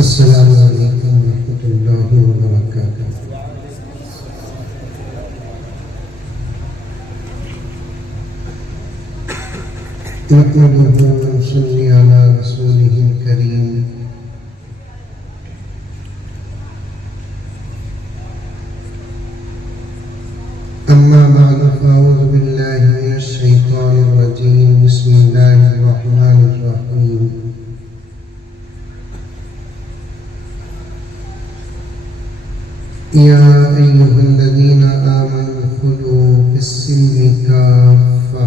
अस्सलामु अलैकुम रहमतुल्लाहि व बरकातुहू। नहमदुहु व नसल्ली अला रसूलिहिल करीम। अम्मा बअद फ़अऊज़ु बिल्लाहि मिनश शैतानिर रजीम। बिस्मिल्लाहिर रहमानिर रहीम। या अय्युहल्लज़ीना आमनू खुलू फिस्सिल्मि काफ़्फ़ा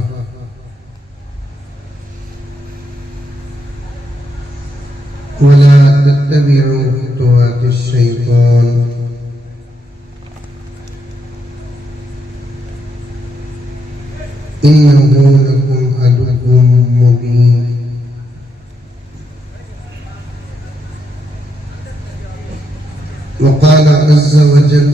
वला तत्तबिउ खुतुवातिश शैतान इन्नहु लकुम अदुव्वुम मुबीन। वक़ाल अज़्ज़ वजल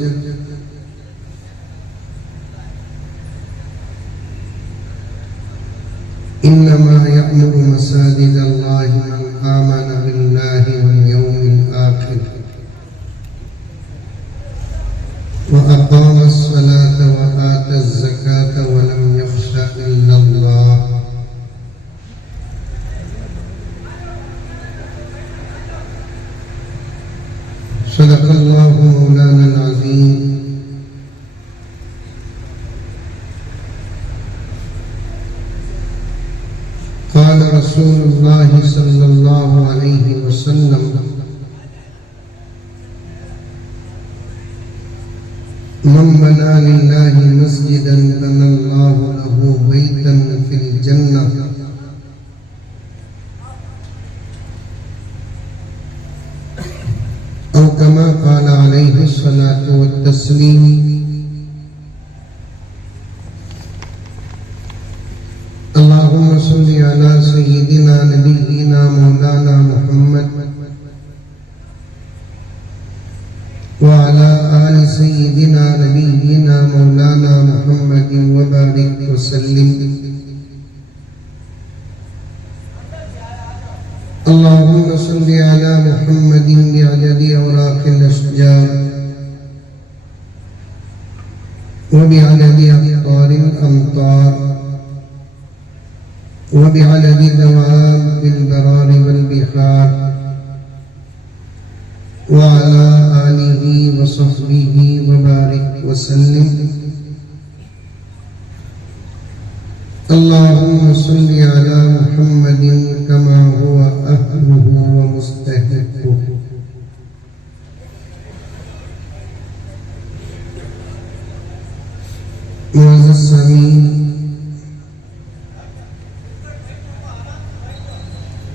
इन्नमा यअमुरु मसाजिदल्लाहि मन आमन बिल्लाहि वल यौमिल आखिर व अक़ामस सलाता व आतज़ ज़काता व लम यख़्शा इल्लल्लाह। सदक़ल्लाहु मौलाना अज़ीम। क़ाल रसूलुल्लाह सल्लल्लाहु अलैहि वसल्लम मन बना लिल्लाहि मस्जिदन बनल्लाहु लहु बैतन फिल जन्नह औ कमा क़ाल अलैहि सलातु वत्तस्लीम। अल्लाहुम्मा सल्लि अला सय्यिदिना नबिय्यिना मौलाना मुहम्मद व अला आलि सय्यिदिना नबिय्यिना मौलाना मुहम्मद व बारिक व सल्लिम। अल्लाहुम्मा सल्लि अला मुहम्मदिन बिअददि औराक़िल अशजार व बिअददि अक़तारिल अमतार व बिअददि दवाबिल बरारि वल बिहार व अला आलिहि व सहबिहि व बारिक व सल्लिम। अल्लाहुम्मा सल्लि अला मुहम्मदिन कमा हुवा अहलुहु व मुस्तहिक़्क़ुहु। मुअज़्ज़ज़ सामीन,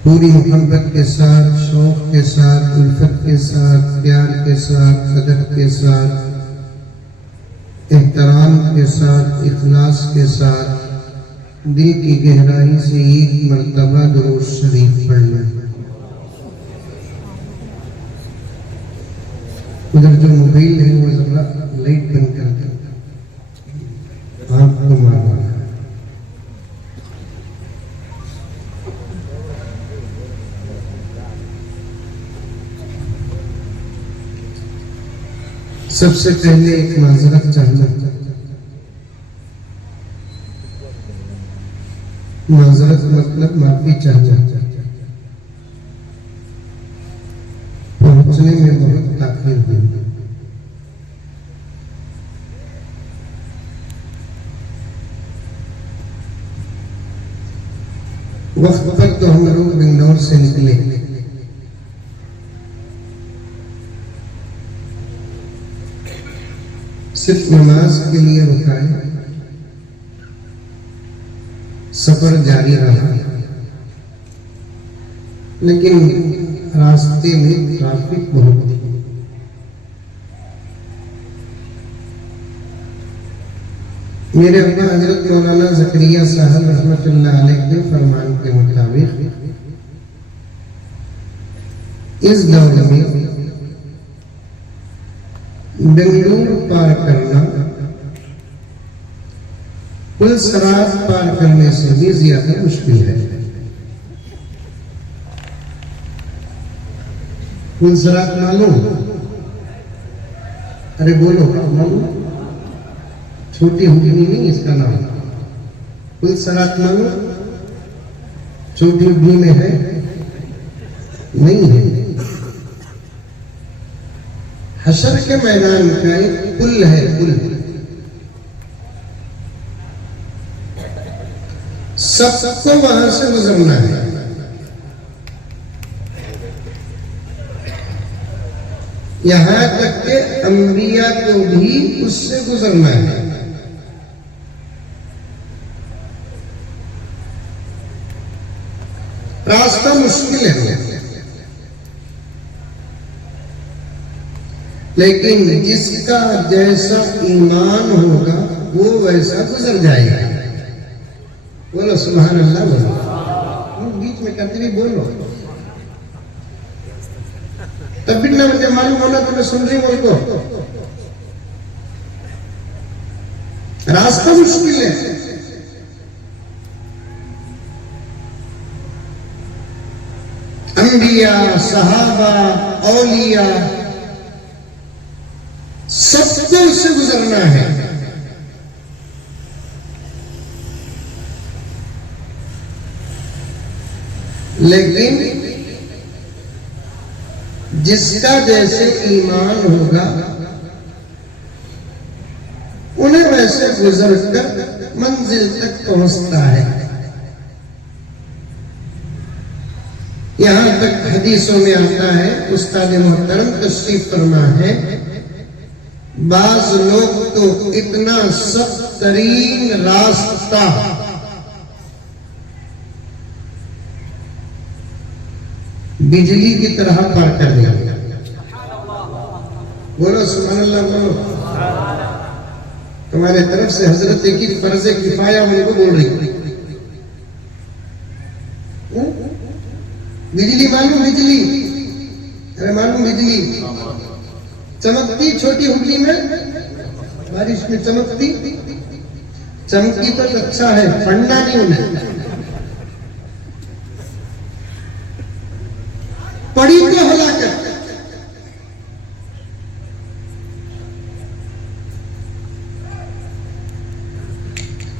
पूरी मोहब्बत के साथ, शौक़ के साथ, उल्फत के साथ, प्यार के साथ, अदब के साथ, एहतराम के साथ, इखलास के साथ दिल की गहराई से एक मर्तबा दुरूद शरीफ पढ़ना। उधर जो मोबाइल है वो जरा लाइट बंद कर दो, आँख को मारना। सबसे पहले एक माजरत चाहना। माजरत मतलब माफी चाहना। पहुंचने में बहुत ताख़ीर हुई। वक्त पर तो हम लोग बेंगलोर से निकले, सिर्फ नमाज के लिए रुकाए, सफर जारी रहा, लेकिन रास्ते में ट्रैफिक बहुत थी। मेरे अब्बा हजरत मौलाना ज़करिया साहब रहमतुल्लाह अलैह के फरमान के मुताबिक इस दौर में बेंगलुरु पार करना पुल सराज पार करने से भी ज्यादा मुश्किल है। फुलसरात मालूम? अरे बोलो मालूम? छोटी हुक्मी नहीं इसका नाम। फुलसरात मालूम? छोटी हुक्मी में है? नहीं है। हशर के मैदान का एक पुल है, पुल। सबको वहां से गुजरना है। यहां तक के अंबिया को भी उससे गुजरना है। रास्ता मुश्किल है, लेकिन जिसका जैसा ईमान होगा वो वैसा गुजर जाएगा। बोलो सुभान अल्लाह। बोलो, बीच में करते भी बोलो, तब भी ना मुझे मालूम होना तो मैं सुन रही हूं उनको। रास्ता मुश्किल है। अंबिया, सहाबा, औलिया सबको उससे गुजरना है। लेकिन जिसका जैसे ईमान होगा उन्हें वैसे गुजरकर मंजिल तक पहुंचता है। यहां तक हदीसों में आता है, उस्ताद मोहतरम तशरीफ फरमा है, बाज लोग तो इतना सख्त तरीन रास्ता बिजली की तरह पार कर दिया। बोलो सुभान अल्लाह। बोलो, तुम्हारे तरफ से हजरत की फर्ज किफाया उनको बोल रही। बिजली मालूम? बिजली, अरे मालूम बिजली चमकती छोटी हुक्मी में, बारिश में चमकती, चमकी तो अच्छा है, पढ़ना नहीं उन्हें, पड़ी तो हलाकत।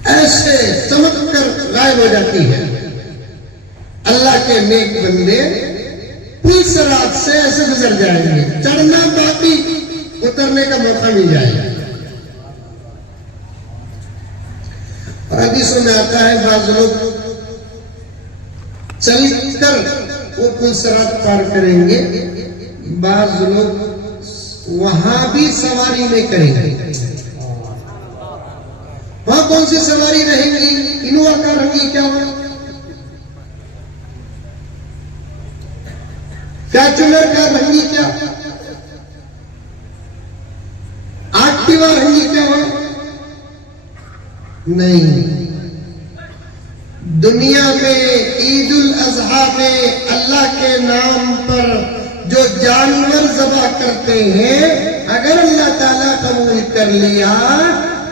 ऐसे चमक कर गायब हो जाती है। अल्लाह के नेक बंदे पुलसरात से ऐसे गुजर जाएंगे, चढ़ना बाकी, उतरने का मौका मिल जाएगा। और हदीसों में आता है, बाज लोग चलकर वो पुलसरात पार करेंगे, बाज लोग वहां भी सवारी नहीं करेंगे। वहां कौन सी सवारी रहेंगी? इनोवा कार होगी क्या? फॉर्च्यूनर कार रहेंगी क्या? एक्टिवा रहेंगी क्या? नहीं। दुनिया में ईद उल अजहा में अल्लाह के नाम पर जो जानवर ज़बह करते हैं, अगर अल्लाह ताला कबूल कर लिया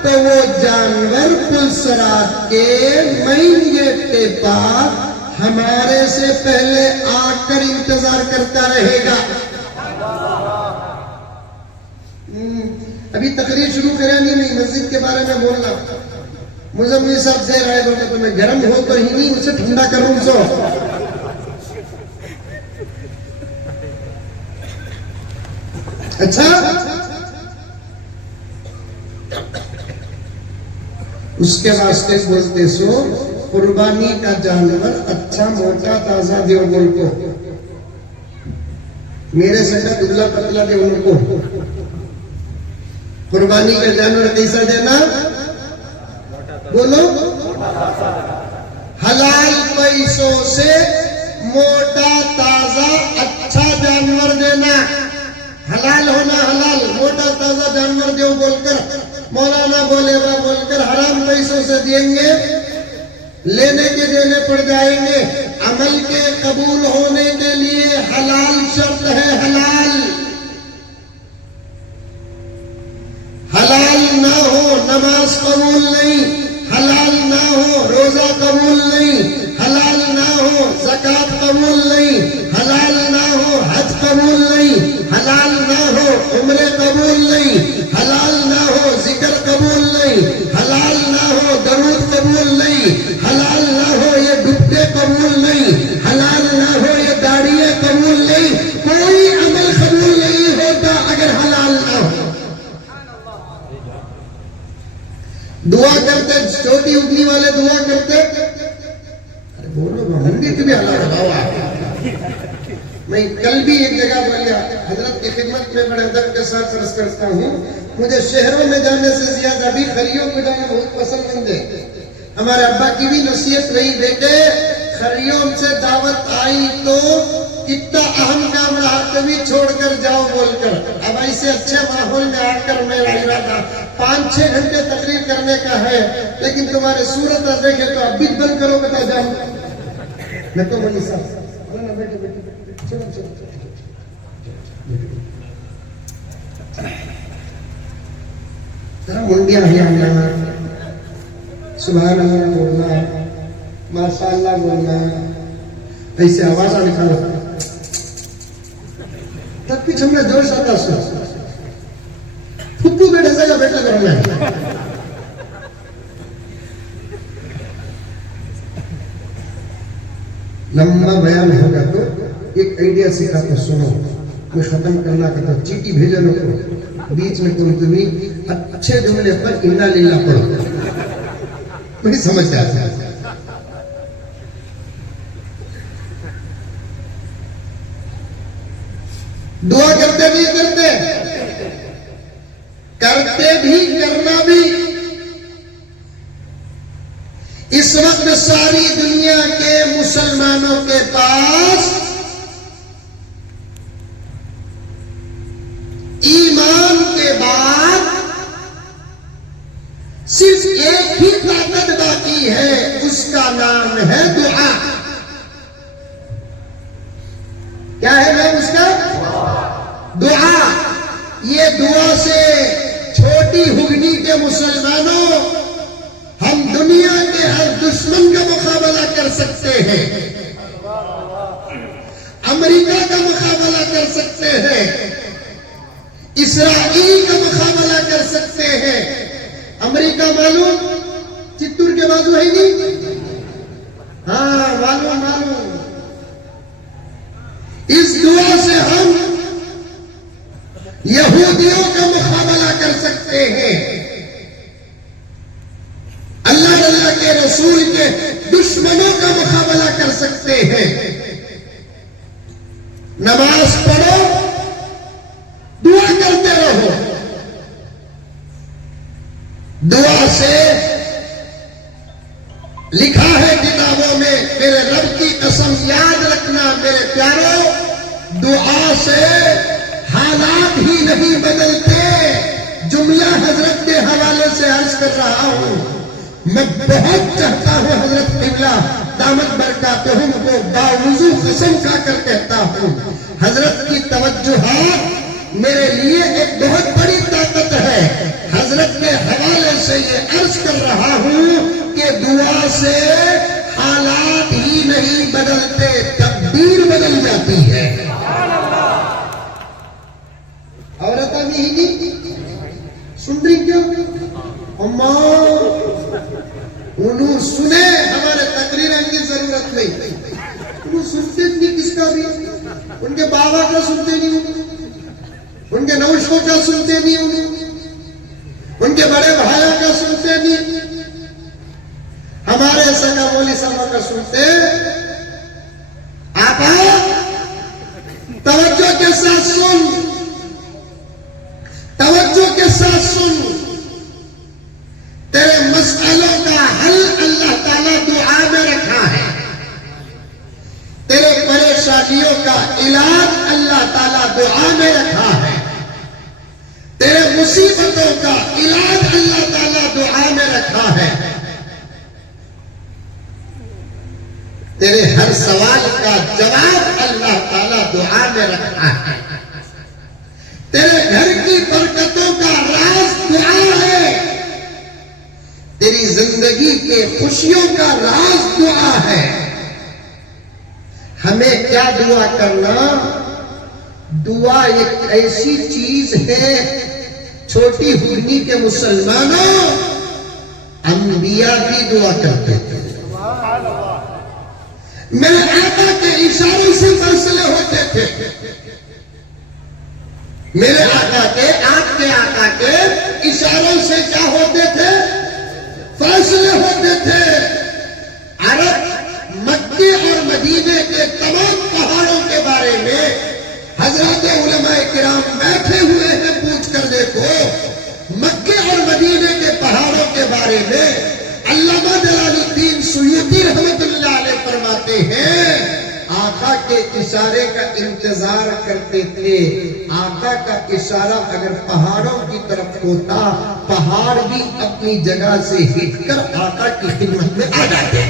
तो वो जानवर पुलसरात के मेन गेट के पास हमारे से पहले आकर इंतजार करता रहेगा। अभी तकरीर शुरू करें नहीं, मस्जिद के बारे में बोलना। मुजम्मिल साहब दे रहे बोलते तो मैं गर्म हो तो ही नहीं, उसे ठंडा करूं सो। अच्छा, उसके वास्ते बोलते सो कुर्बानी का जानवर अच्छा मोटा ताजा दे उनको, मेरे से दुबला पतला दे उनको। कुर्बानी का जानवर कैसा देना? बोलो, हलाल पैसों से मोटा ताजा अच्छा जानवर देना। हलाल होना, हलाल मोटा ताजा जानवर दो बोलकर, मौलाना बोलेगा बोलकर हराम पैसों से देंगे, लेने के देने पड़ जाएंगे। अमल के कबूल होने के लिए हलाल शर्त है, हलाल। हलाल ना हो नमाज कबूल नहीं, हलाल ना हो रोजा कबूल नहीं, हलाल ना हो ज़कात कबूल नहीं, हलाल ना हो हज कबूल नहीं। फिर भी हलाल हवा। मैं कल भी एक जगह बोलिया, हजरत की खिदमत में बड़े अदब के साथ अर्ज करता हूँ, मुझे शहरों में जाने से ज्यादा भी खरियों में जाना बहुत पसंद है। हमारे अब्बा की भी नसीहत रही, बेटे खरियों से दावत आई तो कितना अहम काम रहा कभी छोड़कर जाओ बोलकर। अब ऐसे अच्छे माहौल में आकर मेरा इरादा 5-6 घंटे तकरीर करने का है, लेकिन तुम्हारे सूरत देखे तो अब भी बंद करो, बता जाओ मैं तो मनी साहब बेटे बेटे चलो चलो जरा मुंडिया हिलाना, सुभान अल्लाह बोलना, माशाअल्लाह बोलना, ऐसे आवाज निकालो तब पीछे हमने जोश आता सो फुप्पू बैठे से बैठ लगा मैं लंबा बयान होगा तो एक आइडिया सिखा तो सुनो, मैं खत्म करना कहता चीटी भेजो लोग बीच में कोई तुम्हें अच्छे जुमले पर इन्ना लीला पढ़ो, नहीं समझ आता। दुआ करते भी करते, करते भी करना भी। इस वक्त सारी दुनिया के मुसलमानों के पास ईमान के बाद सिर्फ एक ही ताकत बाकी है, उसका नाम है दुआ। क्या है नाम उसका? दुआ। ये दुआ से छोटी हुगनी के मुसलमानों हम दुनिया के हर दुश्मन का मुकाबला कर सकते हैं, अमेरिका का मुकाबला कर सकते हैं, इस्राइल का मुकाबला कर सकते हैं। अमेरिका मालूम चित्तूर के बाजू है नहीं? हाँ मालूम मालूम। इस दुआ से हम यहूदियों का मुकाबला कर सकते हैं, अल्लाह अल्लाह के रसूल के दुश्मनों का मुकाबला कर सकते हैं। नमाज पढ़ो, दुआ करते रहो। दुआ से लिखा है किताबों में, मेरे रब की कसम याद रखना मेरे प्यारों, दुआ से हालात ही नहीं बदलते। जुमला हजरत के हवाले से अर्ज कर रहा हूं, मैं बहुत चाहता हूं हजरत क़िबला दामत बरकातहुम को बावजू कसम खाकर कहता हूं, हजरत की तवज्जुहात मेरे लिए एक बहुत बड़ी ताकत है। हजरत के हवाले से ये अर्ज कर रहा हूं कि दुआ से हालात ही नहीं बदलते, तकदीर बदल जाती है। औरत भी नहीं सुन रही क्यों? अम्मा उन्होंने सुने हमारे तकरीर की जरूरत नहीं, उन्होंने सुनते नहीं किसका भी, उनके बाबा का सुनते नहीं, उनके नौशों का सुनते नहीं, उनके बड़े भाइयों का सुनते नहीं, हमारे सगा मौली साहब का सुनते। आप तवज्जो के साथ सुन, तवज्जो के साथ सुन। तेरे मसलों का हल अल्लाह ताला दुआ में रखा है, तेरे परेशानियों का इलाज अल्लाह ताला दुआ में रखा है, तेरे मुसीबतों का इलाज अल्लाह ताला दुआ में रखा है, तेरे हर सवाल का जवाब अल्लाह ताला दुआ में रखा है, तेरे घर की बरकतों का राज दुआ है, तेरी जिंदगी के खुशियों का राज दुआ है। हमें क्या दुआ करना? दुआ एक ऐसी चीज है, छोटी हुगनी के मुसलमानों अंबिया भी दुआ करते थे। मेरे आका के इशारों से फैसले होते थे, मेरे आका के, आपके आका के इशारों से क्या होते थे? फैसले होते थे। अरब, मक्के और मदीने के तमाम पहाड़ों के बारे में हजरत उलमाए किराम बैठे हुए हैं पूछ कर देखो। मक्के और मदीने के पहाड़ों के बारे में अल्लामा जलालुद्दीन सुयूती रहमतुल्लाह अलैह फरमाते हैं, आका के इशारे का इंतजार करते थे। आका का इशारा अगर पहाड़ों की तरफ होता, पहाड़ भी अपनी जगह से हिटकर आका की खिदमत में आ जाते।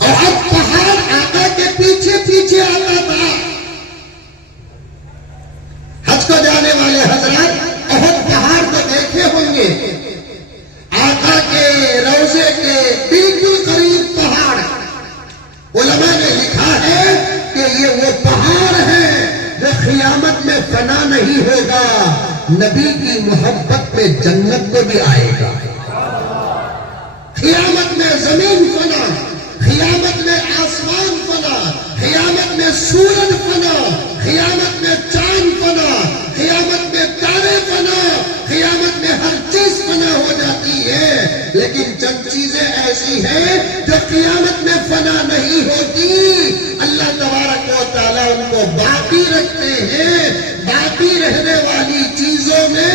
और अब पहाड़ आका के पीछे पीछे आता था। हज को जाने वाले हजरत बहुत पहाड़ को देखे होंगे। आका के रोजे के बिल्कुल करीब पहाड़, उलमा ने लिखा है कि ये वो पहाड़ है जो क़यामत में फना नहीं होगा, नबी की मोहब्बत में जन्नत को भी आएगा। क़यामत में जमीन फना, क़यामत में आसमान फना, क़यामत में सूरज फना, क़यामत में चांद फना, क़यामत में तारे फना, क़यामत में हर चीज फना हो जाती है। लेकिन चंद चीजें ऐसी हैं जो क़यामत में फना नहीं होती। अल्लाह तबारक व तआला उनको बाकी रखते हैं। बाकी रहने वाली चीजों में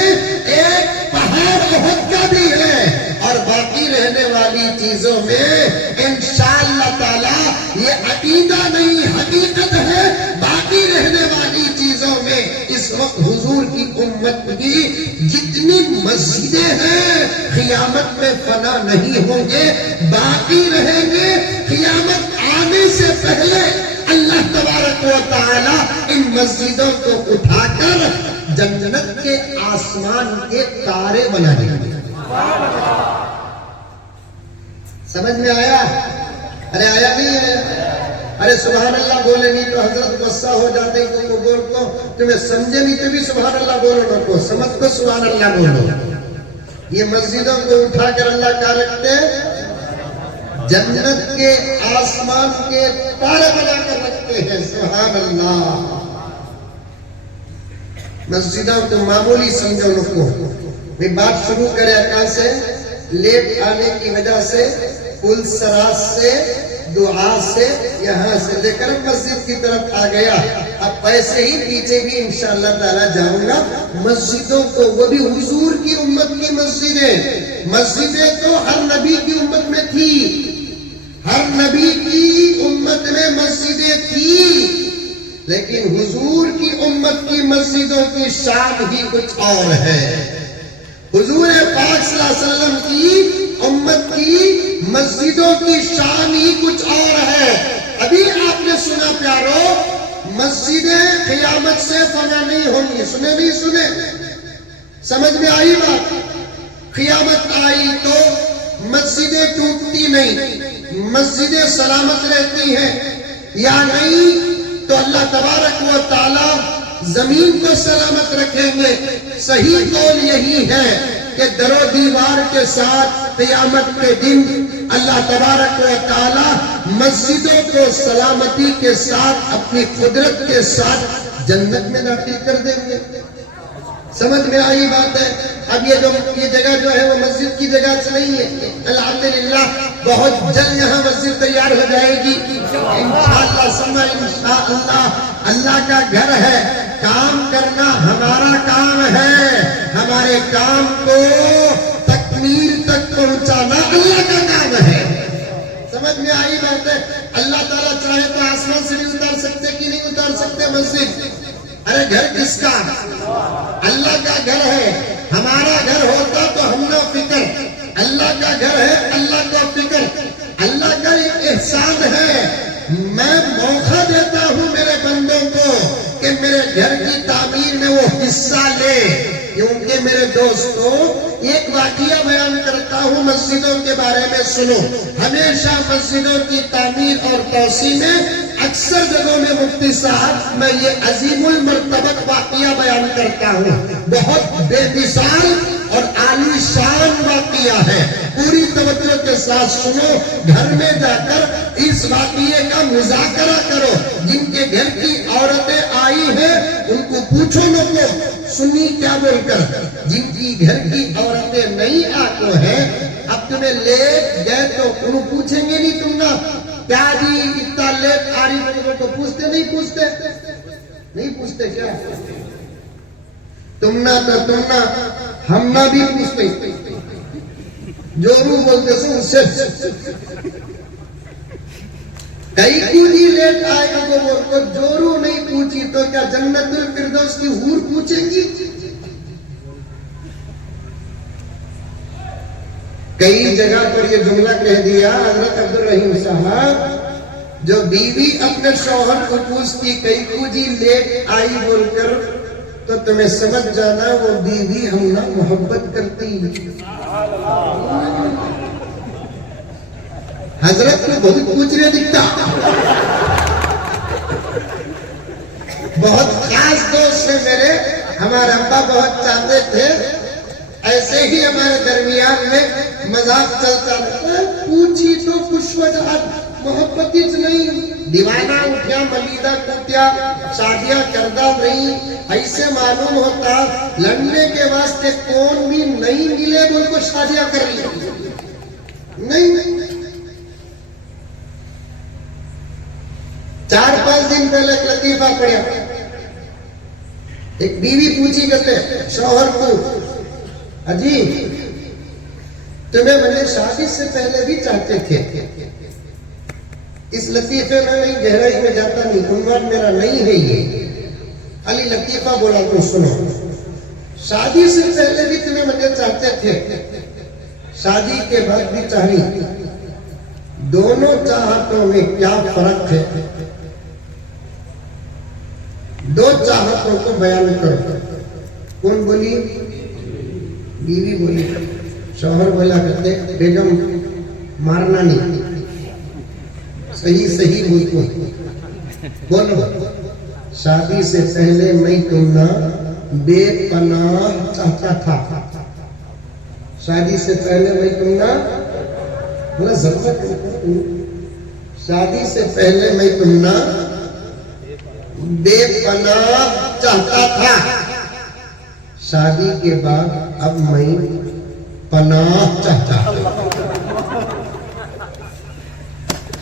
एक पहाड़ उहद का भी है, और बाकी रहने वाली चीजों में इंशाअल्लाह ताला ये अकीदा नहीं हकीकत है। बाकी रहने वाली चीजों में इस वक्त हुजूर की उम्मत की जितनी मस्जिदें हैं क़यामत में फना नहीं होंगे, बाकी रहेंगे। क़यामत आने से पहले अल्लाह तबारक व तआला इन मस्जिदों को उठाकर जन्नत के आसमान के तारे बना देंगे। समझ में आया? अरे आया नहीं आया? अरे सुभान अल्लाह बोले नहीं तो हजरत गुस्सा हो जाते हैं। तुमको बोल को तुम्हें समझे नहीं तो भी सुभान अल्लाह बोलो, ना को समझ को सुभान अल्लाह बोलो। ये मस्जिदों को उठाकर अल्लाह क्या रखते, जन्नत के आसमान के तारे बनाकर रखते हैं। सुभान अल्लाह। मस्जिदों को मामूली समझो लोग को। मैं बात शुरू करे कहां से, लेट आने की वजह से, कुल सराज से, दुआ से, यहां से लेकर मस्जिद की तरफ आ गया। अब ऐसे ही पीछे भी इंशाअल्लाह ताला जाऊंगा। मस्जिदों को, वो भी हुजूर की उम्मत की मस्जिदें। मस्जिदें तो हर नबी की उम्मत में थी, हर नबी की उम्मत में मस्जिदें थी, लेकिन हुजूर की उम्मत की मस्जिदों की शान ही कुछ और है। हुजूर पाक सल्लल्लाहु अलैहि वसल्लम की उम्मत की मस्जिदों की शान ही कुछ और है। अभी आपने सुना प्यारो, मस्जिदें क़यामत से फना नहीं होंगी। सुने नहीं सुने? समझ में आई बात? क़यामत आई तो मस्जिदें टूटती नहीं, मस्जिदें सलामत रहती हैं, या नहीं तो अल्लाह तबारक व तआला जमीन को सलामत रखेंगे। सही कौल यही है कि दरो दीवार के साथ क़यामत के दिन अल्लाह तबारक व तआला मस्जिदों को सलामती के साथ अपनी कुदरत के साथ जन्नत में दाखिल कर देंगे। समझ में आई बात है? अब ये जगह जो है वो मस्जिद की जगह से नहीं है। अल्हम्दुलिल्लाह बहुत जल्द यहाँ मस्जिद तैयार हो जाएगी इंशाअल्लाह। समय इंशाअल्लाह। अल्लाह का घर है, काम करना हमारा काम है। हमारे काम को तकमील तक पहुंचाना अल्लाह का काम है। समझ में आई बात है? अल्लाह ताला चाहे तो आसमान से भी उतार सकते कि नहीं उतार सकते मस्जिद। अरे घर किसका? अल्लाह का घर है। हमारा घर होता तो हम ना फिक्र। अल्लाह का घर है, अल्लाह का फिक्र। अल्लाह का एक एहसान है, मैं मौका देता हूं मेरे बंदों को कि मेरे घर की तामीर में वो हिस्सा ले। क्योंकि मेरे दोस्तों एक वाकया बयान करता हूं मस्जिदों के बारे में, सुनो। हमेशा मस्जिदों की तामीर और तौसी में अक्सर जगहों में मुफ्ती साहब मैं ये अजीमुल मर्तबत वाकया बयान करता हूँ। बहुत बेमिसाल और आलीशान वाकया है। पूरी तवज्जो के साथ सुनो। घर में जाकर इस वाकये का मुज़ाकरा करो। जिनके घर की औरतें आई हैं उनको पूछो लोगों सुन्नी क्या बोलकर। जिनकी घर की औरतें नहीं आते हैं, अब तुम्हें में लेट गए तो उन्हें पूछेंगे नहीं तुम ना क्या जी इतना लेट आ रही हो, तो पूछते नहीं पूछते क्या तुम ना हम ना भी पूछते जोरू बोलते सो उससे कई कुजी लेट आएगा वो बोल को जोरू नहीं पूछी तो क्या जन्नतुल फिरदौस की हूर पूछेंगी। कई जगह पर ये जुमला कह दिया हजरत अब्दुल रहीम साहब, जो बीवी अपने शौहर को पूछती कई कुजी लेट आई बोलकर, तो तुम्हें समझ जाना वो बीवी हम ना मोहब्बत करती। हजरत को बहुत पूछने दिखता, बहुत खास दोस्त है मेरे, हमारे अब्बा बहुत चाहते थे, ऐसे ही हमारे दरमियान में मजाक चलता रहता, पूछी तो कुछ वजह मोहब्बत ही नहीं, दीवाना उठा मलीदा कुटिया शादियां करदा नहीं, ऐसे मालूम होता लड़ने के वास्ते कौन भी नहीं मिले वो को शादियां कर ली नहीं। 4-5 दिन पहले एक लतीफा पड़ा, एक बीवी पूछी करते शौहर को, अजी तुम्हें मैंने शादी से पहले भी चाहते थे। इस लतीफे में नहीं गहराई में जाता नहीं, उन्वान मेरा नहीं है ये, अली लतीफा बोला तो सुनो, शादी से पहले भी तुम्हें मुझे चाहते थे, शादी के बाद भी चाही, दोनों चाहतों में क्या फर्क है, दो चाहतों को बयान करो। कौन बोली? बीवी बोली। शौहर बोला करते बेगम मारना नहीं, सही बोलो, शादी से पहले मैं तुमना बेपनाह चाहता था, शादी से पहले मैं तुमना बोला जरूरत, शादी से पहले मैं तुमना बेपनाह चाहता था, शादी के बाद अब मैं पनाह चाहता हूं,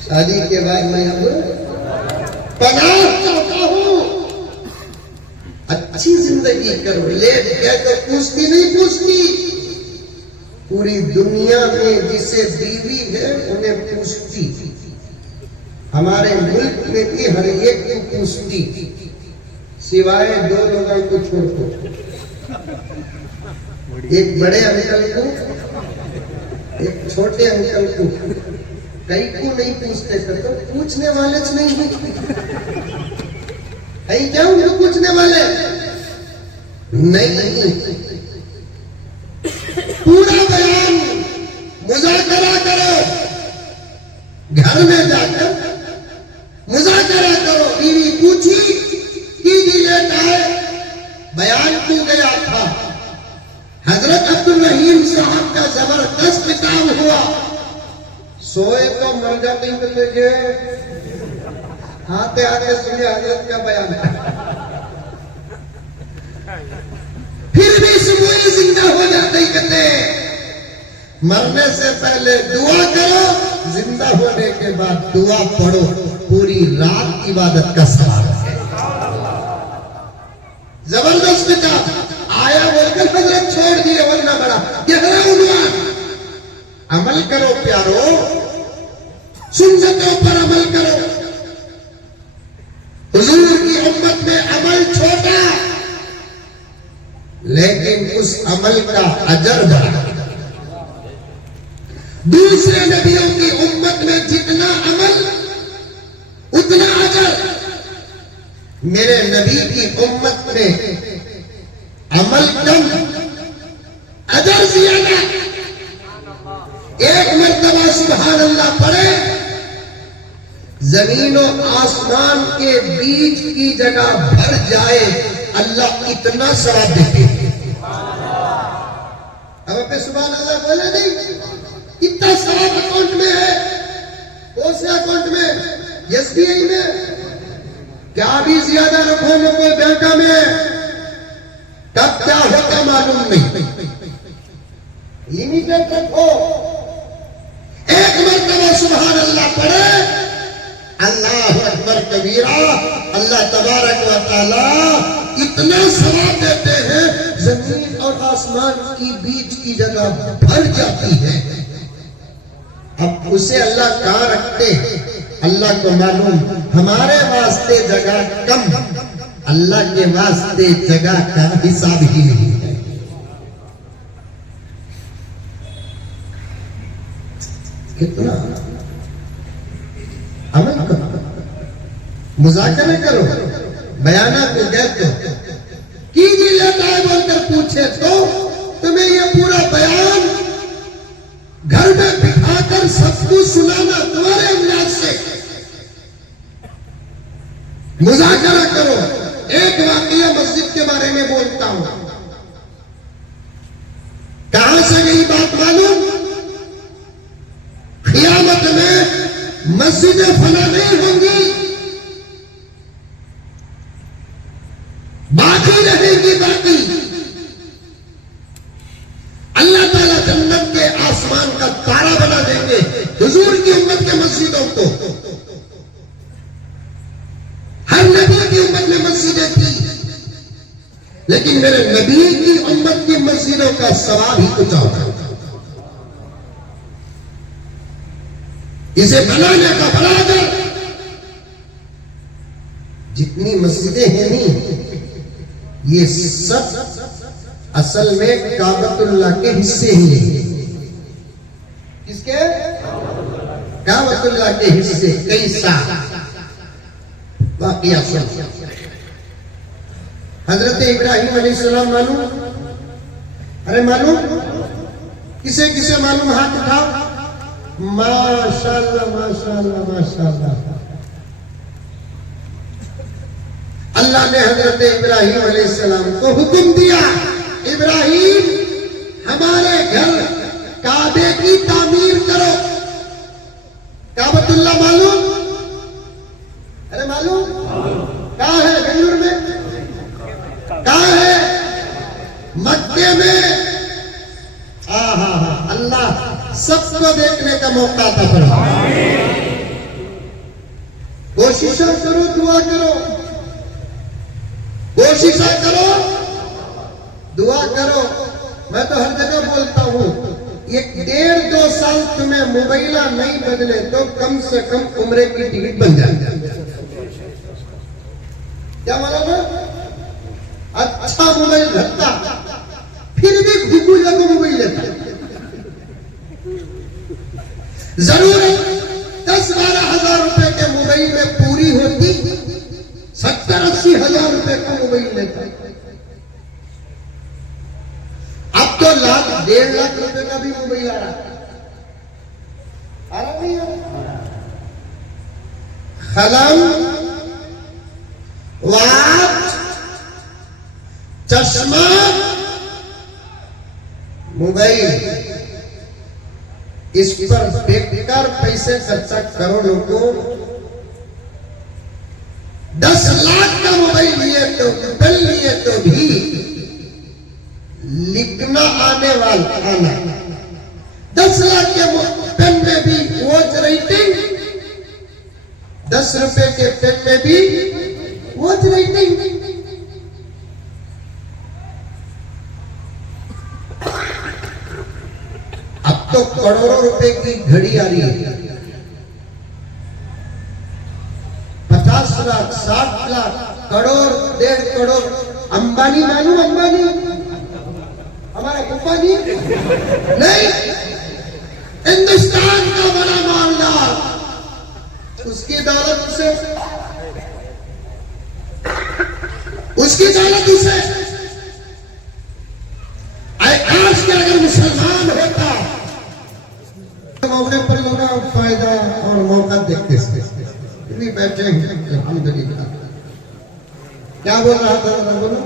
शादी के बाद मैं अब पनाह चाहता हूं। अच्छी जिंदगी करो, लेट गए तो पूछती नहीं पूछती, पूरी दुनिया में जिसे बीवी है उन्हें पूछती, हमारे मुल्क में भी हर एक को पूछती, सिवाय 2 लोगों को छोड़कर, एक बड़े अंकल को एक छोटे अंकल को, कई को नहीं पूछते थे, तो पूछने वाले नहीं है क्या उनको पूछने वाले नहीं, पूरा बयान मुज़ाकरा करो, घर में जाकर मुज़ाकरा करो। बीवी पूछी कि लेट आए, बयान क्यों गया था, हजरत अब्दुल रहीम साहब का जबरदस्त किताब हुआ, सोए तो मर जाते ही आते आते सुनिए हजरत का बयान है, फिर भी सुबह जिंदा हो जाते ही कहते मरने से पहले दुआ करो, जिंदा होने के बाद दुआ पढ़ो, पूरी रात इबादत का सवाल है। जबरदस्त किताब आया बोलकर हजरत छोड़ दिए, वरना बड़ा गहरा उन्वान, अमल करो प्यारो, सुन्नतों पर अमल करो, हुजूर की उम्मत में अमल छोटा लेकिन उस अमल का अजर बड़ा, दूसरे नबियों की उम्मत में जितना अमल उतना अजर, मेरे नबी की उम्मत में अमल कम अजर ज्यादा। एक मर्तबा सुभान अल्लाह पढ़े, जमीन और आसमान के बीच की जगह भर जाए, अल्लाह इतना सवाब देते। अब अपने सुभान अल्लाह बोले नहीं, कितना सवाब अकाउंट में है, कौन से अकाउंट में, एसबीआई में, क्या भी ज्यादा रखो लोगों बैंका में, तब क्या होता मालूम नहीं, लिमिटेड रखो, सुभान अल्लाह पढ़े, अल्लाह अकबर कबीरा, अल्लाह तबारक व तआला इतना सवाब देते हैं, जमीन और आसमान की बीच की जगह भर जाती है। अब उसे अल्लाह कहाँ रखते, अल्लाह को मालूम। हमारे वास्ते जगह कम, अल्लाह के वास्ते जगह का हिसाब ही नहीं है। कितना अमल करो, मुज़ाकरा करो, बयाना को कहते कीजिए लेता है बोलकर पूछे तो तुम्हें ये पूरा बयान घर में बिठाकर सबको सुनाना तुम्हारे अंदाज से। मुज़ाकरा करो। एक वाकया मस्जिद के बारे में बोलता हूं, कहां से गई बात मालूम? क़ियामत में मस्जिदें फना नहीं होंगी, बाकी रहेगी बाकी। अल्लाह ताला जन्नत के आसमान का तारा बना देंगे हुजूर की उम्मत के मस्जिदों को। हर नबी की उम्मत में मस्जिदें थी, लेकिन मेरे नबी की उम्मत की मस्जिदों का सवाब ही कुछ और था। इसे बनाने का बराबर जितनी मस्जिदें हैं नहीं, ये सब असल में काबतुल्लाह के हिस्से ही हैं। किसके? काबतुल्लाह के हिस्से। कैसा वाकया सुन। हजरत इब्राहिम अलैहिस्सलाम मालूम? अरे मालूम? किसे किसे मालूम? हाथ उठाओ। माशाअल्लाह माशाअल्लाह माशाअल्लाह। अल्लाह ने हजरत इब्राहिम अलैहिस्सलाम को हुक्म दिया, इब्राहिम हमारे घर काबे की तामीर करो। काबतुल्लाह मालूम? अरे मालूम? कहाँ है? बेंगलुरु में? कहाँ है? मक्के में। अल्लाह सबको देखने का मौका था। कोशिश करो, दुआ करो, कोशिश करो, दुआ करो। मैं तो हर जगह बोलता हूं, एक 1.5-2 साल तुम्हें मोबाइल नहीं बदले तो कम से कम उम्रे की टिकट बन जाए। क्या माना ना? अच्छा मोबाइल घटता, फिर भी घुगुला को मोबाइल लेता। जरूरत 10-12 हजार रुपए के मोबाइल में पूरी होती, 70-80 हजार रुपए का मोबाइल लेता। अब तो 1.5 लाख रुपए का भी मोबाइल आ रहा नहीं आ रहा। कलम, वॉच, चश्मा, मोबाइल, इस पर बेकार पैसे खर्चा करो। लोगों 10 लाख का मोबाइल लिए तो पेन लिए तो भी लिखना आने वाला आना। 10 लाख के पेन में भी वॉच राइटिंग, 10 रुपए के पेन में भी वॉच राइटिंग। अब तो करोड़ों रुपए की घड़ी आ रही है। 50 लाख, 60 लाख, करोड़, 1.5 करोड़। अंबानी मालूम? अंबानी हमारा अंबानी नहीं, हिंदुस्तान का बड़ा मालदार। उसकी दौलत उसे, उसकी दौलत उसे। आज के अगर मुसलमान होता मौके पर लोग फायदा और मौका देखते भी बैठे हैं। अल्हम्दुलिल्लाह। क्या बोल रहा था? बोलो।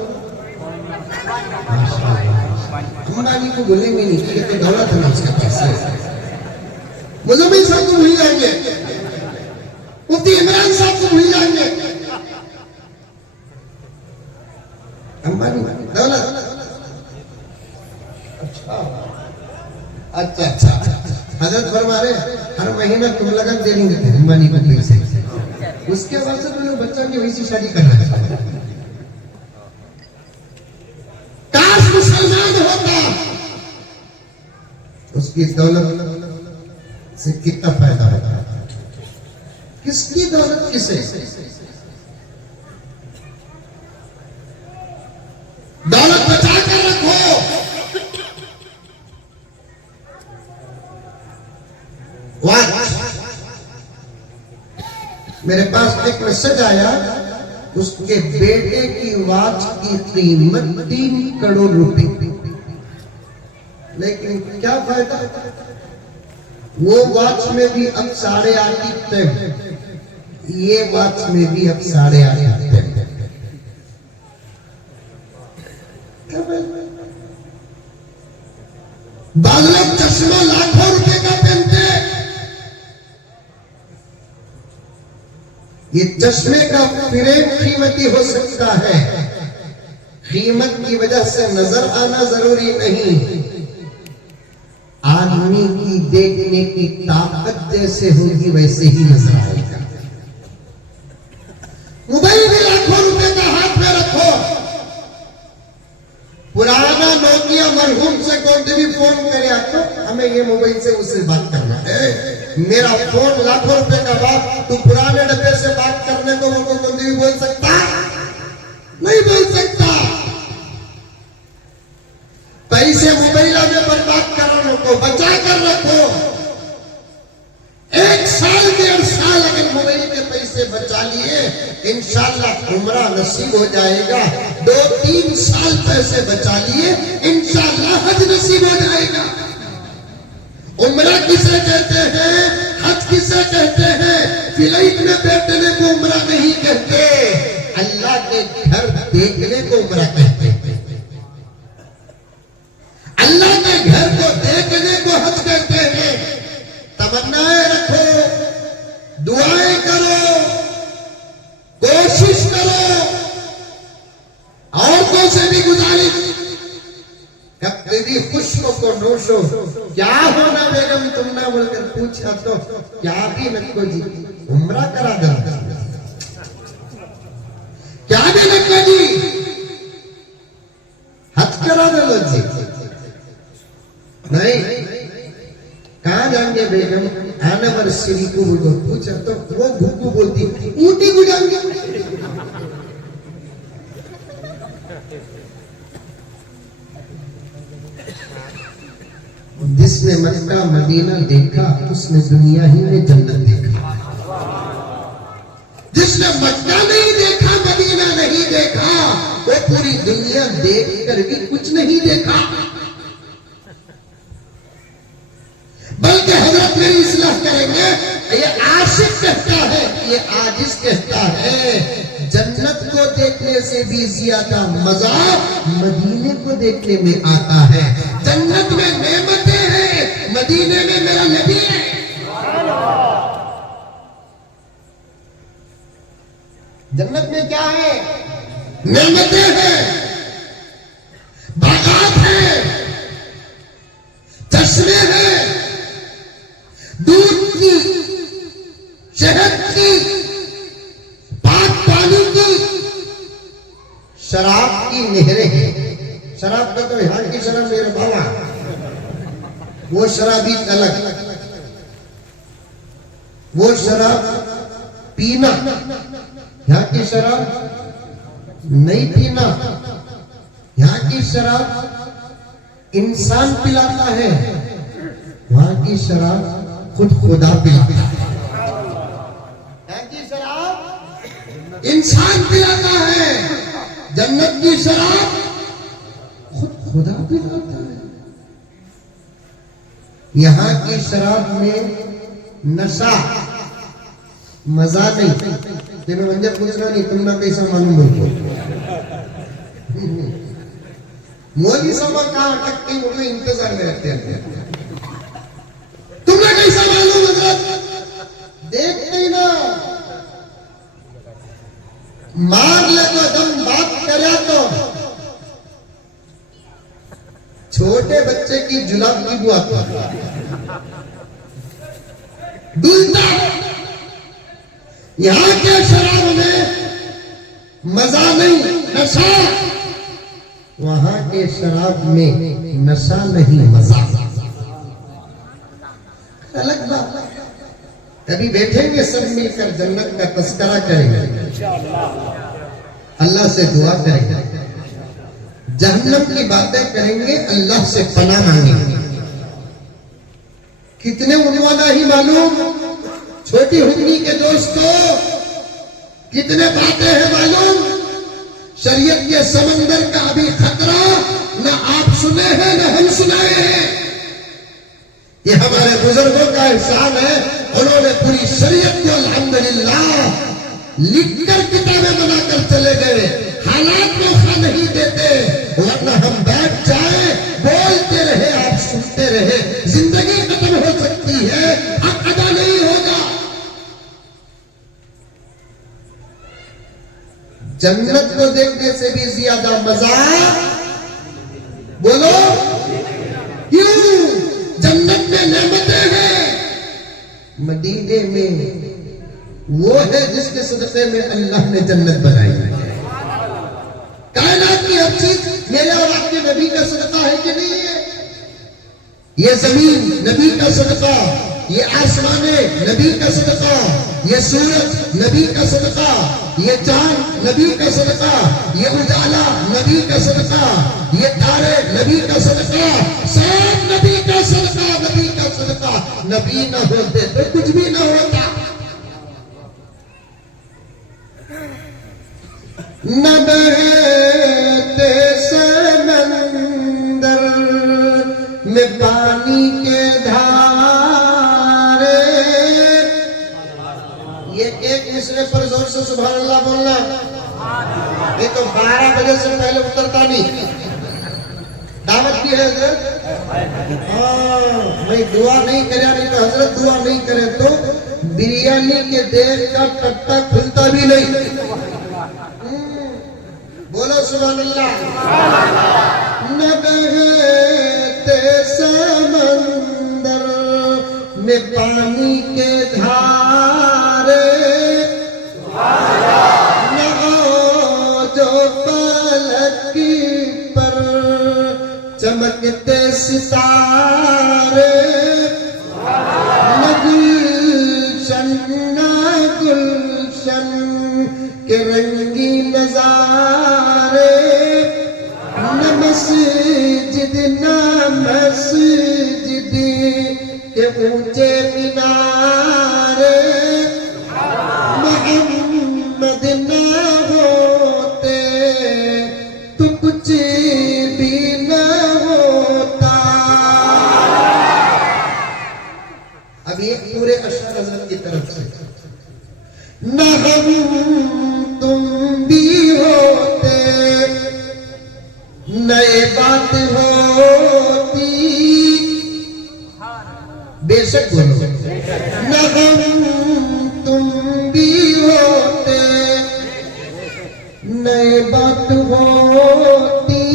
अंबानी को भूलेंगे नहीं, कितनी दौलत है ना उसके पास। मुजम्मिल साहब को भूल जाएंगे, मुफ्ती इमरान साहब को भूल जाएंगे। अंबानी दौलत। अच्छा अच्छा अच्छा। हजरत फरमा रहे हर महीना तुम लगन दे देंगे अंबानी को पैसे, उसके बाद से तुम बच्चा की वैसी शादी करना चाहते। काश मुसलमान होता, उसकी दौलत से कितना फायदा होता। किसकी दौलत किसे? दौलत बचा कर रखो। मेरे पास एक मैसेज आया, उसके बेटे की वॉच की कीमत 3 करोड़ रुपए, लेकिन क्या फायदा, वो वॉच में भी अब 8.5 टाइम, ये वॉच में भी अब 8.5 टाइम। बाद लोग चश्मा लाखों रुपए का पहनते, ये चश्मे का फ्रेम कीमती हो सकता है, कीमत की वजह से नजर आना जरूरी नहीं, आदमी की देखने की ताकत जैसे होगी वैसे ही नजर आएगा। मोबाइल भी लाखों रुपए का हाथ में रखो, पुराना नोकिया मरहूम से कोई भी फोन करे तो हमें ये मोबाइल से उससे बात करना है, मेरा फोन लाखों रुपए का बाप, तू पुराने डब्बे से बात करने को वो कोई भी बोल सकता नहीं, बोल सकता। पैसे मोबाइल में बर्बाद करने को बचा कर रखो। 1 साल 1.5 साल अगर मोबाइल के पैसे बचा लिए, इंशाअल्लाह उम्रा नसीब हो जाएगा। 2-3 साल पैसे बचा लिए, इंशाअल्लाह हज नसीब हो जाएगा। उम्रा किसे कहते हैं, हज किसे कहते हैं? फ्लाइट में बैठने को उम्रा नहीं कहते, अल्लाह के घर देखने को उम्रा कहते हैं। अल्लाह के घर को देखने को हज कहते हैं। तमन्नाएं रखो, दुआएं करो, कोशिश करो। औरतों से भी गुजारिश, कभी भी खुशको को नोशो, क्या होना बेगम तुम ना बोलकर पूछा तो क्या भी नको जी उम्रा करा दो, क्या भी नको जी हज करा दो जी, नहीं कहां जाएंगे बेगम, एनिवर्सरी को पूछा तो वो भूखू बोलती ऊटी को जाएंगे। जिसने मक्का मदीना देखा उसने दुनिया ही में जन्नत देखा। जिसने मक्का नहीं देखा, मदीना नहीं देखा, वो पूरी दुनिया देख कर भी कुछ नहीं देखा। बल्कि हजरत मेरी इस्लाह करेंगे, ये आशिक कहता है, ये आजिज कहता है, जन्नत को देखने से भी ज्यादा मजा मदीने को देखने में आता है। जन्नत में नेमतें हैं, मदीने में मेरा नबी है। जन्नत में क्या है? नेमतें हैं, बागात हैं, चश्मे हैं, दूध की, शहद की, पाक पानी की, शराब की नहरें हैं। शराब का तो यहाँ की शराब मेरे बाबा, वो शराबी अलग, वो शराब पीना, यहाँ की शराब नहीं पीना। यहाँ की शराब इंसान पिलाता है, वहां की शराब खुद खुदा पिलाता है। यहाँ की शराब इंसान पिलाता है, जन्नत की शराब खुद खुदा पिलाता है। यहाँ की शराब में नशा, मजा नहीं। तेरे मुझे पूछना नहीं, तुम ना कैसा मालूम बोलो, मोदी सभा कहाँ अटकती वो इंतजार में रहते हैं। तुमने कैसा मालूम हजरत? देखते ही ना, मार ले तो दम बात करे तो छोटे बच्चे की जुलाब की बुआ डुलता। यहां के शराब में मजा नहीं, नशा। वहां के शराब में नशा नहीं, मजा। अलग बात। कभी बैठेंगे सब मिलकर जन्नत का तस्करा करेंगे, अल्लाह से दुआ करेंगे, जहन्नम की बातें करेंगे, अल्लाह से पनाह मांगेंगे। कितने उन्वाना ही मालूम, छोटी हुक्मी के दोस्तों, कितने बातें हैं मालूम। शरीयत के समंदर का अभी खतरा न आप सुने हैं न हम सुनाए हैं। ये हमारे बुजुर्गों का एहसान है, उन्होंने पूरी शरीयत को अल्हम्दुलिल्लाह लिखकर किताबें बनाकर चले गए। हालात मौका नहीं देते, वरना हम बैठ जाए, बोलते रहे, आप सुनते रहे, जिंदगी खत्म हो सकती है, हक अदा नहीं होगा। जन्नत को देखने से भी ज्यादा मजा, बोलो क्यों? जन्नत में नेमतें हैं, मदीने में वो है जिसके सदक़े में अल्लाह ने जन्नत बनाई है। कायनात की हर चीज मेरे और आपके नबी का सदका है कि नहीं है? ये जमीन नबी का सदका, ये आसमाने नबी का सदका, ये सूरज नबी का सदका, ये चांद नबी का सदका, ये उजाला नबी का सदका, ये तारे नबी का सदका, सब नबी का सदका, नबी का सदका। नबी न होते तो कुछ भी न होता। न बहते समंदर में पानी के धारे। ये एक मिसरे पर जोर से सुभान अल्लाह बोलना, नहीं तो 12 बजे से पहले उतरता नहीं। दावत की है हजरत, मैं दुआ नहीं करे, नहीं तो हजरत दुआ नहीं करे तो बिरयानी के देर का टट्टा खुलता भी नहीं। बोलो सुभान अल्लाह। न बहते समंदर में पानी के धारे, न जो पलक पर चमकते सितारे, न गुलशन न गुलशन के रंगी नजारे, न मस्जिद न मस्जिद के ऊंचे मीनारे, मोहम्मद न होते तो कुछ भी न होता। अब ये पूरे अशर हजरत की तरफ से, न हम तुम भी होते, नए बात होती, बेशक बोलो, न हम तुम भी होते, नए बात होती,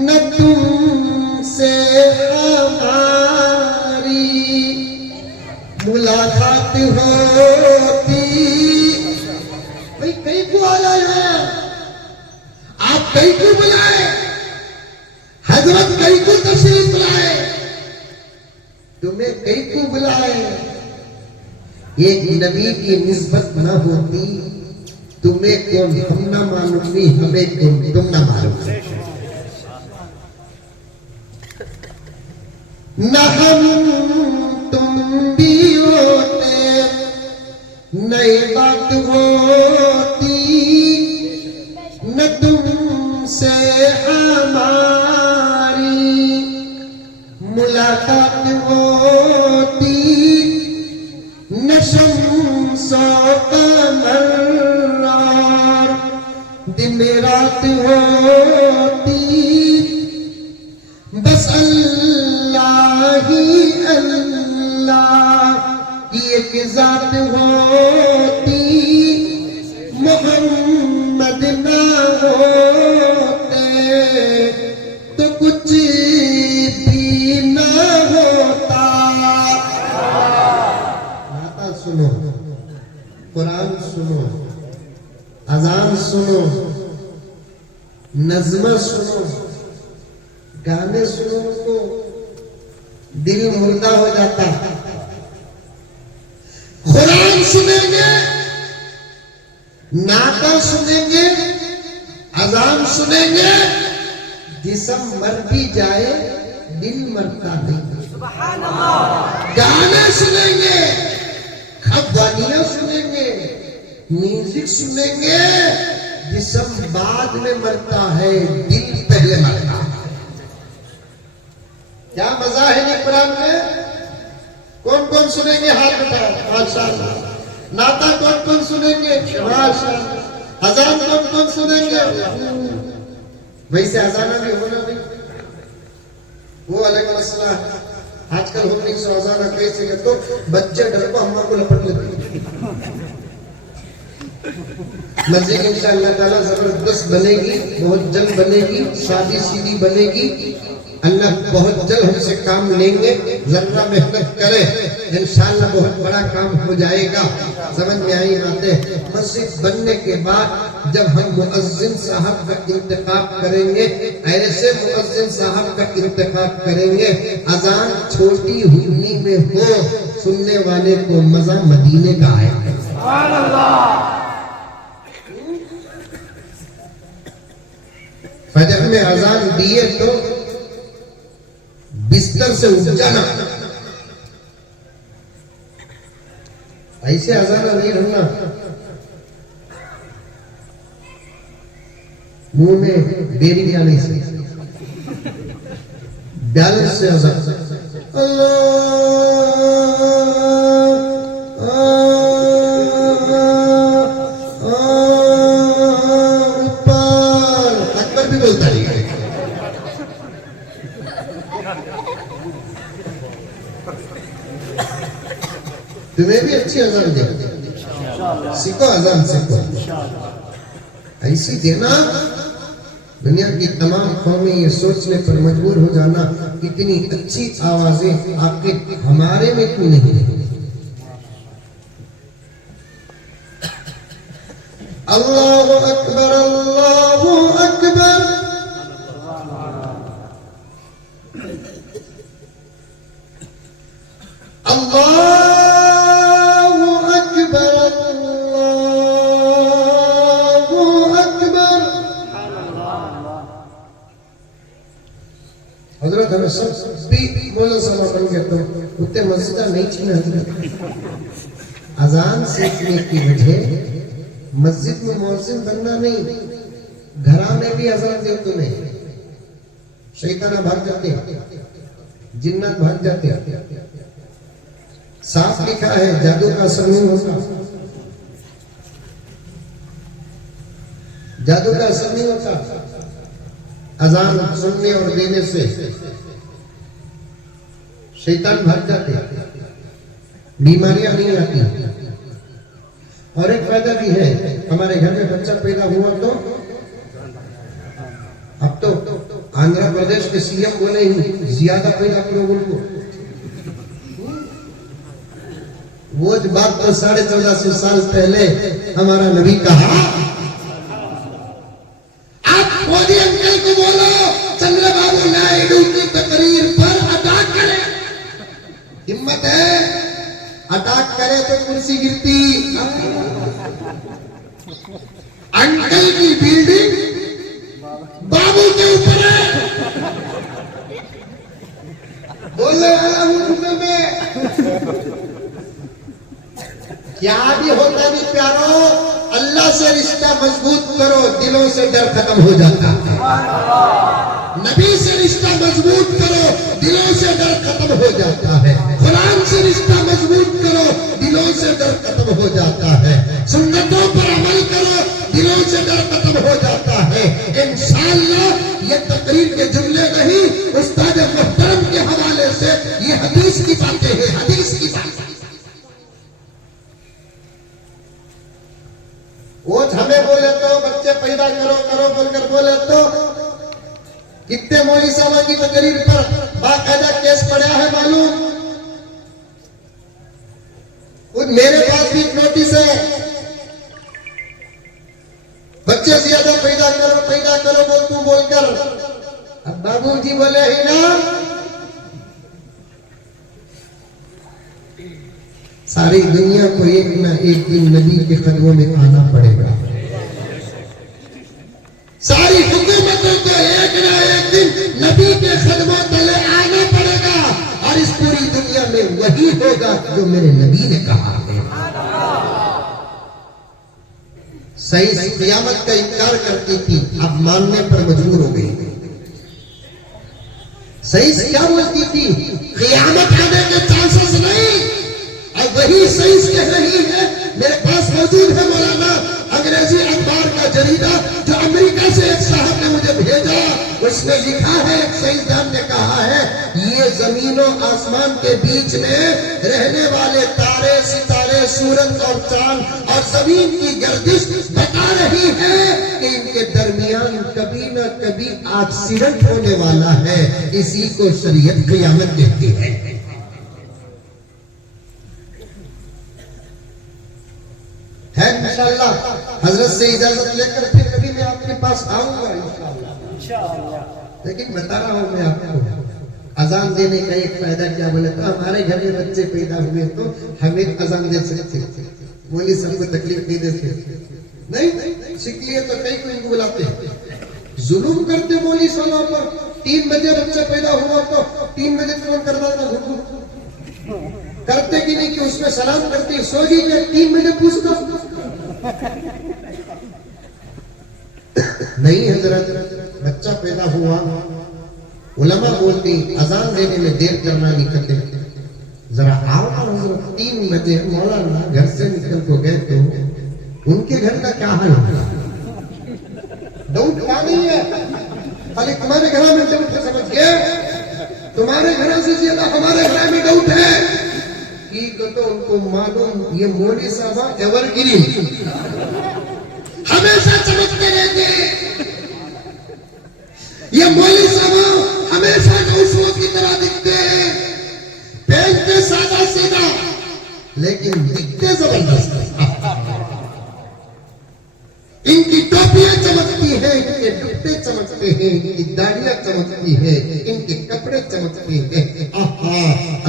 न तुमसे हमारी मुलाकात होती। भाई कहीं को आया है, आप कहीं को बुलाए, हजरत कहीं को तशरीफ लाए, तुम्हें कहीं को बुलाए। एक नबी की निस्बत न होती, तुम्हें कौन हम न मालूमी, हमें कौन तुम न मालूम। न हम तुम भी होते, नई बात होती, न तुमसे हमारी मुलाकात होती, न शम्सो कमर और दिन रात होती, बस अल्लाह ही अल्लाह की एक जात होती, मोहम्मद ना होते तो कुछ भी ना होता। सुनो, कुरान सुनो, अजान सुनो, नज़्म सुनो, गाने सुनो तो दिल मुर्दा हो जाता। कुरान सुनेंगे, नाता सुनेंगे, अजान सुनेंगे, जिस्म मर भी जाए दिल मरता नहीं। गाने सुनेंगे, खवानियां सुनेंगे, म्यूजिक सुनेंगे, जिस्म बाद में मरता है, दिल पहले मरता है। क्या मजा है ये कुरान में। कौन कौन सुनेंगे हाथ उठाओ, माशाअल्लाह। नाता कौन कौन सुनेंगे, माशाअल्लाह। अजान कौन कौन सुनेंगे। वैसे अजाना भी होना भी वो अलग मसला है। आजकल हम नहीं सो अजाना कैसे के तो बच्चे डर को अम्मा को लपट लेते। मस्जिद इंशाअल्लाह ताला जबरदस्त बनेगी, बहुत जल्द बनेगी, शादी सीधी बनेगी। अल्लाह बहुत जल्द हमसे काम लेंगे, जरा मेहनत करें, इंशाअल्लाह बहुत बड़ा काम हो जाएगा। समझ में आई बातें। मस्जिद बनने के बाद जब हम मुअज्जिन साहब का इंतखाब करेंगे, ऐसे मुअज्जिन साहब का इंतखाब करेंगे, अजान छोटी हुई में हो, सुनने वाले को मजा मदीने का आएगा। सुभान अल्लाह। फजर में अजान दिए तो बिस्तर से उठ जाना, ऐसे अजाना नहीं रहना। मुंह में बेरी आने से बैलेंस से अजान। ऊपर अकबर भी बोलता नहीं है। तुम्हें भी अच्छी अजान दे, सीखो अजान सीखो, ऐसी देना। दुनिया की तमाम कौमें ये सोचने पर मजबूर हो जाना, इतनी अच्छी आवाजें आपके हमारे में क्यों नहीं। अल्लाहु अकबर, अल्लाहु अकबर। हजरत हमें सब भी बोलो समापन के तो उतने मस्जिद नहीं छीना। अजान सीखने की वजह मस्जिद में मौसिम बनना नहीं, घरा में भी अजान दे तुम्हें, शैताना भाग जाते, जिन्नत भाग जाते। साफ लिखा है जादू का असर नहीं होता, जादू का असर नहीं होता। अजान सुनने और देने से शैतान भाग जाते, बीमारियां नहीं आती। और एक फायदा भी है, हमारे घर में बच्चा पैदा हुआ तो अब तो आंध्र प्रदेश के सीएम बोले ही ज्यादा पैदा करो उनको। वो बात तो 1450 साल पहले हमारा नबी कहा। आप मोदी अंकल को बोलो चंद्रबाबू नायडू की तकरीर पर अटैक करे, हिम्मत है अटैक करे तो कुर्सी गिरती। अंकल की बिल्डिंग बाबू के ऊपर है, बोलने वाला हूं में। क्या भी होता भी प्यारो, अल्लाह से रिश्ता मजबूत करो, दिलों से डर खत्म हो जाता है। नबी से रिश्ता मजबूत करो, दिलों से डर खत्म हो जाता है। कुरान से रिश्ता मजबूत करो, दिलों से डर खत्म हो जाता है। सुन्नतों पर अमल करो, दिलों से डर खत्म हो जाता है। इंशाअल्लाह ये तकरीर के जुमले नहीं, उस्ताद मुहतरम के हवाले से ये हदीस की बातें हैं, हदीस की बातें। वो हमें बोले तो बच्चे पैदा करो करो बोलकर बोले तो कितने मौलवी साहब की तकरीर पर बाकायदा केस पड़ा है मालूम। खुद मेरे पास भी नोटिस है, बच्चे ज्यादा पैदा करो बोल तू बोलकर। अब बाबूजी बोले ही ना, सारी दुनिया को एक ना एक दिन नबी के कदमों में आना पड़ेगा। सारी हुकूमतों को एक ना एक दिन नबी के कदमों तले आना पड़ेगा, और इस पूरी दुनिया में वही होगा जो मेरे नबी ने कहा है। सही क़यामत का इनकार करती थी, अब मानने पर मजबूर हो गई। सही क्या बोलती थी, क़यामत आने के चांसेस नहीं, और वही सही कह रही है। मेरे पास मौजूद है मौलाना अंग्रेजी अखबार का जरीदा, जो अमेरिका से एक साहब ने मुझे भेजा। उसने लिखा है, एक साइंसदान ने कहा है, ये जमीन और आसमान के बीच में रहने वाले तारे, सितारे, सूरज और चांद और जमीन की गर्दिश बता रही है कि इनके दरमियान कभी न कभी एक्सीडेंट होने वाला है। इसी को शरीयत क़यामत कहती है। इंशाअल्लाह हजरत से इजाजत लेकर फिर कभी मैं आपके पास आऊंगा इंशाअल्लाह। लेकिन बता रहा हूं मैं आपको, अजान देने का एक फायदा क्या बोले तो, हमारे घर में बच्चे पैदा हुए तो हमें अजान दे सकते, मौलवी साहब को तकलीफ नहीं देते। नहीं सीख लिए तो कई को इनको बुलाते, जुलूम करते मौलवी साहब पर। 3 बजे बच्चा पैदा हुआ तो 3 बजे फोन करता था, करते कि नहीं कि उसमें सलाम करते, सोगी क्या 3 बजे पूछता नहीं। हजरत बच्चा पैदा हुआ, उलमा बोलती अजान देने में देर करना नहीं करते, जरा आओ हजरत 3 बजे मौलाना घर से निकल को गए तो उनके घर का क्या हाल होगा? डाउट क्या नहीं है, खाली तुम्हारे घर में डाउट है, समझ गए? तुम्हारे घर से ज्यादा हमारे घर में डाउट है कि तो उनको मालूम ये मौलवी साहब एवरग्रीन हमेशा चमकते रहते, ये मौलवी साहब हमेशा नौसों की तरह दिखते हैं, पहनते सादा सीधा लेकिन दिखते जबरदस्त। इनकी टोपियां चमकती हैं, इनके दुपट्टे चमकते हैं, इनकी दाढ़ियां चमकती हैं, इनके कपड़े चमकते हैं। आहा,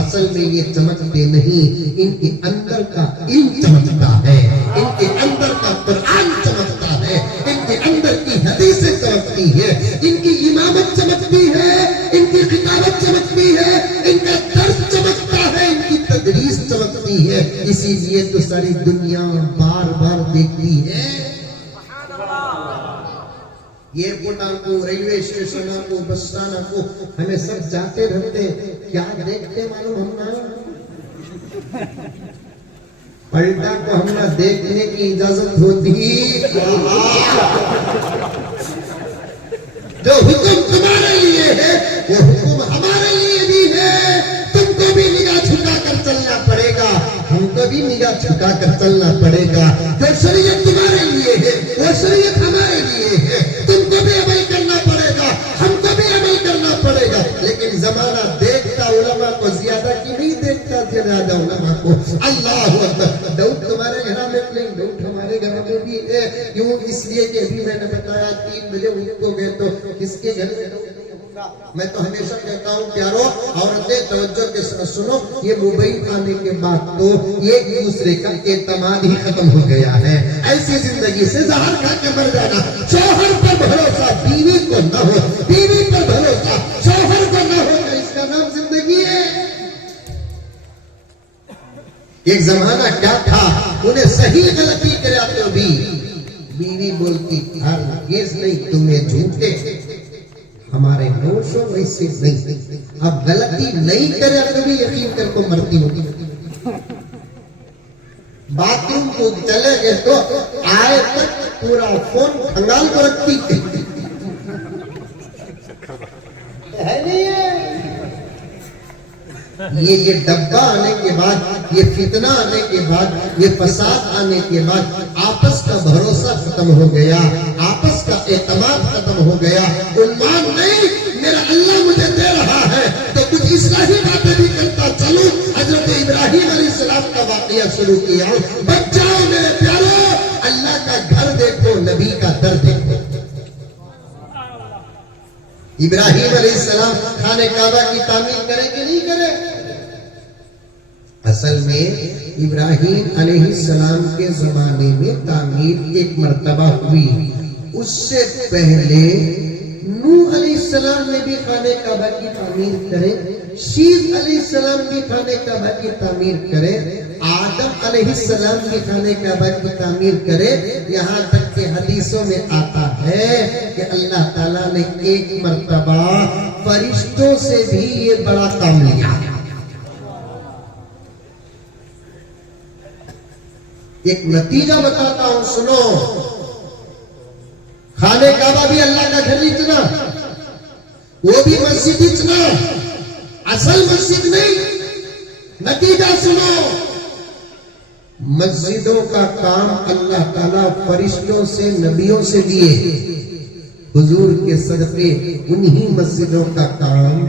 असल में ये चमकते नहीं, इनके अंदर का इल्म चमकता है, इनके अंदर का कुरान चमकता है, इनके अंदर की हदीसें चमकती है, इनकी इमामत चमकती है, इनकी किताबत चमकती है, इनका दर्स चमकता है, इनकी तदरीस चमकती है। इसीलिए तो सारी दुनिया बार बार देखती है। एयरपोर्ट को, रेलवे स्टेशन को, बस स्टैंड को, हमें सब जाते रहते, क्या देखते मालूम हम ना? पलटा को हम ना देखने की इजाजत होती। जो हुक्म तुम्हारे लिए है वो हुक्म हमारे लिए भी है। तुमको भी निगाह झुका कर चलना पड़ेगा, हमको भी निगाह झुका कर चलना पड़ेगा। जो शरीयत तुम्हारे लिए है वो शरीयत हमारे लिए है, तुमको भी अमल करना पड़ेगा, हमको भी अमल करना पड़ेगा। लेकिन जमाना देखता उलमा को ज्यादा कि नहीं देखता ज्यादा उलमा को। अल्लाह अकबर। डाउट तुम्हारे घर में नहीं, डाउट हमारे घर में भी है। क्यों? इसलिए कि अभी मैंने बताया 3 बजे उनको गए तो किसके घर में डाउट नहीं होगा। मैं तो हमेशा कहता हूँ प्यारो औरतें तवज्जो के साथ सुनो, ये मोबाइल आने के बाद तो एक दूसरे का एतमाद ही खत्म हो गया है। ऐसी जिंदगी से जहर खा के मर जाना। शौहर पर भरोसा बीवी को न हो, बीवी पर भरोसा शौहर को न हो, इसका नाम जिंदगी है। एक जमाना क्या था, उन्हें सही गलती करा तो भी बीवी बोलती हर केस नहीं, तुम्हें झूठे, हमारे नोशो वैसे नहीं। अब गलती नहीं करे कभी यकीन कर को मरती होगी। बाथरूम को चले गए तो आए तक पूरा फोन खंगाल को रखती है नहीं है। ये डब्बा आने के बाद, ये फितना आने के बाद, ये फसाद आने के बाद आपस का भरोसा खत्म हो गया, आपस का एतमाद खत्म हो गया। उम्मान नहीं, मेरा अल्लाह मुझे दे रहा है तो कुछ इस्लाही बातें भी करता चलूं, हजरत इब्राहिम अलैहिस्सलाम का वाकया शुरू किया। बच्चाओं मेरे प्यारो, अल्लाह का घर देखो, नबी का दर देखो। इब्राहिम अलैहिस्सलाम खाने काबा की तामीर करे कि नहीं करे? असल में इब्राहिम अलैहिस्सलाम के जमाने में तामीर एक मर्तबा हुई। उससे पहले नूह अलैहिस्सलाम ने भी खाने काबा की तामीर करे, शीश अलैहिस्सलाम भी खाने काबा की तामीर करे, आदम अलैहिस्सलाम भी खाने काबा की तामीर करे। यहाँ तक के हदीसों में आता है कि अल्लाह ताला ने एक मर्तबा फरिश्तों से भी ये बड़ा काम लिया। एक नतीजा बताता हूं, सुनो। खाने काबा भी अल्लाह का घर इतना, वो भी मस्जिद इतना, असल मस्जिद नहीं। नतीजा सुनो, मस्जिदों का काम अल्लाह ताला फरिश्तों से, नबियों से लिए। हुजूर के सदके उन्हीं मस्जिदों का काम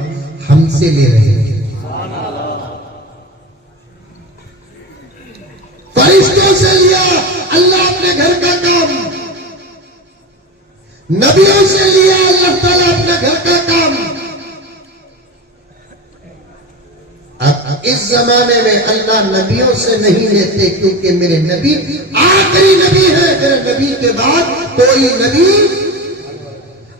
हमसे ले रहे हैं। फरिश्तों से लिया अल्लाह अपने घर का काम, नबियों से लिया अल्लाह ताला अपने घर का काम। अब इस जमाने में अल्लाह नबियों से नहीं लेते, क्योंकि मेरे नबी आखिरी नबी है। मेरे नबी के बाद कोई नबी,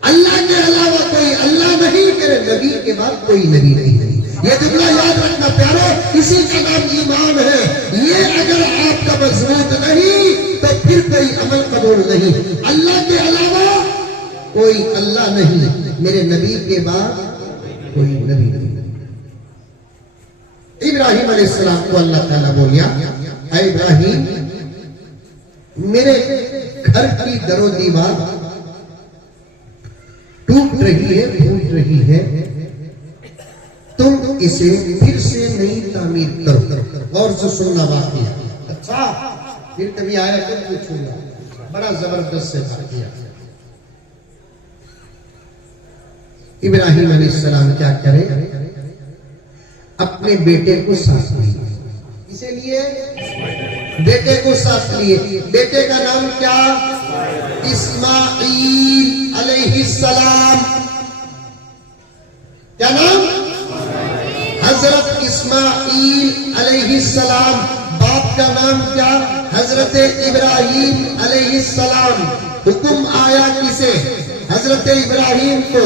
अल्लाह के अलावा कोई अल्लाह नहीं, मेरे नबी के बाद कोई नबी नहीं है। ये जुमला याद रखना प्यारो, इसी का नाम ईमान है। ये अगर आपका मजबूत नहीं तो फिर कोई अमल कबूल नहीं। अल्लाह के अलावा कोई अल्लाह नहीं, मेरे नबी के बाद कोई नबी नहीं। इब्राहिम अलैहिस्सलाम को अल्लाह ताला बोलिया, ऐ इब्राहिम, मेरे घर की दरो दीवार टूट रही है, फूट रही है, तुम इसे फिर से नई तामीर करो। और जो सुनना बाकी है, अच्छा फिर कभी आया तो पूछूंगा, बड़ा जबरदस्त से वाकया। इब्राहिम अलैहिस्सलाम क्या करे, अपने बेटे को साथ लिए। इसीलिए बेटे को साथ लिए। बेटे का नाम क्या? इस्माईल अलैहिस्सलाम। क्या नाम? हजरत इस्माईल अलैहिस्सलाम। बाप का नाम क्या? हजरत इब्राहिम अलैहिस्सलाम। हुक्म आया किसे? हजरत इब्राहिम को।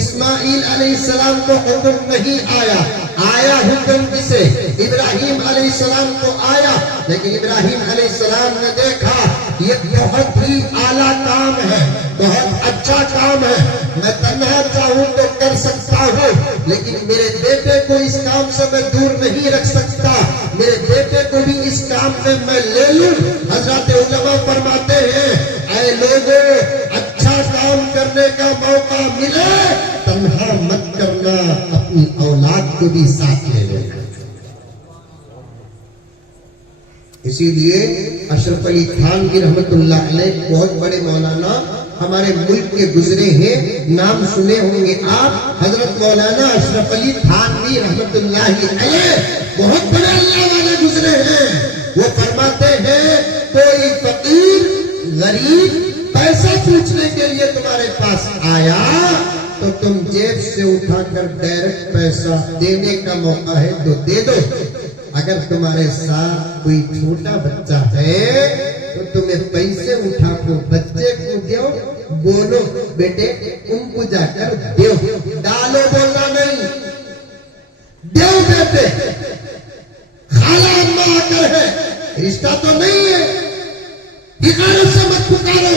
इस्माईल अलैहिस्सलाम को हुक्म नहीं आया। आया हुक्म किसे? इब्राहिम अलैहिस्सलाम को आया। लेकिन इब्राहिम अलैहिस्सलाम ने देखा ये बहुत ही आला काम है, बहुत अच्छा काम है, मैं तन्हा चाहूं तो कर सकता हूं, लेकिन मेरे बेटे को इस काम से मैं दूर नहीं रख सकता। मेरे बेटे को भी इस काम में मैं ले लूं। हजरत उलमा फरमाते हैं, ऐ लोगों, अच्छा काम करने का मौका मिले तन्हा मत करना, अपनी औलाद को भी साथ ले लेना। इसीलिए अशरफ अली थानवी रहमतुल्लाह अलैह बहुत बड़े मौलाना हमारे मुल्क के गुजरे हैं, नाम सुने होंगे आप। हजरत मौलाना अशरफ अली थानवी रहमतुल्लाह अलैह बहुत बड़े अल्लाह वाले गुजरे हैं। वो फरमाते हैं, कोई फकीर गरीब पैसा पूछने के लिए तुम्हारे पास आया तो तुम जेब से उठाकर डायरेक्ट पैसा देने का मौका है तो दे दो। अगर तुम्हारे साथ कोई छोटा बच्चा है तो तुम्हें पैसे उठा को बच्चे को दो, बोलो बेटे उनको जाकर दो। डालो बोलना नहीं, दो बेटे। खाला अम्मा आकर है, रिश्ता तो नहीं है, भिखारी से मत पुकारो,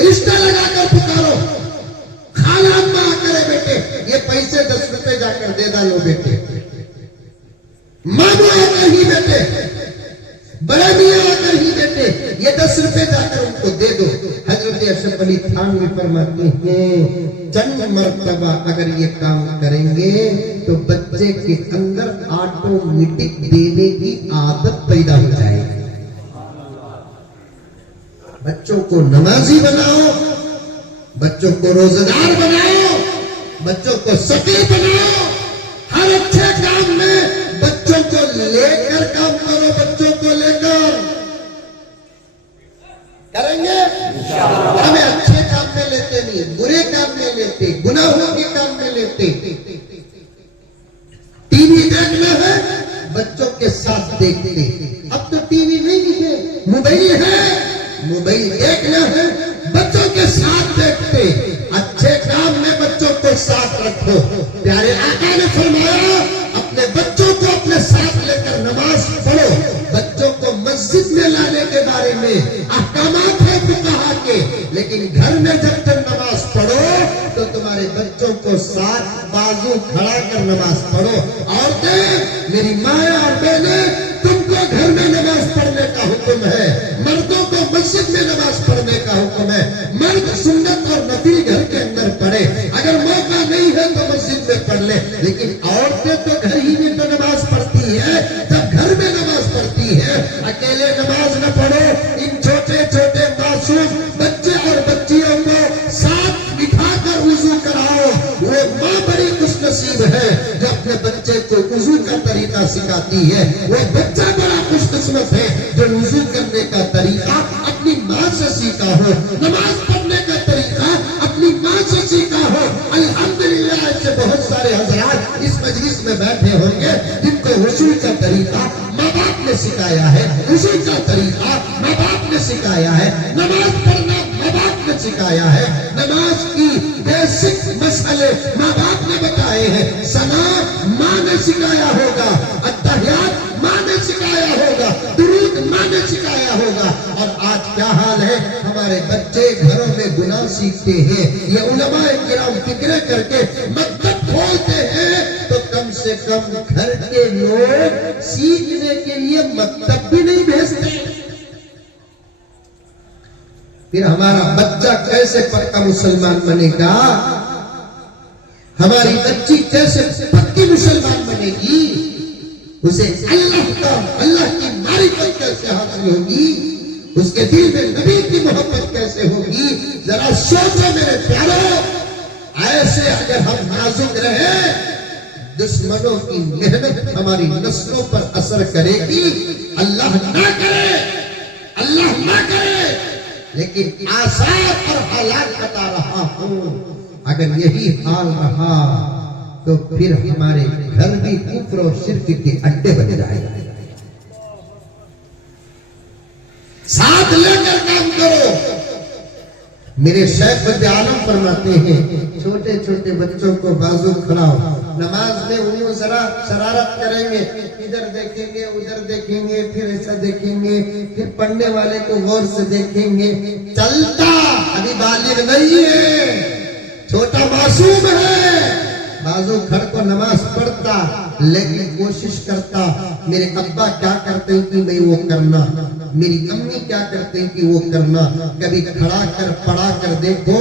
रिश्ता लगाकर पुकारो। खाला अम्मा आकर है बेटे, ये पैसे 10 रुपए जाकर दे डालो बेटे। मामू आकर ही बेटे, बड़े मियां आकर ही बेटे, ये 10 रुपए जाकर उनको दे दो। हजरत अशरफ अली थानवी फरमाते हैं, चंद मर्तबा अगर ये काम करेंगे तो बच्चे के अंदर ऑटोमेटिक देने की आदत पैदा हो जाएगी। बच्चों को नमाजी बनाओ, बच्चों को रोजेदार बनाओ, बच्चों को सकी बनाओ। हर अच्छे काम में लेकर काम करो, बच्चों को लेकर करेंगे। हमें अच्छे काम में लेते नहीं, बुरे काम में लेते, गुनाहों के काम में लेते। टीवी देखना है, बच्चों के साथ देखते। अब तो टीवी नहीं है, मोबाइल है, मोबाइल देखना है, बच्चों के साथ देखते। अच्छे काम में बच्चों को साथ रखो। प्यारे आका ने फरमाया अपने बच्चों को अपने साथ लेकर नमाज पढ़ो। बच्चों को मस्जिद में लाने के बारे में अहकामात है फुक़हा के, लेकिन घर में जब तक नमाज पढ़ो तो तुम्हारे बच्चों को साथ बाजू खड़ा कर नमाज पढ़ो। औरतें, मेरी माँ और बहनें, तुमको घर में नमाज पढ़ने का हुक्म है, मर्दों को मस्जिद में नमाज पढ़ने का हुक्म है। मर्द सुन्नत और नफिल घर के अंदर पढ़े, अगर मौका नहीं है तो मस्जिद में पढ़ ले, लेकिन औरतें तो घर ही में तो नमाज पढ़ती है। जब घर में नमाज पढ़ती है, अकेले नमाज न पढ़ो। इन छोटे छोटे मासूम बच्चे और बच्चियों को साथ बिठाकर वुजू कराओ। वो माँ बड़ी खुशनसीब है जो अपने बच्चे को वुजू का तरीका सिखाती है। वो बच्चा बड़ा खुशकिस्मत है जो वुजू करने का तरीका अपनी माँ से सीखा हो, नमाज पढ़ने का तरीका अपनी माँ से सीखा हो। अल्हम्दुलिल्लाह ऐसे बहुत सारे हज़रात इस मजलिस में बैठे होंगे जिनको वुजू का तरीका माँ बाप ने सिखाया है, वुजू का तरीका माँ बाप ने सिखाया है, नमाज पढ़ना माँ बाप ने सिखाया है, नमाज की बेसिक मसले माँ बाप ने बताए हैं, सना माँ ने सिखाया होगा, अत्तहियात माँ ने सिखाया होगा, दुरूद माँ ने सिखाया होगा। और आज क्या हाल है, हमारे बच्चे घरों में गुनाह सीखते हैं। ये उलमाए किराम फिक्र करके मकतब खोलते हैं तो कम से कम घर के लोग सीखने के लिए मकतब भी नहीं भेजते। फिर हमारा बच्चा कैसे पक्का मुसलमान बनेगा, हमारी बच्ची कैसे पक्की मुसलमान बनेगी, उसे अल्लाह की मारिफत कैसे हासिल होगी, उसके दिल में नबी की मोहब्बत कैसे होगी। जरा सोचो मेरे प्यारों, ऐसे अगर हम नाजुक रहे, दुश्मनों की मेहनत हमारी नस्लों पर असर करेगी। अल्लाह ना करे, अल्लाह ना करे, लेकिन आसार और हालात बता रहा हूं, अगर यही हाल रहा तो फिर हमारे घर भी कुफ्र और शिर्क के अड्डे बन जाएगा। साथ लेकर काम करो। मेरे शेख वज़े आलम फरमाते हैं, छोटे छोटे बच्चों को बाजू खड़ाओ, नमाज में उन्हें जरा शरारत करेंगे, इधर देखेंगे उधर देखेंगे, फिर ऐसा देखेंगे, फिर पढ़ने वाले को गौर से देखेंगे। चलता, अभी बालिग नहीं है, छोटा मासूम है, बाजू खड़ को नमाज पढ़ता, लेकिन कोशिश करता मेरे अब्बा क्या करते हैं कि मैं वो करना, मेरी अम्मी क्या करते हैं कि वो करना। कभी खड़ा कर पढ़ा कर देखो,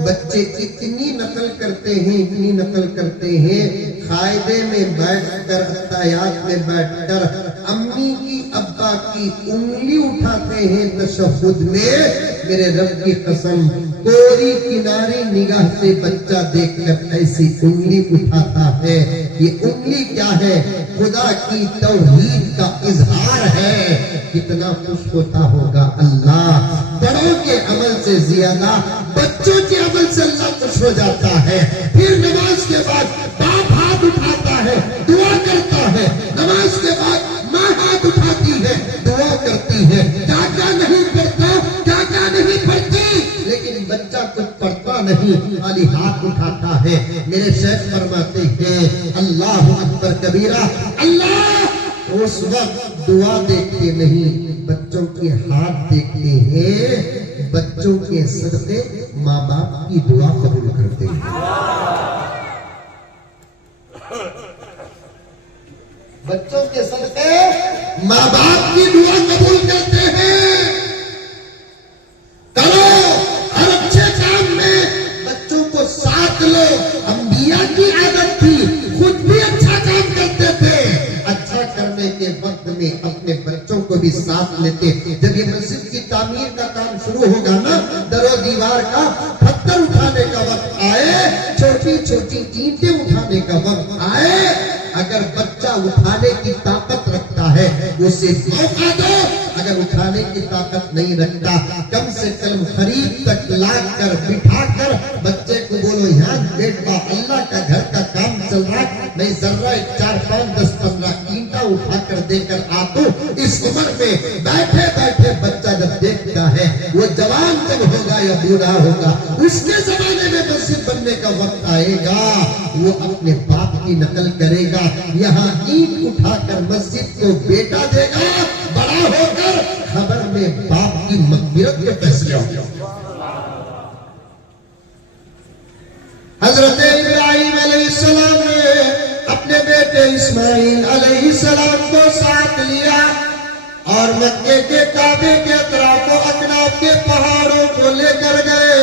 बच्चे इतनी नकल करते हैं, इतनी नकल करते हैं, कायदे में बैठकर, अत्तहियात में बैठकर अम्मी की अब्बा की उंगली उठाते हैं तशहुद में। मेरे रब की कसम, कोरी किनारी निगाह से बच्चा देखकर ऐसी उंगली उठाता है। ये उंगली क्या है? खुदा की तौहीद का इजहार है। कितना खुश होता होगा अल्लाह। बड़ों के अमल से ज्यादा बच्चों के अमल से अल्लाह खुश हो जाता है। फिर नमाज के बाद बाप हाथ उठाता है, दुआ करता है, नमाज के बाद माँ हाथ उठाती है, दुआ करती है, चाचा नहीं पढ़ता, चाचा नहीं पढ़ती, लेकिन बच्चा कुछ पढ़ता नहीं, खाली हाथ उठाता है। मेरे शेख फरमाते हैं, अल्लाह अकबर कबीरा, अल्लाह उस वक्त दुआ देखते नहीं, बच्चों के हाथ देखते हैं। बच्चों के सदके माँ बाप की दुआ कबूल करते हैं। बच्चों के सदके माँ बाप की दुआ कबूल करते हैं। करो, हर अच्छे काम में बच्चों को साथ लो। अंबिया की आदत थी, खुद भी अच्छा काम करते थे, अच्छा करने के वक्त में अपने बच्चों को भी साथ लेते। जब ये मस्जिद की तामीर का काम शुरू होगा ना, दरो दीवार का पत्थर उठाने का वक्त आए, छोटी छोटी ईंटें उठाने का वक्त आए, अगर बच्चा उठाने की ताकत रखता है, उसे मौका दो। अगर उठाने की ताकत नहीं रखता, कम से कम खरीद तक लाद कर बिठा कर बच्चे को बोलो, यहाँ बेटा अल्लाह का घर का काम चल रहा है, नहीं जर्रा 4, 5, 10, 15 ईंटा उठा कर देकर आ दो। इस उम्र में बैठे बैठे बच्चा जब देखता है, वो जवान जब होगा या बूढ़ा होगा, उसके जमाने में मस्जिद बनने का वक्त आएगा, वो अपने बाप की नकल करेगा। यहाँ ईंट उठाकर मस्जिद को बेटा देगा, बड़ा होकर खबर में बाप की मगफिरत के फैसले होंगे। हजरत इब्राहिम अलैहिस्सलाम ने अपने बेटे इस्माइल अलैहिस्सलाम को साथ लिया और मक्के के काबे के अतराफ अकनाफ के पहाड़ों को लेकर गए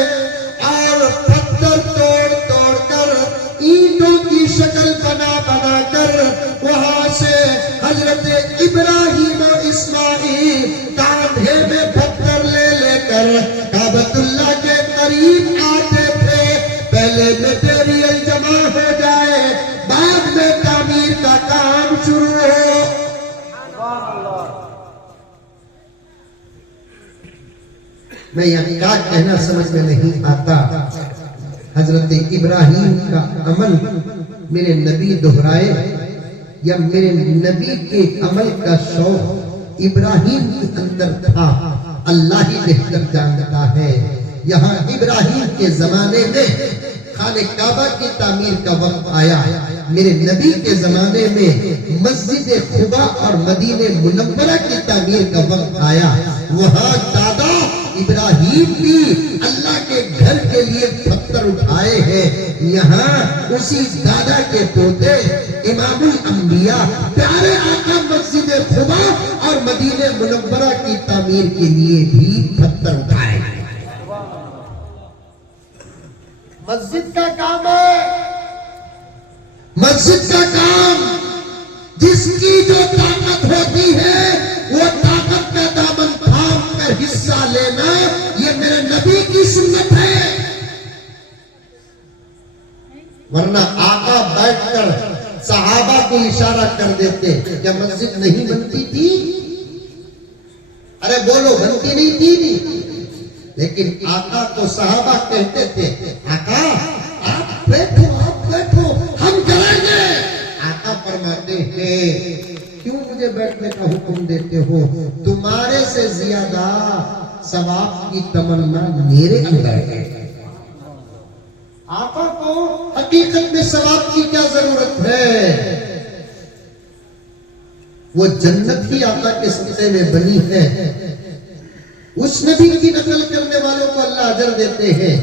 और पत्थर तोड़ तोड़ कर ईंटों की शक्ल बना बना कर वहां से हजरत इब्राहिम और इस्माइल कांधे में पत्थर ले लेकर काबतुल्लाह के करीब आते थे। पहले मटेरियल जमा हो जाए, बाद में तामीर का काम शुरू हो। मैं यहाँ क्या कहना समझ में नहीं आता। हजरत इब्राहिम का अमल मेरे नबी दोहराए या मेरे नबी के अमल का शौक इब्राहिम के अंदर था, अल्लाह ही बेहतर जानता है। यहाँ इब्राहिम के जमाने में खाने काबा की तामीर का वक्त आया, मेरे नबी के जमाने में मस्जिद खुबा और मदीने मुनव्वरा की तामीर का वक्त आया। वहाँ दादा इब्राहिम भी अल्लाह के घर के लिए पत्थर उठाए हैं। यहाँ उसी दादा के पोते इमामुल अंबिया प्यारे आका मस्जिद खुबा और मदीने मुनव्वरा की तामीर के लिए भी पत्थर उठाए। मस्जिद का काम है, मस्जिद का काम जिसकी जो ताकत होती है वो ताकत का दामन थाम कर हिस्सा लेना, ये मेरे नबी की सुन्नत है। वरना आका बैठकर सहाबा को इशारा कर देते, क्या मस्जिद नहीं बनती थी? अरे बोलो, बनती नहीं थी। लेकिन आका को सहाबा कहते थे, आका आप बैठो, हम करेंगे। आका फरमाते हैं, क्यों मुझे बैठने का हुक्म देते हो? तुम्हारे से ज्यादा सवाब की तमन्ना मेरे अंदर है। आका को हकीकत में सवाब की क्या जरूरत है? वो जन्नत ही आका के सत्ते में बनी है। उस नबी की नकल करने वालों को अल्लाह अजर देते हैं।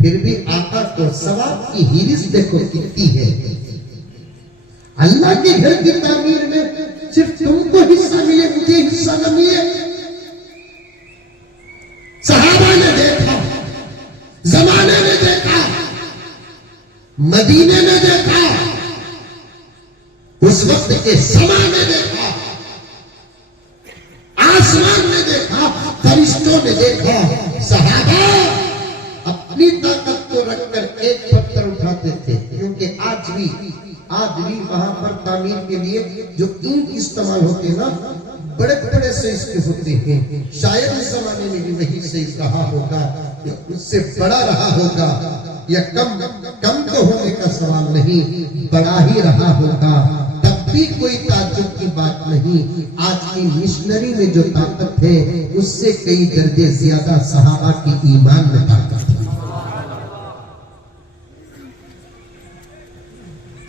फिर भी आका को सवाब की हिरिस देखो कितनी है। अल्लाह के घर की तामीर में सिर्फ तुमको हिस्सा मिले, मुझे हिस्सा न मिले। सहाबा ने देखा, जमाने ने देखा, मदीने ने देखा, उस वक्त के समा ने देखा, आसमान ने देखा, फरिश्तों ने देखा। सहाबा अपनी ताकत को रखकर एक पत्थर उठाते थे, क्योंकि आज भी वहां पर तामीर के लिए जो ईंट इस्तेमाल होते ना, बड़े बड़े से इसके होते हैं। शायद इस जमाने में भी वही से रहा होगा या उससे बड़ा रहा होगा, या कम तो होने का सवाल नहीं, बड़ा ही रहा होगा। भी कोई ताज्जुब की बात नहीं। आज की मिशनरी में जो ताकत है उससे कई दर्जे ज्यादा सहाबा की ईमान में ताकत है।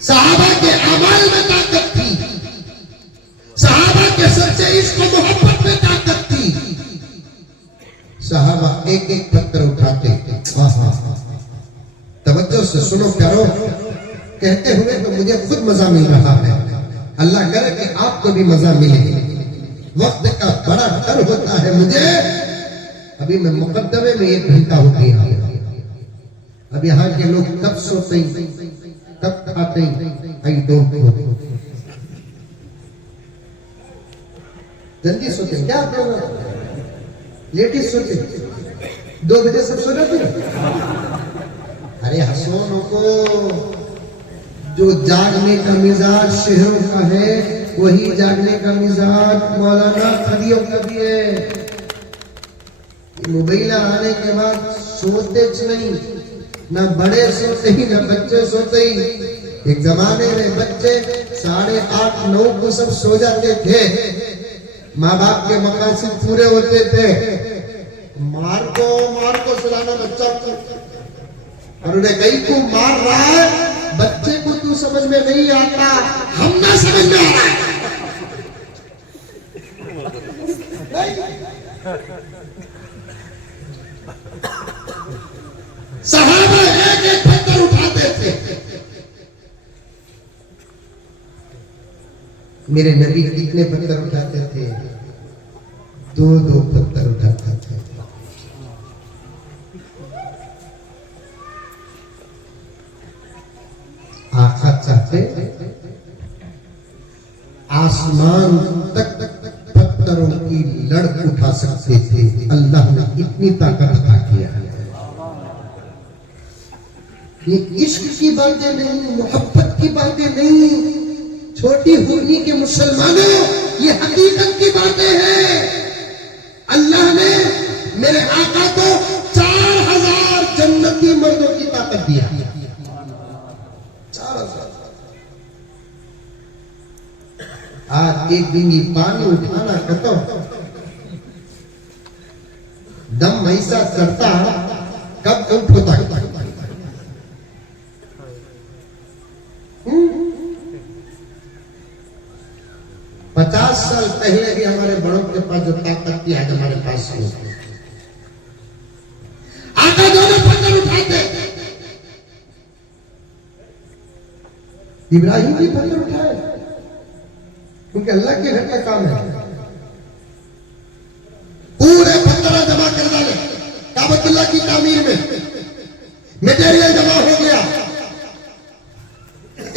सहाबा के अमल में ताकत थी, सहाबा के सच्चे इश्क और मोहब्बत में ताकत थी। सहाबा एक एक पत्थर उठाते। तवज्जो से सुनो प्यारो, कहते हुए तो मुझे खुद मजा मिल रहा है। अल्लाह करे कि आपको भी मजा मिले। वक्त का बड़ा डर होता है मुझे। अभी मैं मुकद्दमे में 1 घंटा हो गया। अब यहाँ के लोग कब सोते कब खाते आई डोंट नो। जल्दी सोते क्या लेटी सोते 2 बजे सब सो जाते। अरे हसोनों को जो जागने का मिजाज शहरों का है वही जागने का मिजाज मौलाना सदियों का भी है। मोबाइल आने के बाद सोते नहीं, ना बड़े सोते ही ना बच्चे सोते ही। एक जमाने में बच्चे 8:30 9 को सब सो जाते थे, माँ बाप के मकासद पूरे होते थे। मार को सुलाना बच्चा को, और उन्हें कहीं को मार रहा है, बच्चे को तू समझ में नहीं आता, हम ना समझ में आ रहा है। सहाबा एक एक पत्थर उठाते थे, मेरे नबी कितने पत्थर उठाते थे? 2-2 पत्थर उठाते थे। आका चाहते आसमान तक पत्थरों की लड़ उठा सकते थे। अल्लाह ने इतनी ताकत अता किया है। ये इश्क की बातें नहीं, मोहब्बत की बातें नहीं, छोटी हुर्नी के मुसलमानों, ये हकीकत की बातें हैं। अल्लाह ने मेरे आका को 4000 जन्नती मर्दों की ताकत दिया। 4000। आज एक दिन ये पानी उठाना खत्म, दम ऐसा चढ़ता कब उठ होता है। 50 साल पहले भी हमारे बड़ों के पास जो ताकत थी आज हमारे पास नहीं। आका दोनों पत्थर उठाते, इब्राहिम भी पत्थर उठाए, क्योंकि अल्लाह के घर का काम है। पूरे पत्थर जमा कर डाले काबतुल्लाह की तामीर में, मटेरियल जमा हो गया।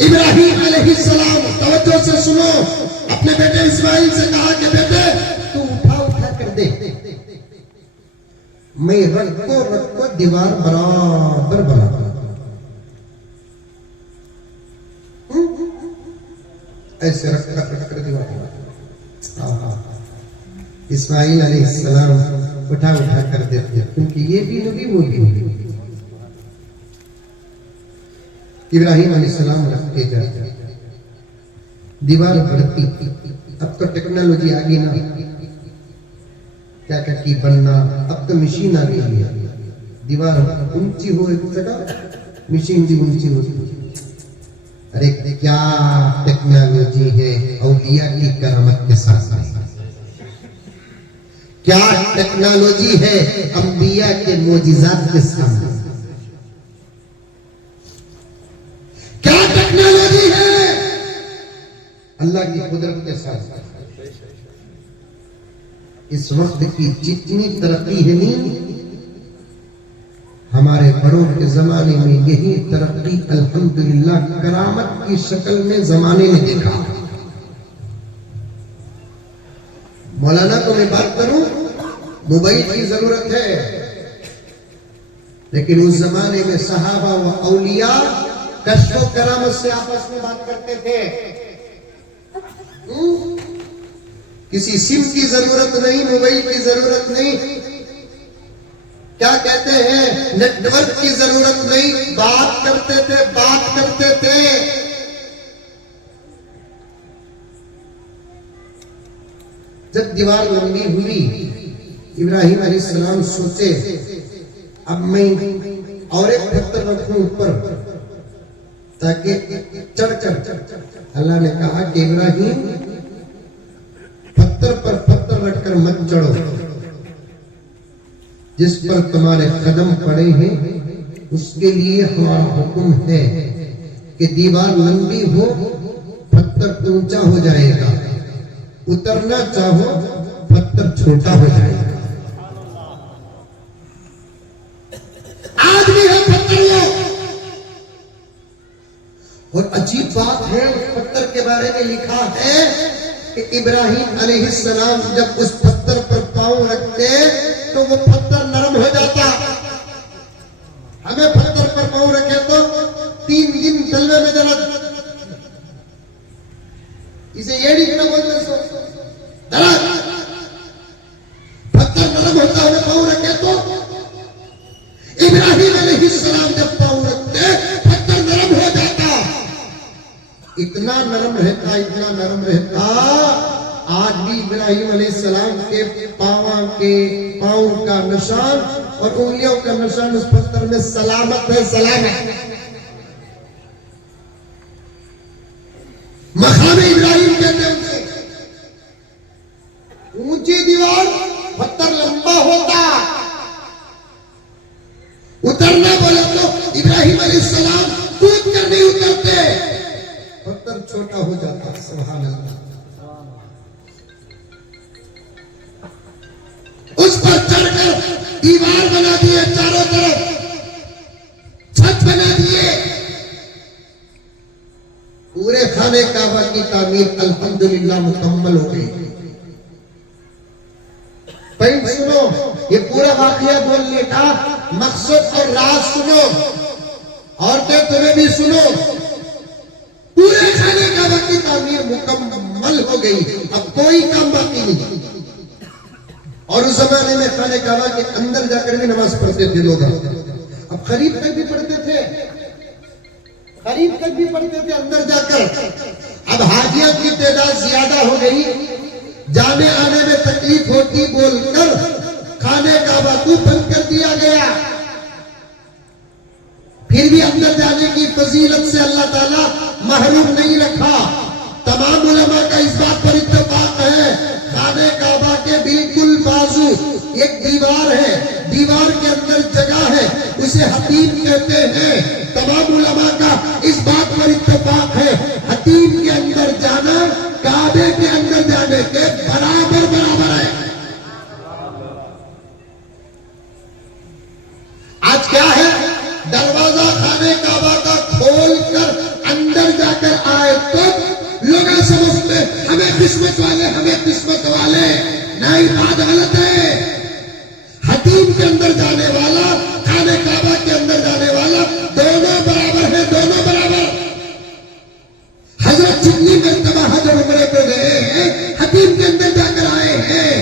इब्राहिम अलैहिस्सलाम, तवज्जो से सुनो, अपने बेटे इस्माइल से कहा कि बेटे तू उठा कर दे, मैं रखो दीवार बराबर बराबर। ऐसे रख दीवार। इस्माइल अलैहिस्सलाम उठा कर देते, क्योंकि ये भी नबी वो भी नबी। इब्राहिम अलैहिस्सलाम रखते जाते, दीवार बढ़ती। अब तो टेक्नोलॉजी आ गई ना, क्या की बनना, अब तो मशीन आ गई है। दीवार ऊंची हो एक जगह, मशीन भी ऊंची होती। अरे क्या टेक्नोलॉजी है औलिया की करामत के साथ साथ, क्या टेक्नोलॉजी है अंबिया के मोजिजात के सामने, क्या टेक्नोलॉजी है अल्लाह की कुदरत के साथ। इस वक्त की जितनी तरक्की है नहीं, हमारे बड़ों के जमाने में यही तरक्की अल्हम्दुलिल्लाह करामत की शक्ल में जमाने में देखा। मौलाना को मैं बात करूं, मोबाइल की जरूरत है, लेकिन उस जमाने में सहाबा व औलिया कश्फ करामत से आपस में बात करते थे। किसी सिम की जरूरत नहीं, मोबाइल की जरूरत नहीं, क्या कहते हैं नेटवर्क की जरूरत नहीं, बात करते थे। जब दीवार लंबी हुई, इब्राहिम अलैहिस्सलाम सोचे अब मैं और एक पत्थर रखूं ऊपर ताकि चढ़। अल्लाह ने कहा कि इब्राहिम पत्थर पर पत्थर रखकर मत चढ़ो, जिस पर तुम्हारे कदम पड़े हैं उसके लिए हमारा हुक्म है कि दीवार लंबी हो, पत्थर ऊंचा हो जाएगा, उतरना चाहो पत्थर छोटा हो जाएगा। आज भी है पत्थर। और अजीब बात है, उस पत्थर के बारे में लिखा है कि इब्राहिम अलैहिस्सलाम जब उस पत्थर पर पांव रखते तो वो पत्थर नरम हो जाता। हमें पत्थर पर पांव रखे तो 3 दिन तलवे में जरा इसे एड़ी ना बोलने सो दरा पत्थर नरम होता है पाँव रखे तो इब्राहिम अलैहिस्सलाम जब पाँव रखते पत्थर नरम हो जाता। इतना नरम रहता, इतना नरम रहता। आज भी इब्राहिम अलैहिस्सलाम के पाँव का निशान और उंगलियों का निशान उस पत्थर में सलामत है, सलामत। मकाम इब्राहिम कहते हैं उसे। ऊंची दीवार, पत्थर लंबा होता, उतरना बोले तो इब्राहिम अलैहिस्सलाम कूद कर नहीं उतरते, पत्थर छोटा हो जाता। सुभान अल्लाह। उस पर चढ़कर दीवार बना दिए, चारों तरफ छत बना दिए। पूरे खाने काबा की तामीर अल्हम्दुलिल्लाह मुकम्मल हो गई। पॉइंट सुनो, ये पूरा वाकया बोलने का मकसद और राज सुनो, और तो तुम्हें भी सुनो। पूरे खाने काबा की तामीर मुकम्मल हो गई, अब कोई काम बाकी नहीं। और उस जमाने में खाने काबा के अंदर जाकर भी नमाज पढ़ते थे लोग। अब खरीद कर भी पढ़ते थे, खरीद कर भी पढ़ते थे अंदर जाकर। अब हाजियों की तादाद ज्यादा हो गई, जाने आने में तकलीफ होती बोलकर खाने काबा को बंद कर दिया गया। फिर भी अंदर जाने की फजीलत से अल्लाह ताला महरूम नहीं रखा। तमाम उलमा का इस बात पर इत्तेफाक है, खाने काबा के बिल्कुल बाजू एक दीवार है, दीवार के अंदर जगह है, उसे हतीम कहते हैं। तमाम उलमा का इस बात पर इत्तेफाक है, हतीम के अंदर जाना काबे के अंदर जाने के बराबर बराबर है। आज क्या है, दरवाजा खाने काबा का खोलकर अंदर जाकर आए तो लोग समझते हमें किस्मत वाले, हमें किस्मत वाले। नहीं, बात गलत है। हतीम के अंदर जाने वाला, खाने काबा के अंदर जाने वाला, दोनों बराबर है, दोनों बराबर। हजरत जितनी मर्तबा हज और उम्रे को गए हैं, हतीम के अंदर जाकर आए हैं।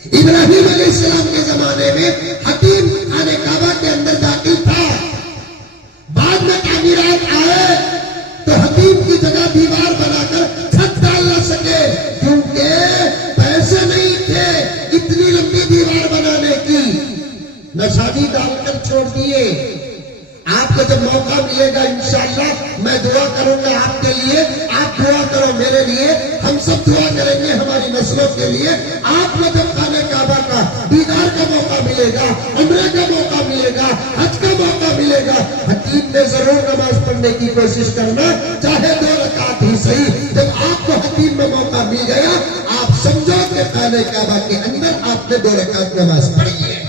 इब्राहिम अलैहिस्सलाम के जमाने में हतीम खाने काबा के अंदर दाखिल था। बाद में तामीरात आए तो हतीम की जगह दीवार बनाकर छत डाल न सके, क्योंकि पैसे नहीं थे इतनी लंबी दीवार बनाने की। नशादी डालकर छोड़ दिए। आपको जब मौका मिलेगा इंशाअल्लाह मैं दुआ करूंगा आपके लिए, आप दुआ करो मेरे लिए, हम सब दुआ करेंगे हमारी नस्लों के लिए। आपको जब खाने काबा का दीदार का मौका मिलेगा, उम्रे का मौका मिलेगा, हज का मौका मिलेगा, हतीम में जरूर नमाज पढ़ने की कोशिश करना, चाहे 2 रकात ही सही। जब आपको हतीम में मौका मिल गया, आप समझो कि खाने काबा के अंदर आपने 2 रकात नमाज पढ़ी है।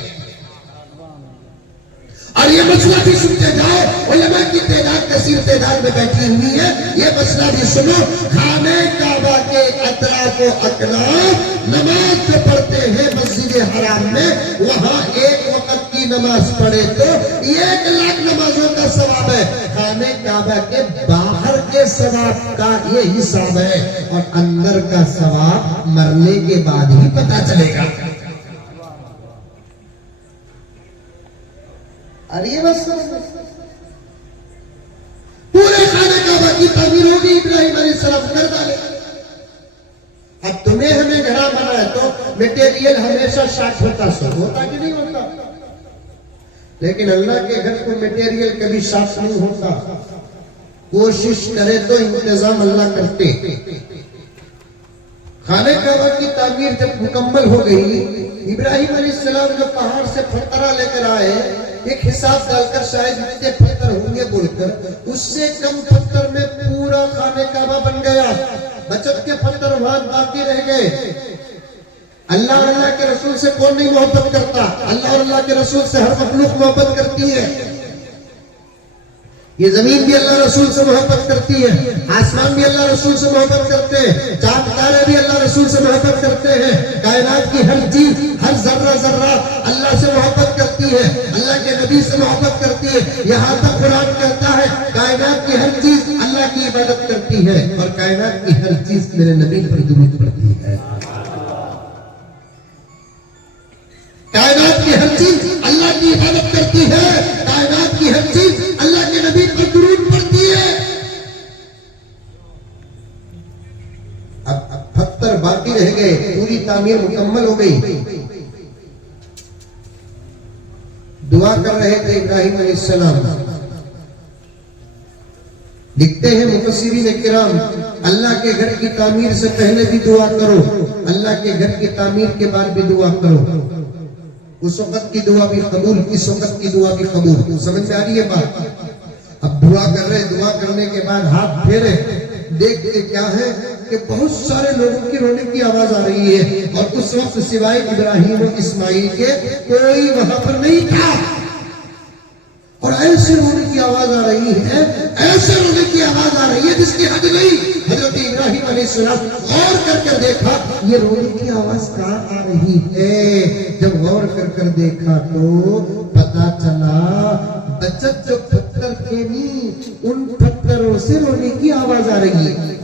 और ये मसला भी सुनते जाओ, उलमा की तादाद कसीर तादाद में बैठी हुई है, ये मसला भी सुनो। खाने काबा के अतराफ व अकनाफ नमाज जो पढ़ते हैं मस्जिद हराम में, वहां एक वक्त की नमाज पढ़े तो 1 लाख नमाजों का सवाब है। खाने काबा के बाहर के सवाब का ये हिसाब है, और अंदर का सवाब मरने के बाद ही पता चलेगा। अरे बस पूरे खाने काबा की तामीर होगी, इब्राहिम अलैहिस्सलाम कर डाले। अब तुम्हें हमें घड़ा बना है तो मटेरियल हमेशा 60 होता, 100 होता कि नहीं होता? लेकिन अल्लाह के घर को मटेरियल कभी 60 नहीं होता। कोशिश करे तो इंतजाम अल्लाह करते। खाने काबा की तामीर जब मुकम्मल हो गई, इब्राहिम अलैहिस्सलाम जब पहाड़ से पत्थर लेकर आए, एक हिसाब डालकर शायद इतने पत्थर होंगे बोलकर, उससे कम पत्थर में पूरा खाने काबा बन गया। बचत के पत्थर वहां बाकी रह गए। अल्लाह और अल्लाह के रसूल से कौन नहीं मोहब्बत करता? अल्लाह और अल्लाह के रसूल से हर मखलूक मोहब्बत करती है। ये जमीन भी अल्लाह रसूल से मोहब्बत करती है, आसमान भी अल्लाह रसूल से मोहब्बत करते हैं, चांद तारे भी अल्लाह रसूल से मोहब्बत करते हैं, कायनात की हर चीज, हर जर्रा जर्रा अल्लाह से मोहब्बत करती है, अल्लाह के नबी से मोहब्बत करती है। यहाँ तक कुरान कहता है कायनात की हर चीज अल्लाह की इबादत करती है और कायनात की हर चीज मेरे नबी पर दुरूद पढ़ती है। कायनात की हर चीज अल्लाह की इबादत करती है, कायनात की हर चीज अल्लाह के नबी पर दुरूद पढ़ती है। अब पत्थर बाकी रह गए, पूरी तामीर मुकम्मल हो गई। दुआ कर रहे थे इब्राहिम अलैहिस्सलाम। लिखते हैं मुफस्सिरीन किराम, अल्लाह के घर की तामीर से पहले भी दुआ करो, अल्लाह के घर की तामीर के बाद भी दुआ करो। उस वक्त की दुआ भी कबूल, इस वक्त की दुआ भी कबूल। समझ में आ रही है बात? अब दुआ कर रहे, दुआ करने के बाद हाथ फेरे, देखते क्या है कि बहुत सारे लोगों की रोने की आवाज आ रही है और उस वक्त सिवाय इब्राहिम और इस्माइल के कोई वहां पर नहीं था। और ऐसे रोने की आवाज आ रही है, ऐसे रोने की आवाज आ रही है जिसकी हद नहीं। हजरत इब्राहिम अलैहिस्सलाम गौर कर देखा, ये रोने की आवाज कहाँ आ रही है। जब गौर कर देखा तो पता चला बचत जो पत्थर थे नहीं, उन पत्थरों से रोने की आवाज आ रही है।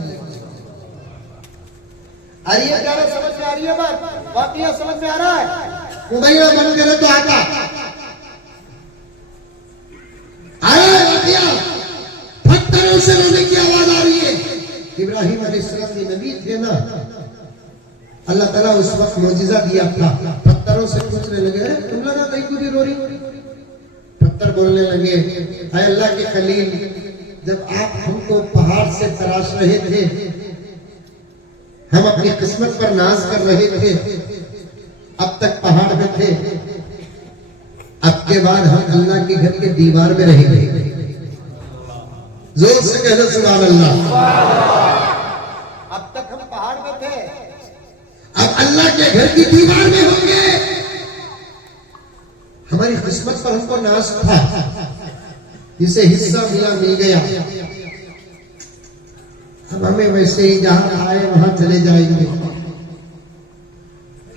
अरे क्या समझ में आ रही है बात? वाकया समझ में आ रहा है? मुबैना मन करे तो आता पत्थरों से रोने की आवाज आ रही है। इब्राहिम अलैहिस्सलाम के नबी थे ना, अल्लाह ताला उस वक्त मौजिजा दिया था। पत्थरों से पूछने लगे, तुम लगा कहीं को भी रो रही? पत्थर बोलने लगे, हाय अल्लाह के खलील, जब आप हमको पहाड़ से तराश रहे थे, हम अपनी किस्मत पर नाज कर रहे थे, अब तक पहाड़ में थे, अब के बाद हम अल्लाह के घर के दीवार में रहेंगे। जोर से कहना सुभान अल्लाह। अब तक हम पहाड़ में थे, अब अल्लाह के घर की दीवार में होंगे। हमारी किस्मत पर हमको नाज था, जिसे हिस्सा मिला मिल गया। अब हमें वैसे ही जहां आए वहां चले जाएंगे।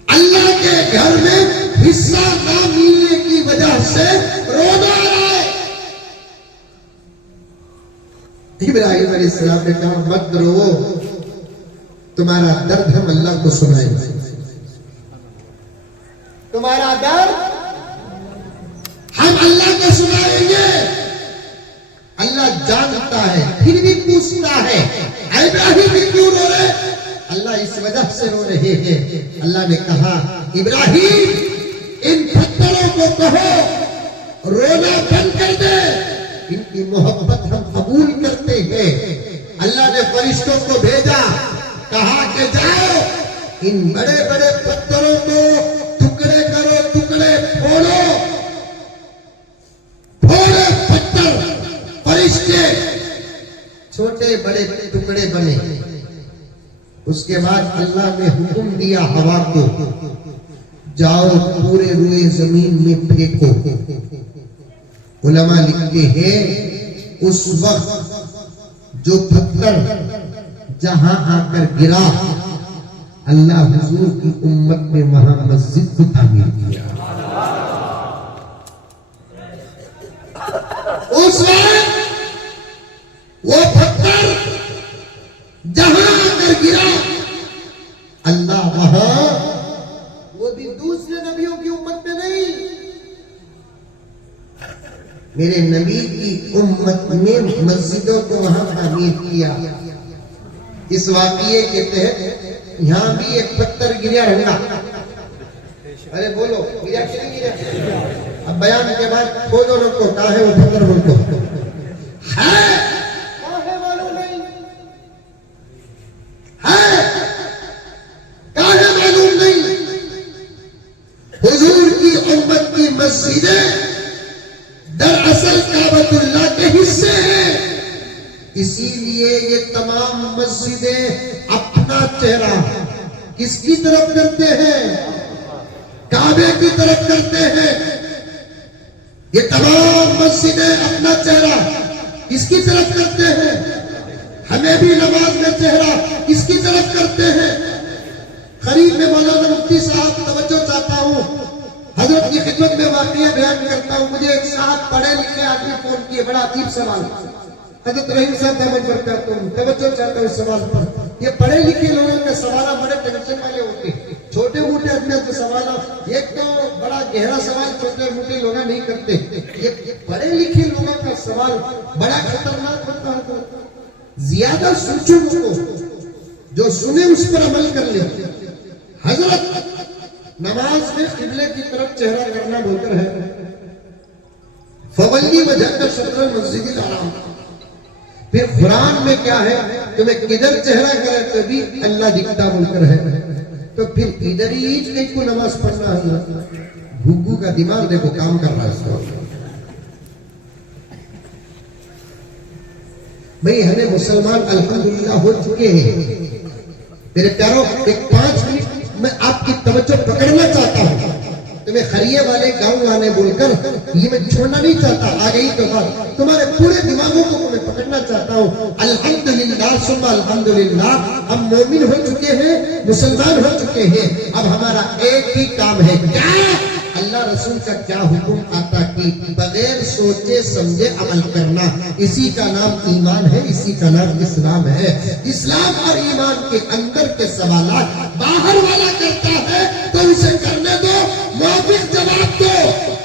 अल्लाह के घर में हिस्सा ना मिलने की वजह से रोना आ रहा है। इब्राहिम अलैहिस्सलाम ने कहा, मत रो, तुम्हारा दर्द हम अल्लाह को सुनाएंगे। तुम्हारा दर्द हम अल्लाह को सुनाएंगे। अल्लाह जानता है, फिर भी पूछता है, इब्राहिम क्यों रो रहे? अल्लाह इस वजह से रो रहे हैं। अल्लाह ने कहा, इब्राहिम इन पत्थरों को कहो रोना बंद कर दे, इनकी मोहब्बत हम कबूल करते हैं। अल्लाह ने फरिश्तों को भेजा, कहा कि जाओ इन बड़े बड़े पत्थरों को टुकड़े करो, टुकड़े फोड़ो। फोड़े पत्थर, फरिश्ते छोटे बड़े टुकड़े बने। उसके बाद अल्लाह ने हुक्म दिया हवा को, जाओ पूरे रुए जमीन में फेंको। उलमा लिखते हैं उस वक्त जो पत्थर जहां आकर गिरा, अल्लाह हुजूर की उम्मत में वहां मस्जिद को तामीर किया। उस वक्त वो पत्थर जहां आकर गिरा, अल्लाह वहां, वो भी दूसरे नबियों की उम्मत में नहीं, मेरे नबी की उम्मत में मस्जिदों को वहां तामीर किया। इस वाक़ये के तहत यहां भी एक पत्थर गिरा होगा। अरे बोलो, गिरा कि नहीं गिरा? अब बयान के बाद खोदो लोग को, कहा है वो पत्थर? बोलो है, मालूम नहीं है, कहा है मालूम नहीं। हुजूर की उम्मत की मस्जिदें दरअसल काबतुल्लाह के हिस्से हैं, इसीलिए ये तमाम मस्जिदें अपना चेहरा किसकी तरफ करते हैं? काबे की तरफ करते हैं। ये तमाम मस्जिदें अपना चेहरा किसकी तरफ करते हैं? हमें भी नमाज में चेहरा किसकी तरफ करते हैं? करीब में मौलाना मुफ्ती साहब तवज्जो चाहता हूं, हजरत की खिदमत में वाक़या मैं बयान करता हूँ। मुझे एक साहब पढ़े लिखे आदमी फोन किए, बड़ा अजीब सवाल। हजरत रहीम साहब दामद बरकातहू तवज्जो चाहता हूँ इस सवाल पर। ये पढ़े लिखे लोगों के सवाल बड़े टेंशन वाले होते हैं। छोटे मोटे आदमी के सवाल एक तो बड़ा गहरा सवाल छोटे मोटे लोग नहीं करते, ये पढ़े लिखे लोगों का सवाल बड़ा खतरनाक होता है। ज्यादा सोचो तो जो सुने उस पर अमल कर ले। हजरत नमाज में किबले की तरफ चेहरा करना बोलकर है, फवल्ली वजह शतर मस्जिद हराम। फिर कुरान में क्या है, तुम्हें किधर चेहरा करे तभी अल्लाह दिखता बोलकर है। तो फिर इधर ही कहीं को नमाज पढ़ना है। घुग्गू का दिमाग देखो काम कर रहा है। भाई हमें मुसलमान अल्हम्दुलिल्लाह हो चुके हैं। मेरे प्यारों, एक 5 मिनट मैं आपकी तवज्जो पकड़ना चाहता हूँ। तुम्हें खरिये वाले गांव वाले बोलकर ये मैं छोड़ना नहीं चाहता। आ गई तो बात, तुम्हारे पूरे दिमागों को मैं पकड़ना चाहता हूँ। अल्हम्दुलिल्लाह सुम्मा अल्हम्दुलिल्लाह, हम मोमिन हो चुके हैं, मुसलमान हो चुके हैं। अब हमारा एक ही काम है, क्या? अल्लाह रसूल का क्या हुक्म आता कि बगैर सोचे समझे अमल करना, इसी का नाम ईमान है, इसी का नाम इस्लाम है। इस्लाम और ईमान के अंदर के सवालात बाहर वाला करता है तो उसे करने दो, मुआफिक जवाब दो।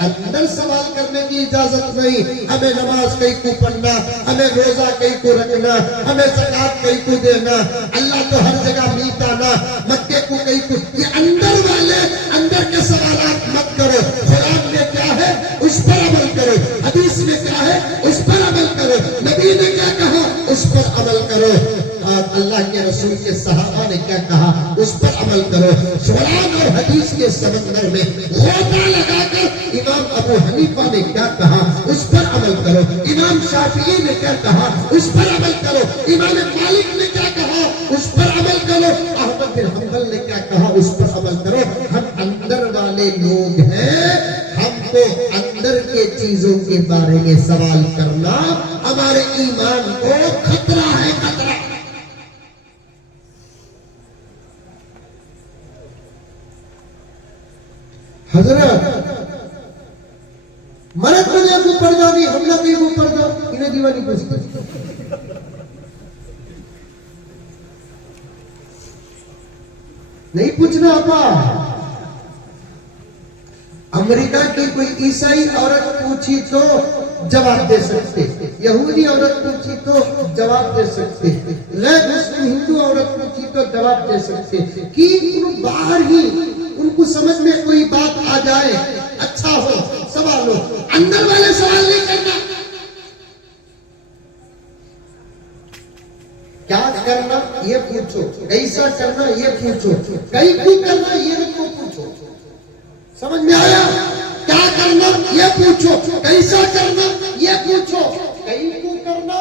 अंदर सवाल करने की इजाजत नहीं। हमें नमाज कहीं को पढ़ना, हमें रोजा कहीं को रखना, हमें ज़कात कहीं को देना, अल्लाह तो हर जगह मिलता ना, मक्के को कहीं को, ये अंदर वाले अंदर के सवालात मत करो। कुरान में क्या है उस पर अमल करो, हदीस में क्या है उस पर अमल करो, नबी ने क्या कहा उस पर अमल करो, और अल्लाह के रसूल के सहाबा ने क्या कहा उस पर अमल करो। कुरान और हदीस के समंदर में गोता लगाकर इमाम अबू हनीफा ने क्या कहा उस पर अमल करो, इमाम शाफिई ने क्या कहा उस पर अमल करो, इमाम मालिक ने क्या कहा उस पर अमल करो, अहमद बिन हंबल ने क्या कहा उस पर अमल करो। हम अंदर वाले लोग हैं, हमको अंदर के चीजों के बारे में सवाल करना हमारे ईमान को खतरा है, खतरा। हजरत मरद बने को पर्दा नहीं, हमला कहीं को पर्दा, इन्हें दीवानी पूछते नहीं पूछना आपा। अमेरिका की कोई ईसाई औरत पूछी तो जवाब दे सकते, यहूदी औरत पूछी तो जवाब दे सकते, गैर मुस्लिम हिंदू औरत पूछी तो जवाब दे सकते, कि बाहर ही उनको समझ में कोई बात आ जाए, अच्छा हो सवाल हो, अंदर वाले सवाल नहीं करना। क्या करना ये पूछो, कैसा करना ये पूछो, कहीं क्यों करना ये भी पूछो। समझ में आया? क्या करना ये पूछो, कैसा करना ये पूछो, कहीं क्यों करना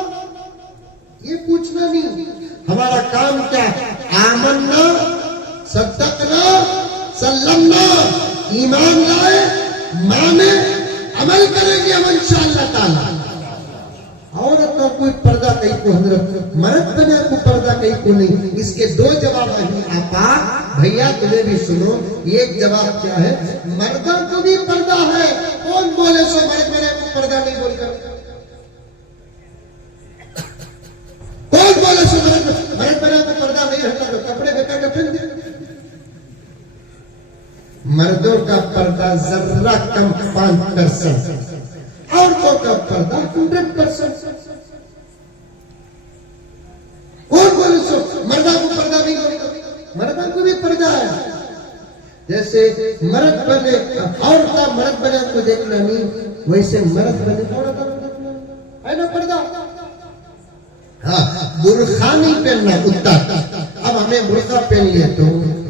ये पूछना नहीं। हमारा काम क्या? आमन्ना सद्दक़ना सल्लमना, ईमान लाए, माने, अमल करेंगे हम इंशाअल्लाह ताला। औरत का कोई पर्दा कहीं को, हजरत मर्द बने को पर्दा कहीं को नहीं। इसके 2 जवाब हैं आपा, भैया तुम्हें भी सुनो। एक जवाब क्या है, मर्दों को भी पर्दा है। कौन बोले सो मर्द बने को पर्दा नहीं बोलकर? कौन बोले सो मर्द बने को पर्दा नहीं रहता तो कपड़े बेटा के पहन दे। मर्दों का पर्दा जर्रा कम 5%, औरतों का पर्दा 100%। और बोले सो मर्दा को पर्दा नहीं होगा, मर्दा को भी पर्दा है। जैसे मर्द बने औरत मर्द बने को देखना नहीं, वैसे मर्द बने औरत को देखना है ना पर्दा। हाँ, बुर्खा नहीं पहनना कुत्ता, अब हमें बुर्खा पहन लिया तो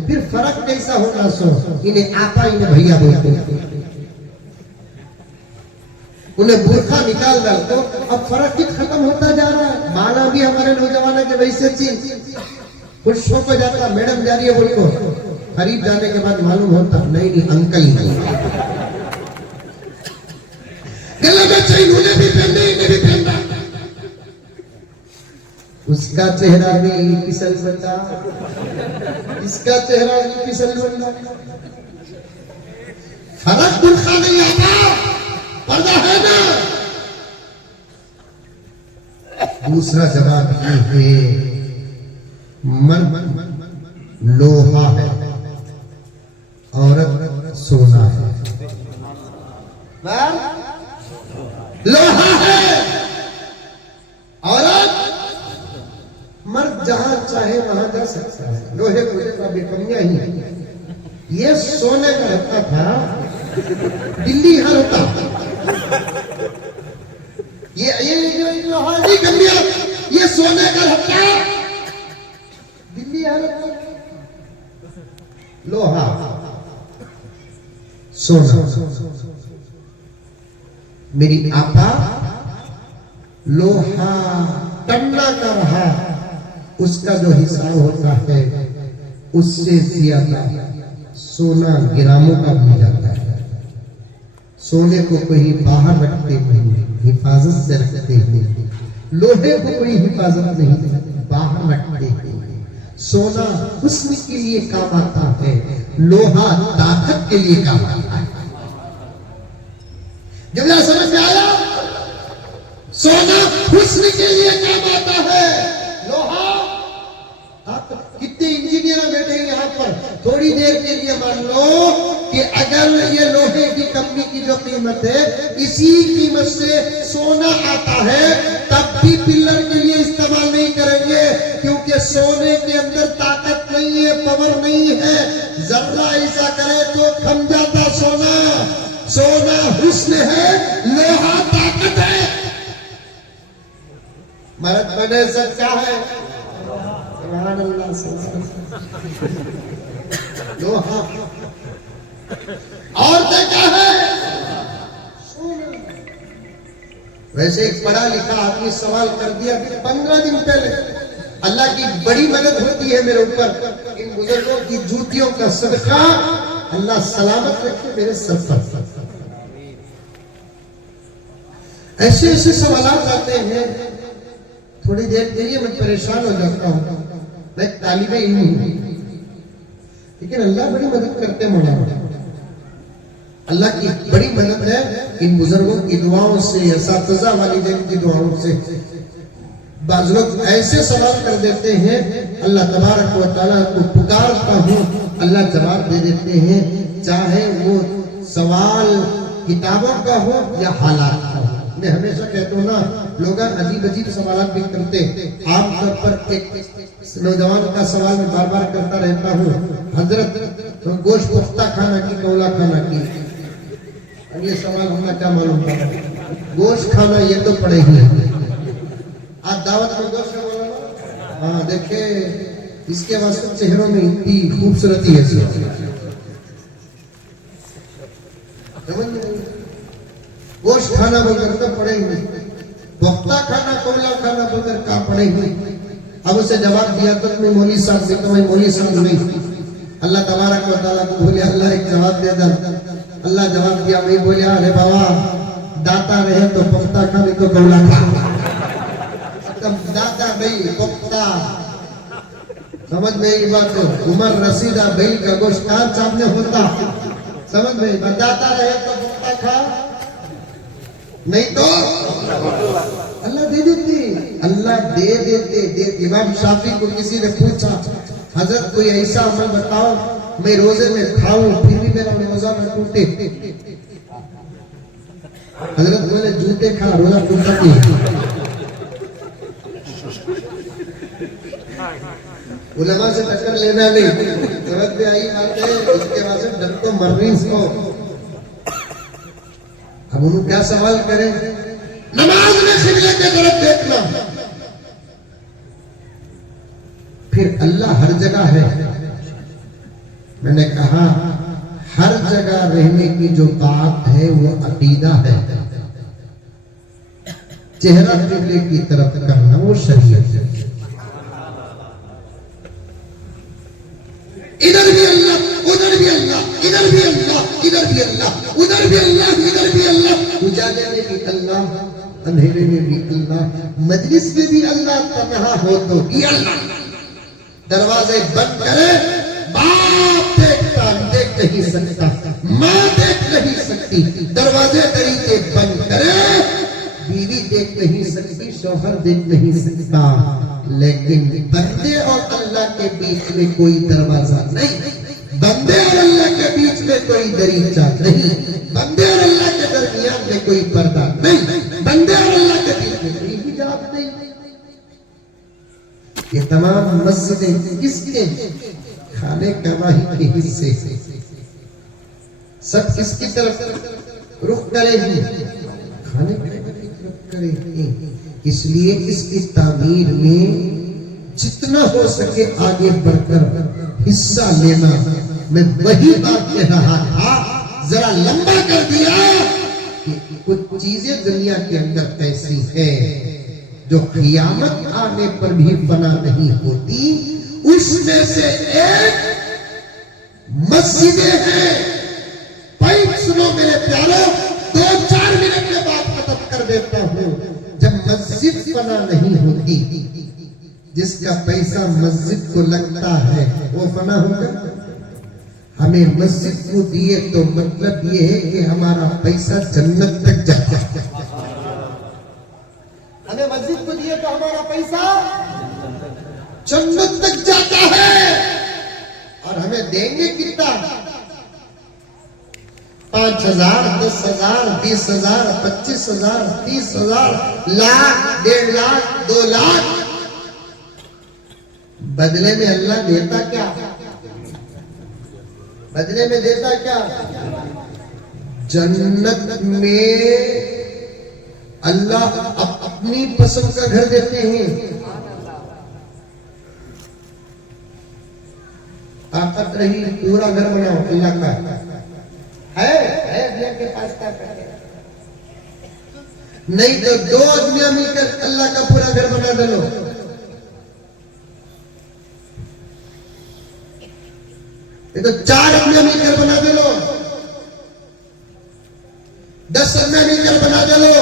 फिर फर्क कैसा होना सो। इन्हें आपा इन्हें भैया बोलते हैं, उन्हें बुर्खा निकाल डाल तो अब फर्क ही खत्म होता जा रहा है। माला भी हमारे नौजवानों के वैसे चीज खुश होकर जाता, मैडम जा रही है बोल को, करीब जाने के बाद मालूम होता नहीं अंकल नहीं। गले में चेन उन्हें भी पहनना, इन्हें भी पहनना। उसका चेहरा भी फिसल बंदा, इसका चेहरा भी फिसल बंदा। फर्क बुरखा नहीं आता, पर्दा है ना। दूसरा जवाब ये है, मर्द लोहा है, औरत सोना है। लोहा है, औरत मर्द जहां चाहे वहां जा सकता है। लोहे का बेकमिया ही है। ये सोने का रहता था, दिल्ली हर होता। ये लोहा नहीं कमिया, ये सोने का रहता, दिल्ली हर लोहा सोना। मेरी आपा लोहा टन्ना का रहा, उसका जो हिसाब होता है उससे ज्यादा सोना ग्रामों का भी जाता है। सोने को कोई बाहर रखते नहीं, हिफाजत से रखते हैं। लोहे को कोई हिफाजत नहीं, बाहर रखते हैं। सोना हुस्न के लिए काम आता है, लोहा ताकत के लिए काम आता है। जब यह समझ में आया, सोना हुस्न के लिए काम आता है, लोहा ताकत। कितने इंजीनियर बैठे हैं यहाँ पर, थोड़ी देर के लिए मान लो कि अगर ये लोहे की कंपनी की जो कीमत है, इसी कीमत से सोना आता है, तब भी पिलर के लिए इस्तेमाल नहीं करेंगे, क्योंकि सोने के अंदर ताकत नहीं है, पावर नहीं है। जर्रा ऐसा करे तो थम जाता सोना। सोना हुस्न है, लोहा ताकत है। मर्द बने सकता है, लोहा। और क्या है? वैसे एक पढ़ा लिखा आदमी सवाल कर दिया 15 दिन पहले, अल्लाह की बड़ी मदद होती है मेरे ऊपर, इन बुजुर्गों की जूतियों का सदका अल्लाह सलामत रखे मेरे सर पर। ऐसे ऐसे सवाल आते हैं, थोड़ी देर के लिए मैं परेशान हो जाता हूं। मैं तालिबे इल्म हूं, लेकिन अल्लाह बड़ी मदद करते मौलाना। अल्लाह की बड़ी मदद है इन बुजुर्गों की दुआओं से, असातिज़ा वालिदैन की दुआओं से। बाज़ लोग ऐसे सवाल कर देते हैं, अल्लाह तबारक व तआला को पुकारता हूं, अल्लाह जवाब दे देते हैं, चाहे वो सवाल किताबों का हो या हालात का हो। मैं हमेशा कहता हूँ ना, लोग अजीब अजीब सवाल भी करते। आमतौर पर एक नौजवान का सवाल मैं बार बार करता रहता हूँ, हजरत तो गोश्त पुख्ता खाना की कौला खाना की। अब ये सवाल होना क्या मालूम था, गोश्त खाना ये तो पड़े ही है। आज दावत में गोश्त बोला, हाँ देखे इसके वास्ते चेहरों में इतनी खूबसूरती है। गोश्त खाना बोलकर तो पड़े ही, पुख्ता खाना कौला खाना बोलकर का पड़े ही। अब उसे जवाब दिया तो मैं मौली साहब से, मैं मौली साहब नहीं, अल्लाह तबारक व तआला को बोले अल्लाह एक जवाब दे दे। अल्लाह जवाब दिया, मैं बोले अरे बाबा दाता रहे तो पुख्ता खा, नहीं तो कौला खा। दाता भाई पुख्ता, समझ में ये बात। उमर रसीदा भाई का गोश्त कान सामने होता, समझ में दाता रहे तो पुख्ता खा, नहीं तो अल्लाह दे देते, अल्लाह दे देते। इमाम शाफी को किसी ने पूछा, हजरत कोई ऐसा अमल बताओ मैं रोजे में खाऊं फिर भी मेरा रोजा न टूटे। हजरत बोले जूते खा, रोजा टूटता नहीं। उलमा से टक्कर लेना नहीं, समझ में आई बात है। इसके बाद से डर तो मरीज को। अब उन्होंने क्या सवाल करें, नमाज में किबले की तरफ देखना। फिर अल्लाह हर जगह है। मैंने कहा हर जगह रहने की जो बात है वो अकीदा है, चेहरा किबले की तरफ करना वो शरीयत है। इधर भी अल्लाह, उधर भी अल्लाह, इधर भी अल्लाह, इधर भी अल्लाह, उधर भी अल्लाह, इधर भी अल्लाह। उजाले में भी अल्लाह, अंधेरे में भी अल्लाह, मजलिस में भी अल्लाह, तन्हा हो तो भी अल्लाह। दरवाजे बंद करे, बाप देखता देख नहीं सकता, माँ देख नहीं सकती, दरवाजे तरीके बंद करे, बीवी देख नहीं सकती, शौहर देख नहीं सकता, लेकिन बंदे और अल्लाह के बीच में कोई दरवाजा नहीं, बंदे और अल्लाह के बीच में कोई दरीचा नहीं, बंदे और अल्लाह के दरमियान में कोई पर्दा नहीं, बंदे और अल्लाह के बीच में कोई हिजाब नहीं। ये तमाम मस्जिदें किसके? खाने कमाई के हिस्से से। सब किसकी तरफ रुख करेगी? खाने कमाई की तरफ करेगी। इसलिए इसकी तामीर में जितना हो सके आगे बढ़कर हिस्सा लेना। मैं वही बात कह रहा था, जरा लंबा कर दिया कि कुछ चीजें दुनिया के अंदर ऐसी है जो क़यामत आने पर भी फना नहीं होती। उसमें से एक मस्जिदें हैं। पॉइंट सुनो मेरे प्यारो, 2-4 मिनट के बाद खत्म कर देता हूं। जब मस्जिद फना नहीं होती, जिसका पैसा मस्जिद को लगता है वो फना होगा। हमें मस्जिद को दिए तो मतलब ये है कि हमारा पैसा जन्नत तक जाता है। हमें मस्जिद को दिए तो हमारा पैसा जन्नत तक जाता है। और हमें देंगे कितना? 5,000, 10,000, 20,000, 25,000, 30,000, लाख, 1.5 लाख, 2 लाख। बदले में अल्लाह देता क्या? बदले में देता क्या? जन्नत में अल्लाह अपनी पसंद का घर देते हैं। ताकत रही पूरा घर बनाओ अल्लाह का है अल्लाह के पास ताकत है। नहीं तो 2 आदमियां मिलकर अल्लाह का पूरा घर बना दे लो। तो 4 आदमियां मिलकर बना दे लो, 10 आदमियां मिलकर बना दे लो,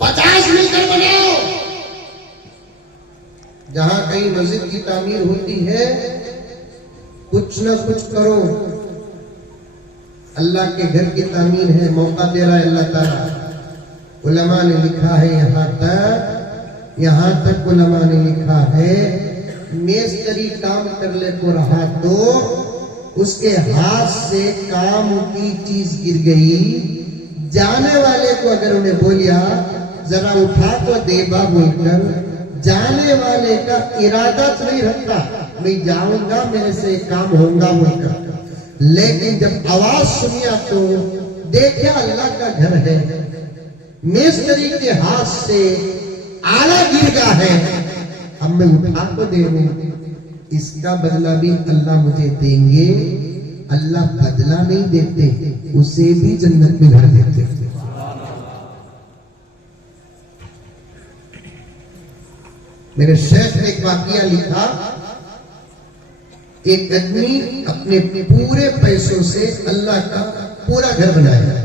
50 मिलकर बनाओ। जहां कहीं मस्जिद की तामीर होती है, कुछ ना कुछ करो। अल्लाह के घर की तामीर है, मौका दे रहा है अल्लाह ताला। उलमा ने लिखा है यहाँ तक उलमा ने लिखा है, मेस्त्री काम कर ले को रहा तो उसके हाथ से काम की चीज गिर गई। जाने वाले को अगर उन्हें बोलिया जरा उठा तो देबा बोलकर, जाने वाले का इरादा तो नहीं रखता मैं जाऊंगा मेरे से काम होगा बोलकर, लेकिन जब आवाज सुनिया तो देखा अल्लाह का घर है, मेस्त्री के हाथ से आला गिर गया है, अब मैं उठा तो दे दूं, इसका बदला भी अल्लाह मुझे देंगे। अल्लाह बदला नहीं देते, उसे भी जन्नत में भर देते। मेरे शेख ने एक वाकया लिखा, एक आदमी अपने पूरे पैसों से अल्लाह का पूरा घर बनाया।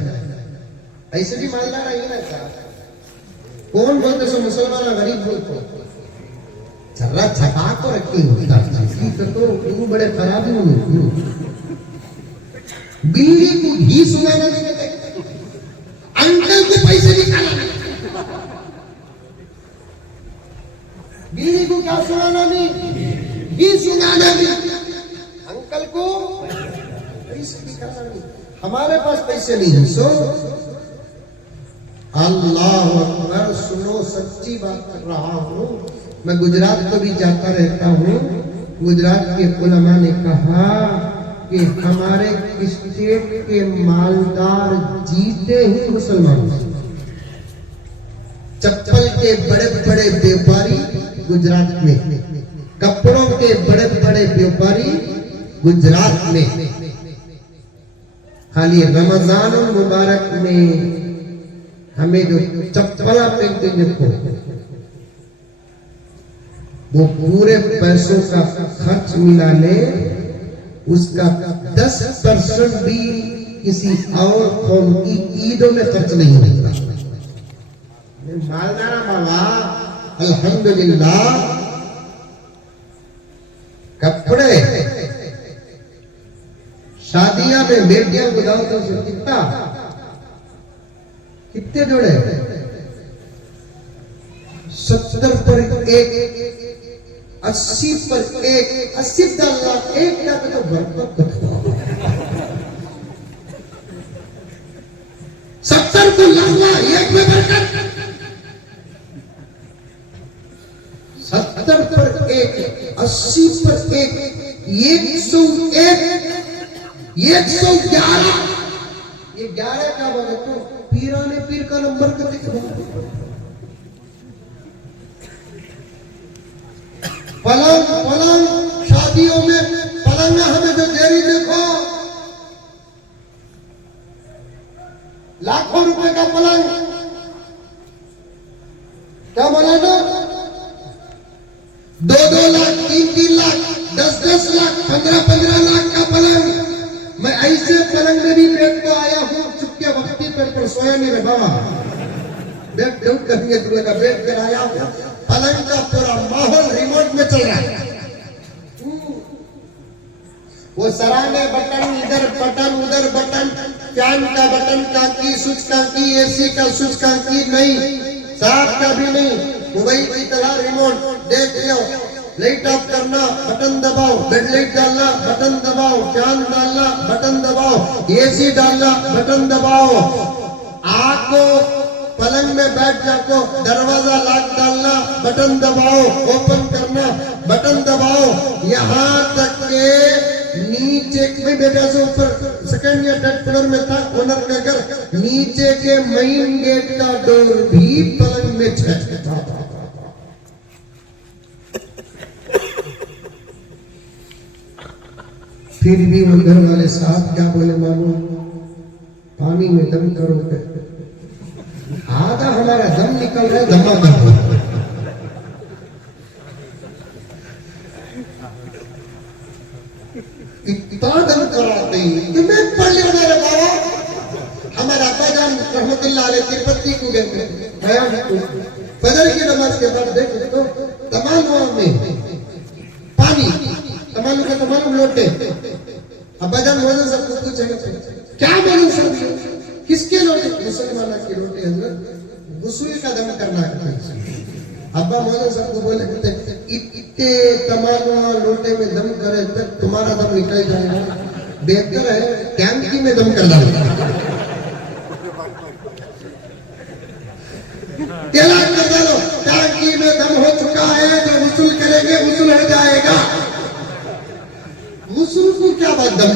ऐसे भी मालदार आई ना क्या? कौन बोलते सो मुसलमान गरीब बोलते चर्रा छपा को रखी तो बड़े खराब ही। बिल्ली को घी सुनाना नहीं देते, अंकल को पैसे निकालना नहीं, बीवी को क्या सुनाना नहीं, घी सुनाना नहीं, अंकल को पैसे निकालना नहीं। हमारे पास पैसे नहीं है। सो अल्लाह अकबर, सुनो सच्ची बात कर रहा हूं। मैं गुजरात को भी जाता रहता हूं। गुजरात के उलमा ने कहा कि हमारे स्टेट के मालदार जीते ही मुसलमान। चप्पल के बड़े बड़े व्यापारी गुजरात में, कपड़ों के बड़े बड़े व्यापारी गुजरात में। खाली रमजान मुबारक में हमें जो चप्पला पहनते देखो, वो पूरे पैसों का खर्च मिला ले, उसका 10% भी किसी और कौम की ईदों में खर्च नहीं होता। मालदारा बाबा अल्हम्दुलिल्लाह, कपड़े शादियां में बेटियों को दावतों से कितने जोड़े 70 पर 1, 80 पर 1, 80 डालना 1 का तो बरकत 70 को लगवा 1 में बरकत 70 पर 1, 80 पर 1, 101, 111, ये 11 का बोले तो पीराने पीर का नंबर का पलंग पलंग शादियों में पलंग हमें जो देरी देखो लाखों रुपए का पलंग क्या बोला ना 2-2 लाख 3-3 लाख 10-10 लाख 15-15 लाख का पलंग मैं ऐसे पलंग में भी बैठ को आया हूँ चुपके वक्ती पर सोया नहीं रहा बाबा बैठ डाउट करनी है तुम्हें का बैठ कर आया हूँ पलंग का पूरा माहौल रिमोट में चल रहा है वो सराहने बटन इधर बटन उधर बटन फैन का बटन का की स्विच का की एसी का स्विच का की नहीं साफ का भी नहीं मोबाइल की तरह रिमोट देख लो लाइट ऑफ करना बटन दबाओ बेड लाइट डालना बटन दबाओ फैन डालना बटन दबाओ एसी डालना बटन दबाओ आपको पलंग में बैठ जाको दरवाजा लॉक डालना बटन दबाओ ओपन करना बटन दबाओ यहाँ तक के नीचे में बेटा से ऊपर सेकंड या थर्ड फ्लोर में था ओनर का घर नीचे के मेन गेट का डोर भी पलंग में था फिर भी वो घर वाले साहब क्या बोले मालूम पानी में दम करोगे आधा हमारा दम निकल रहा है धमाका इतना दम कराते कि मैं पढ़ लेना रे बाबा हमारा अब्बाजान रहमतुल्लाह अलैह तिरुपति को गए बयान फजर की नमाज के बाद देख तो तमाम में पानी तमाम का तमाम लोटे अब्बाजान मौजूद सबको पूछेंगे क्या मालूम सब किसके लोटे मुसलमाना के लोटे हजरत गुस्ल का दम करना है अब्बा मौजूद सबको बोले इतने तमाम लोटे में दम करे तक तुम्हारा दम निकल जाएगा बेहतर है टैंकी में दम करना तेला कर दो टैंकी में दम हो चुका है जो वसूल करेंगे वसूल हो जाएगा वसूल को क्या बात दम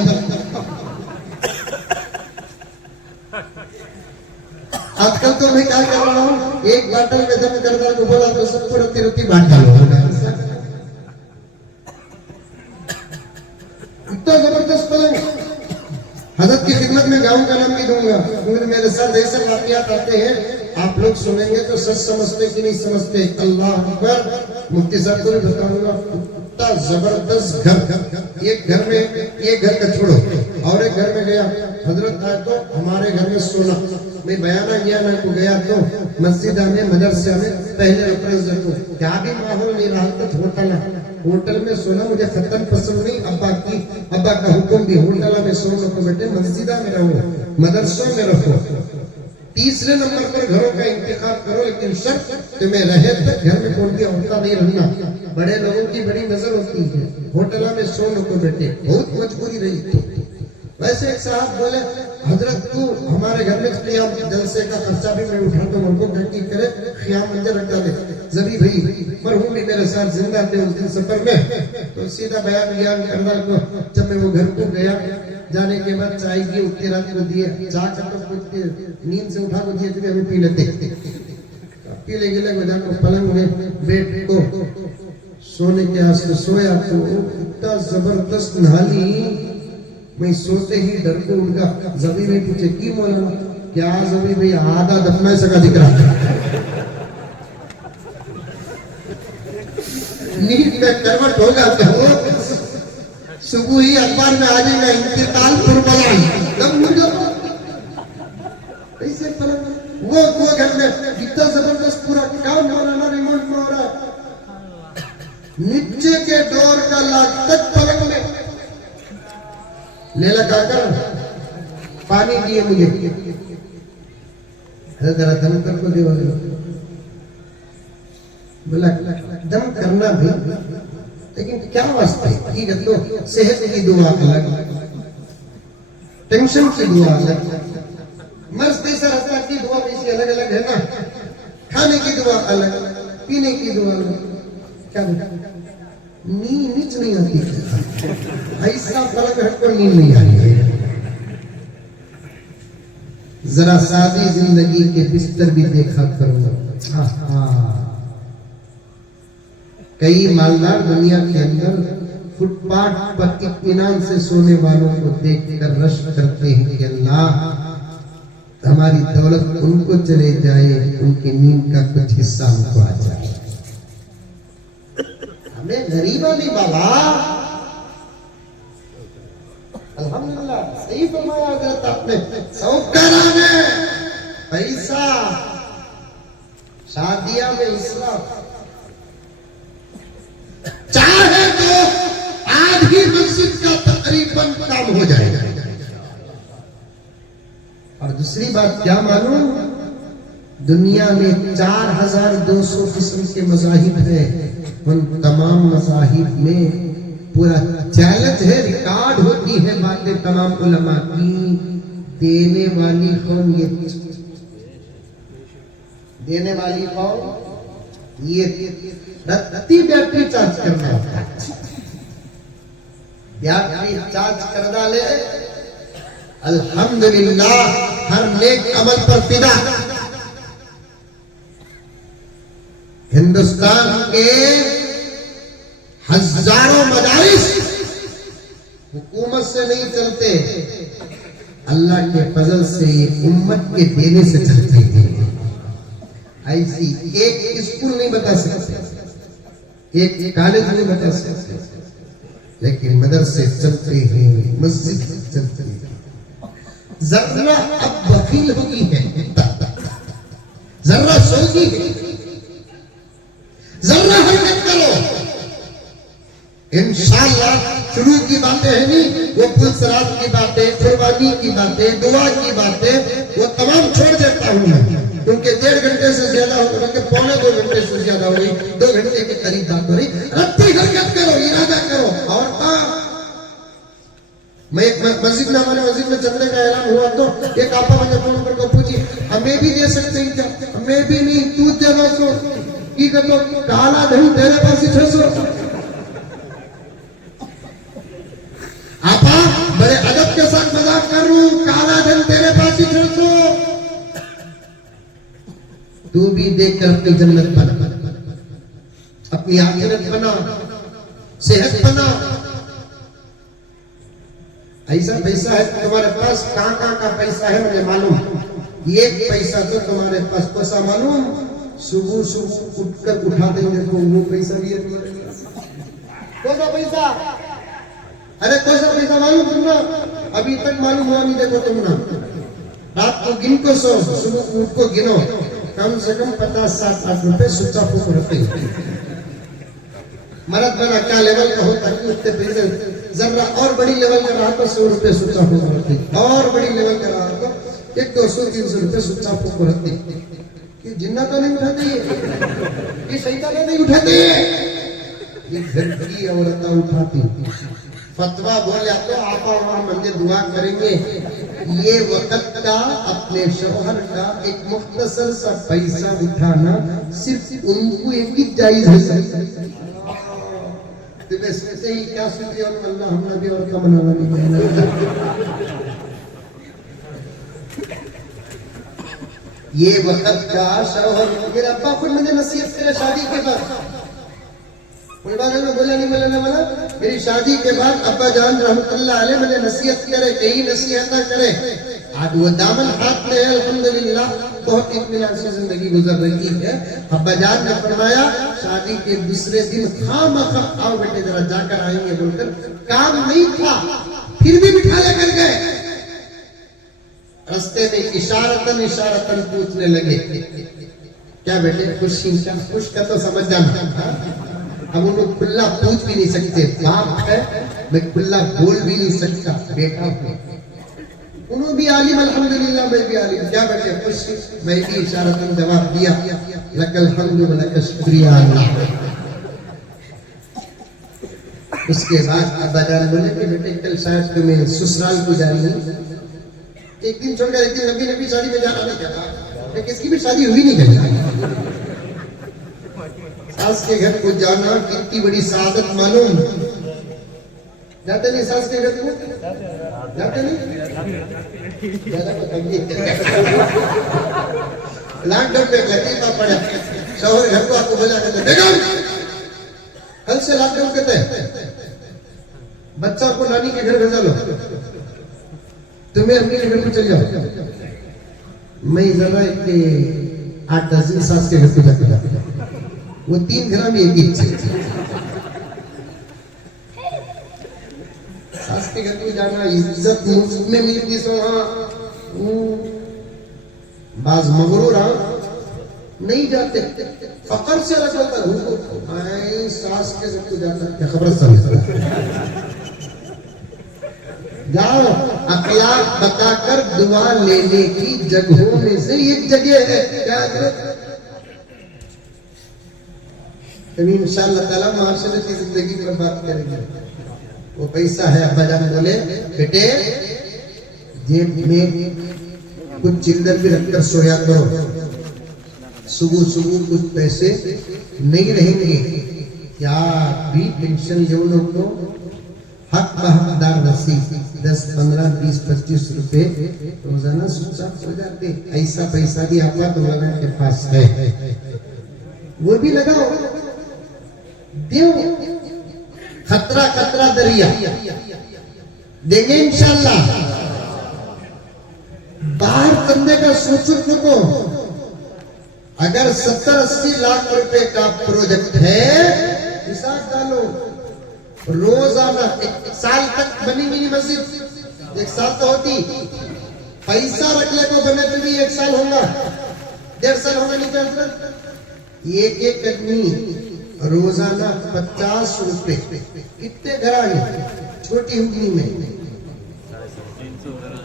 आजकल तो मैं क्या कर रहा हूँ एक बाटल में दम करता को बोला तो सबको रोटी रोटी बांट डालो इतना जबरदस्त पलंग हजरत की खिदमत में गाँव का नाम भी दूंगा क्योंकि मेरे साथ ऐसे वाकयात आते हैं आप लोग सुनेंगे तो सच समझते कि नहीं समझते अल्लाह अकबर मुफ्ती साहब को भी बताऊंगा इतना जबरदस्त घर एक घर में एक घर का छोड़ो और एक घर में गया हजरत आए तो हमारे घर में सोना मैं बयाना किया ना को गया तो मस्जिद में मदरसे में पहले रेफरेंस देखो क्या भी माहौल नहीं रहा तो होटल में सोना मुझे खतन पसंद नहीं अब्बा का हुक्म भी होटल में सोने को बेटे मस्जिदा में रहो मदरसों में रहो तीसरे नंबर पर घरों का इंतखाब करो लेकिन शर्त तुम्हें रहे तक घर में कौन की औरता नहीं रहना बड़े लोगों की बड़ी नजर होती है होटल में सोने को बेटे बहुत मजबूरी रही वैसे एक साहब बोले हजरत तू हमारे घर में क़ियाम जलसे का खर्चा भी मैं उठा तो उनको तहकीक करे क़ियाम मंदिर रख डाले जबी भाई मरहूम भी मेरे साथ जिंदा थे उस दिन सफर में तो सीधा बयान करना को जब मैं वो घर को गया जाने के बाद चाय की उतनी रात को दिए चाय कर नींद से उठा को दिए थे हमें पी लेते पी ले गए जाकर पलंग में बेड को सोने के आसपास सोया तो इतना जबरदस्त नहाली मैं सोते ही डर को उनका जबी भाई पूछे की मौलाना क्या जबी भाई आधा दफना सका दिख रहा नींद में करवट हो जाता हो सुबह ही अखबार में आ जाएगा इंतकाल कुर्बान दम मुर्गा ऐसे पलंग वो घर में इतना जबरदस्त पूरा काम मौलाना रिमोट में हो रहा है नीचे के डोर का लाख तक पलंग में लेला काकर पानी दिए मुझे, अरे जरा दम कर को दे, बोला दम करना भी, लेकिन क्या वास्ते ठीक है, तो सेहत की दुआ अलग, टेंशन की दुआ अलग, मर्ज पैसा रस्ता की दुआ भी अलग अलग है ना, खाने की दुआ अलग, पीने की दुआ अलग, क्या नींद नहीं आती, ऐसा फर्क है को नींद नहीं आ रही है। जरा सादी जिंदगी के बिस्तर भी देखा करो। कई मालदार दुनिया के अंदर फुटपाथ पर इत्मीनान से सोने वालों को देखकर रश करते हैं कि अल्लाह हमारी दौलत उनको चले जाए, उनकी नींद का कुछ हिस्सा उनको आ जाए। हमें गरीबा नहीं बाबा, अल्हम्दुलिल्लाह सही फरमाया हजरत आपने, सौकारा में पैसा, शादियां में इसराफ, चाहे तो आज ही मस्जिद का तकरीबन काम हो जाएगा। और दूसरी बात क्या मालूम, दुनिया में 4200 किस्म के मज़ाहिब है, उन तमाम मज़ाहिब में पूरा चैलेंज है, रिकॉर्ड होती है बातें तमाम उलमा की, देने वाली कौन, ये देने वाली कौन, ये रत्ती बैटरी चार्ज करना होता है, बैटरी चार्ज कर डाले, अल्हम्दुलिल्लाह हर नेक अमल पर फिदा। हिंदुस्तान के हजारों मदारिस हुकूमत से नहीं चलते, अल्लाह के फजल से, उम्मत के देने से चलते हैं। ऐसी एक स्कूल नहीं बता सकते, एक कॉलेज नहीं बता सकते, लेकिन मदरसे चलते हैं, मस्जिद चलते हैं। जर्रा अब बकील होगी है, जर्रा सोगी है, जर्रा हरकत करो, इंशाअल्लाह। शुरू की बातें है नहीं, वो पुलसरात की बातें, कुर्बानी की बातें, दुआ की बातें, वो तमाम छोड़ देता हूं मैं, क्योंकि 1.5 घंटे से ज्यादा हो, बल्कि 2.25 घंटे से ज्यादा हो गई, 2 घंटे के करीब बात हो रही। रत्ती हरकत करो, इरादा करो। और मैं मस्जिद में, हमारे मस्जिद में चंदे का ऐलान हुआ तो एक आपा मुझे फोन करके पूछी, हमें भी दे सकते हैं क्या? हमें भी नहीं, तू देना सो की करो, काला धन तेरे पास ही 600। आपा बड़े अदब के साथ मजाक कर रहा हूं, काला धन तेरे पास ही 600, तू भी देकर अपनी जन्नत बना, अपनी आखिरत बना, सेहत बना। ऐसा पैसा है तुम्हारे पास, कहां का पैसा है मुझे मालूम, एक पैसा तो तुम्हारे पास पैसा मालूम, सुबह सुबह उठकर उठा देंगे तो वो पैसा भी है तुम्हारे पास। कौन सा पैसा? अरे कौन सा पैसा मालूम तुमने? अभी तक मालूम हुआ नहीं, देखो तुमने रात को गिन को सो, सुबह उठ को गिनो, कम से कम 50-60 रुपए सुच्चा फूक रहते हैं। मरद बना क्या लेवल का होता है, उतने पैसे। जरा और बड़ी लेवल का रहा तो 100 रुपए सुच्चा फूक रहते, और बड़ी लेवल का रहा तो 100-200-300 रुपए सुच्चा फूक रहते। ये जिन्ना तो नहीं उठाते, ये शैतान नहीं उठाते, ये घर की औरतें उठाती। फतवा बोला तो आप वहां मंदिर दुआ करेंगे, ये वक्त का अपने शौहर का एक मुख्तसर सा पैसा उठाना सिर्फ उनको एक ही जायज है। तो वैसे ही क्या सुनिए, और अल्लाह हमने भी और का मनाना नहीं। ये वक्त का शौहर, मेरा अब्बा खुद मुझे नसीहत करे शादी के बाद, में बोला नहीं बोला बोला, मेरी शादी के बाद अब्बा जान रहमतुल्लाह अलैह मुझे नसीहत करे, कई नसीहत करे। आज वो दामन हाथ में है, अल्हम्दुलिल्लाह बहुत इत्मीनान से जिंदगी गुजर रही है। अब्बा जान ने फरमाया शादी के दूसरे दिन खामखा आओ बेटे जरा जाकर आएंगे बोलकर, काम नहीं था फिर भी बिठा लेकर गए। रास्ते में इशारतन पूछने लगे, क्या बेटे खुश का तो समझ जाना, हम उन्हें खुला पूछ भी नहीं सकते, बाप है मैं खुला बोल भी नहीं सकता, बेटा हूं। उन्होंने भी आलिम, अल्हम्दुलिल्लाह मैं भी आलिम, क्या बचे खुश, मैं भी इशारतन जवाब दिया, लकल हम्दु व लकल शुक्रिया अल्लाह। उसके बाद अब्बाजान बोले कि बेटे कल शायद तुम्हें ससुराल को जानी है। एक दिन छोड़कर एक दिन नबी नबी शादी में जाना नहीं कहता, किसकी भी शादी हुई नहीं कहता। सास के घर को जाना कितनी बड़ी सादत मालूम। जाते नहीं सास के घर को? जाते नहीं? लॉकडाउन में लतीफा पड़ा, शौहर घर को आपको बोला कहते बेगम कल से लॉकडाउन कहते हैं, बच्चा को नानी के घर भेजा लो, तुम्हें अपने घर को चल जाओ। मैं जरा एक 8-10 दिन सास के घर को जाता, वो 3 घर में एक ही सास के घर को जाना इज्जत में मिलती सो। हाँ बाज मगरूर नहीं जाते, फकर से रखता हूँ सास के घर को जाता, क्या खबर सब जाओ। अखलाक बताकर दुआ लेने की जगहों में से एक जगह है, क्या कभी इंशाअल्लाह ताला माशरे की जिंदगी पर बात करेंगे। वो पैसा है, अब्बा जान बोले बेटे जेब में कुछ चिल्लर भी रखकर सोया करो, सुबह सुबह कुछ पैसे नहीं रहेंगे, क्या भी टेंशन ले लो। हक बहकदार रसीद 10, 15, 20, 25 रुपए रोजाना सुचाप हो जाते। ऐसा पैसा भी आपका तुम्हारा के पास है, वो भी लगाओ, देव खतरा खतरा दरिया देंगे इंशाल्लाह। बाहर करने का सोचो को, अगर 70-80 लाख रुपए का प्रोजेक्ट है, हिसाब डालो, रोजाना 1 साल तक बनी मिनी मस्जिद 1 साल तो होती, पैसा रखने को बने तो भी 1 साल होगा, 1.5 साल होगा नहीं क्या। एक आदमी रोजाना 50 रुपए, कितने घर है छोटी हुगली में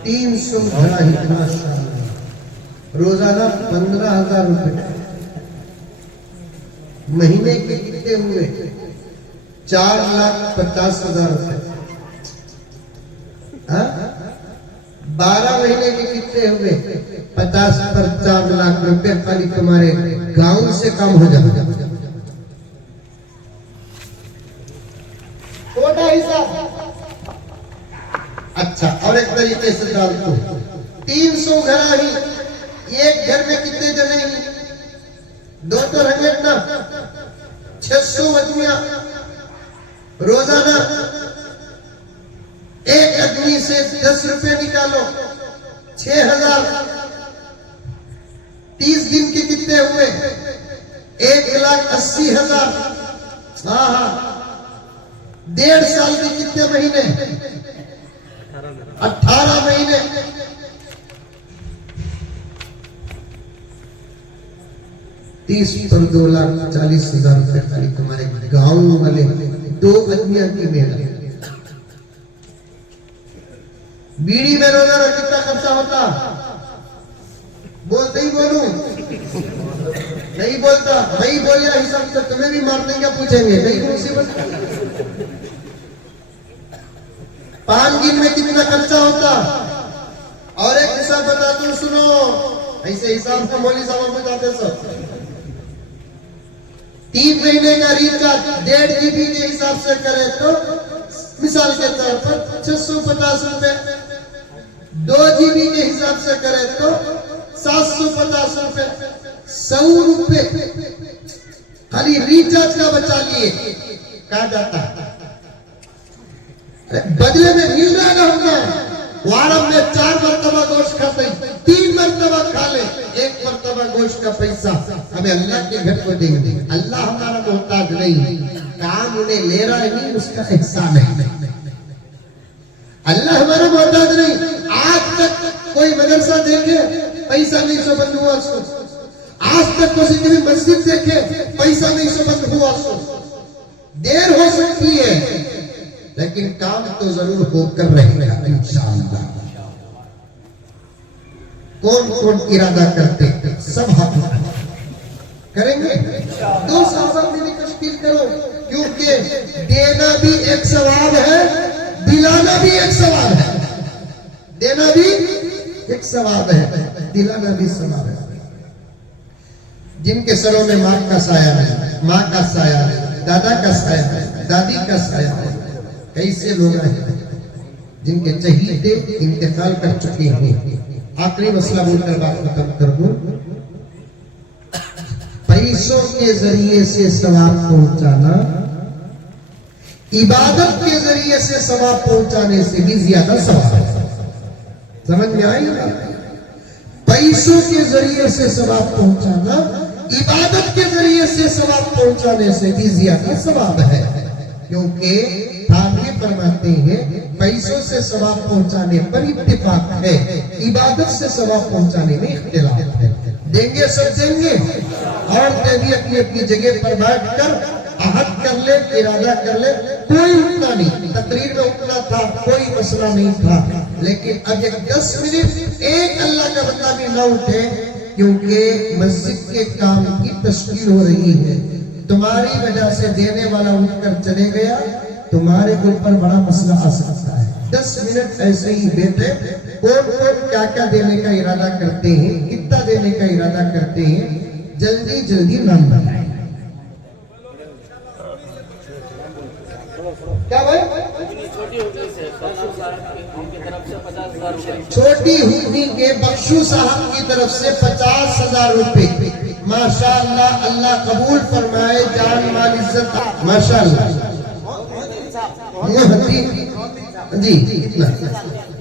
300 घर है, रोजाना 15,000 रुपए, महीने के कितने हुए 4,50,000 रुपए। 12 महीने के कितने हुए 50 पर 4 लाख रुपए, खाली तुम्हारे गांव से कम हो जाएगा। छोटा हिसाब। अच्छा और एक तरीके से डाल दो, 300 घर ही, एक घर में कितने जने ही, 2 तो रहेंगे ना, 600 आदमियां रोजाना एक आदमी से 10 रुपए निकालो, 6,000, 30 दिन के कितने हुए 1,80,000। हाँ 1.5 साल के कितने महीने 18 महीने, 30 पर 2,40,000 रुपए खाली तुम्हारे गांव वाले 2 आदमियों की मेहनत। बीड़ी में रोजाना कितना खर्चा होता, बोलते ही बोलूं, नहीं बोलता, नहीं बोलिया हिसाब से तुम्हें भी मार देंगे, पूछेंगे नहीं मुसीबत। 5 दिन में कितना खर्चा होता, और एक हिसाब बता दूं सुनो, ऐसे हिसाब से मौली साहब बताते सब। 3 महीने का रिचार्ज 1.5 GB के हिसाब से करे तो मिसाल के तौर पर 650 रुपए, 2 GB के हिसाब से करे तो 750 रुपए, 100 रुपए खाली रिचार्ज का बचा लिए, कहा जाता बदले में मिल रहा है हमको। वारम में 4 मरतबा गोश्त खाते, 3 मरतबा खा ले, 1 मरतबा गोश्त का पैसा हमें अल्लाह के घर को देंगे। अल्लाह हमारा मोहताज नहीं, काम उन्हें ले रहा है नहीं, उसका एहसान है। अल्लाह हमारा मोहताज नहीं। आज तक कोई मदरसा देखे पैसा नहीं सो बंद हुआ उसको, आज तक कोई मस्जिद देखे पैसा नहीं सो बंद हुआ उसको। देर हो सकती है, लेकिन काम तो जरूर होकर रहेगा इंशाअल्लाह। कौन कौन इरादा करते, सब हाथ उठाएं। करेंगे? दो साहबा में तश्कील करो, क्योंकि देना भी एक सवाब है, दिलाना भी एक सवाब है। देना भी एक सवाब है, दिलाना भी सवाब है। जिनके सरों में माँ का साया है, माँ का साया है, दादा का साया है, दादी का साया है, कैसे लोग हैं जिनके चहीते इंतकाल कर चुके हैं। आखिरी मसला बोलकर बात खत्म कर दूं। पैसों के जरिए से सवाब पहुंचाना इबादत के जरिए से सवाब पहुंचाने से भी ज्यादा सवाब है। समझ में आई बात? पैसों के जरिए से सवाब पहुंचाना इबादत के जरिए से सवाब पहुंचाने से भी ज्यादा सवाब है, क्योंकि थानवी फरमाते हैं पैसों से सवाब पहुंचाने पर इत्तेफाक है, इबादत से सवाब पहुंचाने में इख्तिलाफ है। देंगे सब देंगे, और भी अपनी अपनी जगह पर बैठकर अहद कर ले, इरादा कर ले। कोई उठना नहीं, तकरीर में उठना था, कोई मसला नहीं था, लेकिन अगर 10 मिनट एक अल्लाह का बंदा भी न उठे, क्योंकि मस्जिद के काम की तश्कील हो रही है, तुम्हारी वजह से देने वाला उठकर चले गया, तुम्हारे ऊपर बड़ा मसला आ सकता है। 10 मिनट ऐसे ही बैठे, कौन कौन क्या क्या देने का इरादा करते हैं, कितना देने का इरादा करते हैं, जल्दी जल्दी नाम बताएं। क्या भाई? छोटी हुक्मी के बख्शू साहब की तरफ से 50,000 रुपए। माशाअल्लाह, अल्लाह कबूल फरमाए, जान माल इज्जत। माशाअल्लाह जी,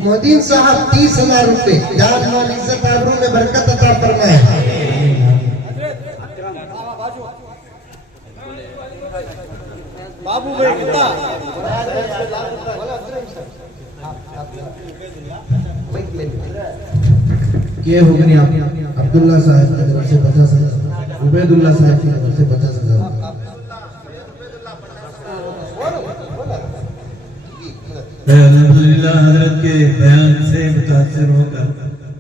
मोदीन साहब 30,000 रुपए, जान माल इज्जत आबरू में बरकत अता फरमाए। बाबू भाई कितना? ये हो गई आप अब्दुल्ला साहब की तरफ से 50,000, उबैदुल्ला साहब की तरफ से 50,000। अल्हम्दुलिल्लाह, हजरत के बयान से मुतासिर होकर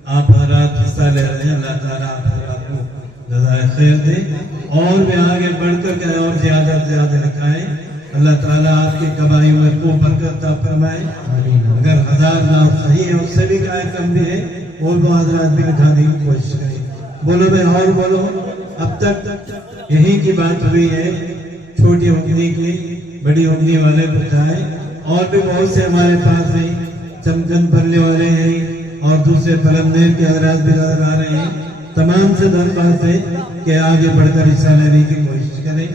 आप हजरात हिस्सा ले रहे हैं। अल्लाह ताला आप हजरात को जज़ाए खैर दे, और भी आगे बढ़कर के और ज्यादा से ज्यादा रखाए। अल्लाह ताला आपकी कमाई में खूब बरकत फरमाए। अगर 1000 नाम सही है, उससे भी क्या कम भी है, और वो हजरात भी उठाने की कोशिश करें। बोलो भाई, और बोलो। अब तक यही की बात हुई है, छोटी उंगली की, बड़ी उंगली वाले बताए, और भी बहुत से हमारे पास हैं, चमचम भरने वाले हैं, और दूसरे फलमनेर के हजरात भी नजर आ रहे हैं। तमाम से दरख्वास्त है कि आगे बढ़कर हिस्सा लेने की कोशिश करें।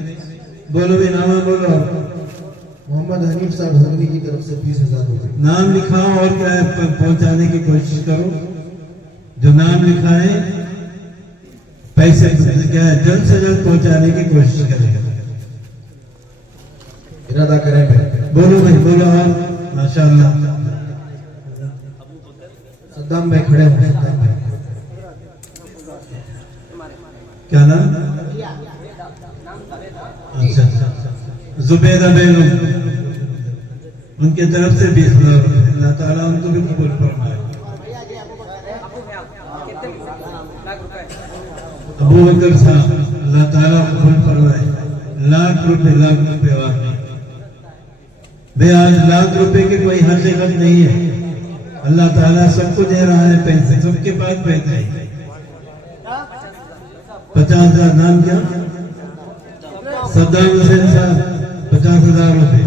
बोलो भी, नाम बोलो। मोहम्मद हनीफ साहब हजरी की तरफ से 20,000 रुपए। नाम लिखाओ और क्या है, पहुंचाने की कोशिश करो। जो नाम लिखा है पैसे क्या है, जल्द से जल्द पहुंचाने की कोशिश करें। इरादा करें भाई। बोलो भाई, बोलो। और माशाअल्लाह, सद्दाम भाई खड़े हैं। सद्दाम भाई क्या नाम? अच्छा, जुबैदा बेगम, उनके तरफ से 20,000 रुपए। अल्लाह ताला उनको भी कबूल फरमाए। अबू बकर साहब, अल्लाह ताला कबूल फरमाए। लाख रुपए वाकई भाई, आज लाख रुपए की कोई हकीकत नहीं है। अल्लाह ताला सबको दे रहा है पैसे, सबके पास पैसे है। 50,000 नाम क्या? सद्दाम हुसैन साहब 50,000 रुपए।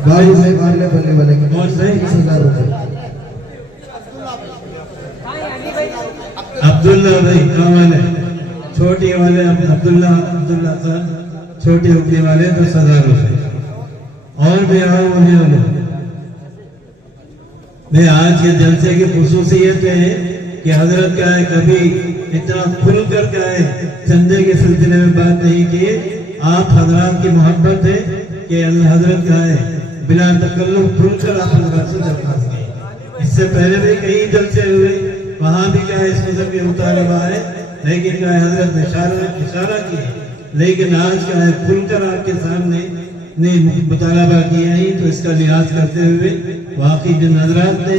भाई भाई मारने बनने वाले के और सही 20,000 रुपए। अब्दुल्ला भाई कहाँ वाले? छोटी वाले अब्दुल्ला साहब, छोटी उगली वाले 10,000 रुपए। और भी आए होने वाले भाई। आज के जलसे की खुसूसियत है कि हजरत का है, कभी इतना खुलकर का है चंदे के सिलसिले में बात नहीं की। आप हजरत की मोहब्बत है कि हजरत का है बिला तकल्लुफ खुलकर आप हजरत से दरख्वास्त की। इससे पहले भी कई जलसे हुए, वहां भी क्या है इस मजहब के मुतालबा है लेकिन क्या है हजरत ने इशारा किया, लेकिन आज क्या है खुलकर आपके सामने ने मुतालबा किया ही, तो इसका लिहाज करते हुए वाकई जिन हजरात ने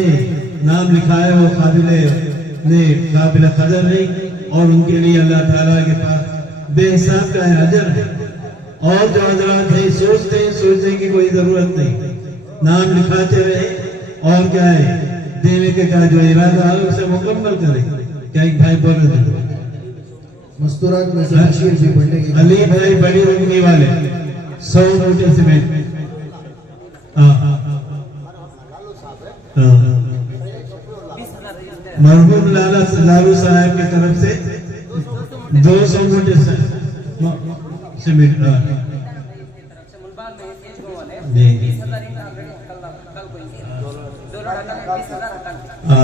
नाम लिखा है वो काबिल कदर नहीं, और उनके लिए अल्लाह ताला के पास बेहिसाब का अजर है। और जो हजरात है सोचने की कोई जरूरत नहीं, नाम लिखाते रहे और क्या है देने के का जो इरादा है उसे मुकम्मल करें। क्या एक भाई बोल रहे थे मस्तूरात में से बशीर जी पढ़ने के अली भाई बड़ी रुकनी वाले 100 मूठे सीमेंट। मरहूम लालू साहब की तरफ से 200 मूठे सीमेंट।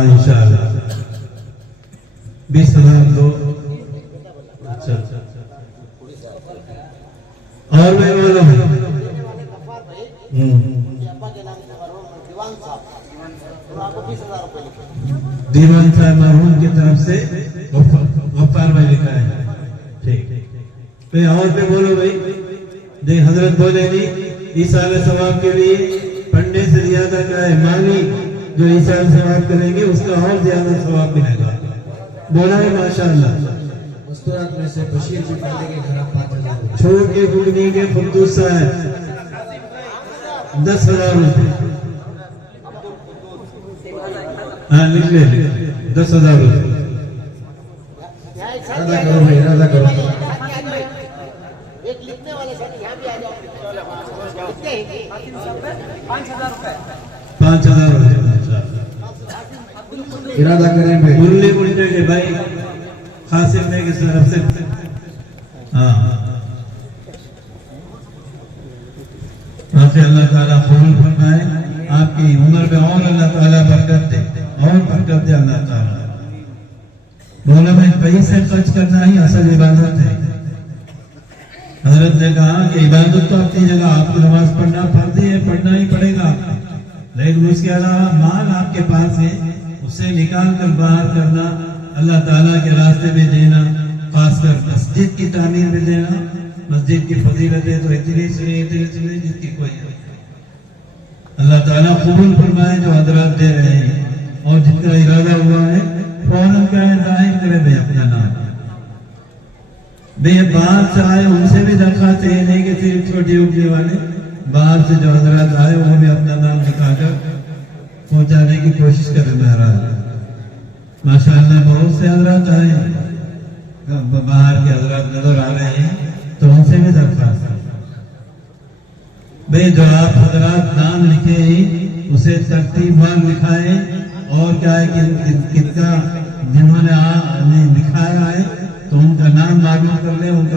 इंशाअल्लाह 20,000 दो। अच्छा और मैं बोला दीवान साहब मरहूम की तरफ से गफ्फार भाई लिखा है। ठीक और पे बोलो भाई, देख हजरत बोले नहीं ईसाल सवाब के लिए पढ़ने से ज्यादा क्या है मानी जो ईसाल सवाब करेंगे उसका और ज्यादा सवाब मिलेगा। बोला है माशाअल्लाह। मस्तूरात में से बशीर जी पढ़ने के घर 5,000 छोड़ के गुगनी के फुद्दूस साहब 10,000 रुपये। हाँ लिख ले 10,000 रुपये। इरादा करो भाई, इरादा करो। एक लिखने वाले सर यहाँ भी आ जाओ। 5,000 रुपए। 5,000 रुपये इरादा करें भाई। मुरली मुंडे के भाई खासिम ने की तरफ से। हाँ आपसे अल्लाह ताला कबूल फरमाए, आपकी उम्र में और अल्लाह ताला बरकत दे और बरकत दे अल्लाह ताला। बोला में पैसे खर्च करना ही असल इबादत है। हजरत ने कहा कि इबादत तो अपनी जगह, आपकी नमाज पढ़ना फर्ज है, पढ़ना ही पड़ेगा, लेकिन उसके अलावा माल आपके पास है उसे निकाल कर बाहर करना, अल्लाह ताला के रास्ते में देना, खासकर मस्जिद की तामीर में देना। मस्जिद की फजीलतें तो इतनी सुनी जिसकी कोई है। अल्लाह ताला कबूल फरमाए जो हजरात दे रहे हैं, और जिनका इरादा हुआ है फौरन का जाहिर करे भाई अपना नाम। भाई बाहर से आए उनसे भी दरखास्त है नहीं कि सिर्फ छोटी उम्र वाले, बाहर से जो हजरात आए वो भी अपना नाम लिखाकर पहुंचाने की कोशिश करें। महाराज माशाअल्लाह बहुत से हजरात आए, बाहर के हजरात नजर आ रहे हैं, तो उनसे भी दरखास्त है भाई जो आप हजरात नाम लिखे हैं उसे तरतीबवार लिखाएं, और क्या है कि कितना जिन्होंने लिखाया है तो उनका नाम मालूम कर ले, उनका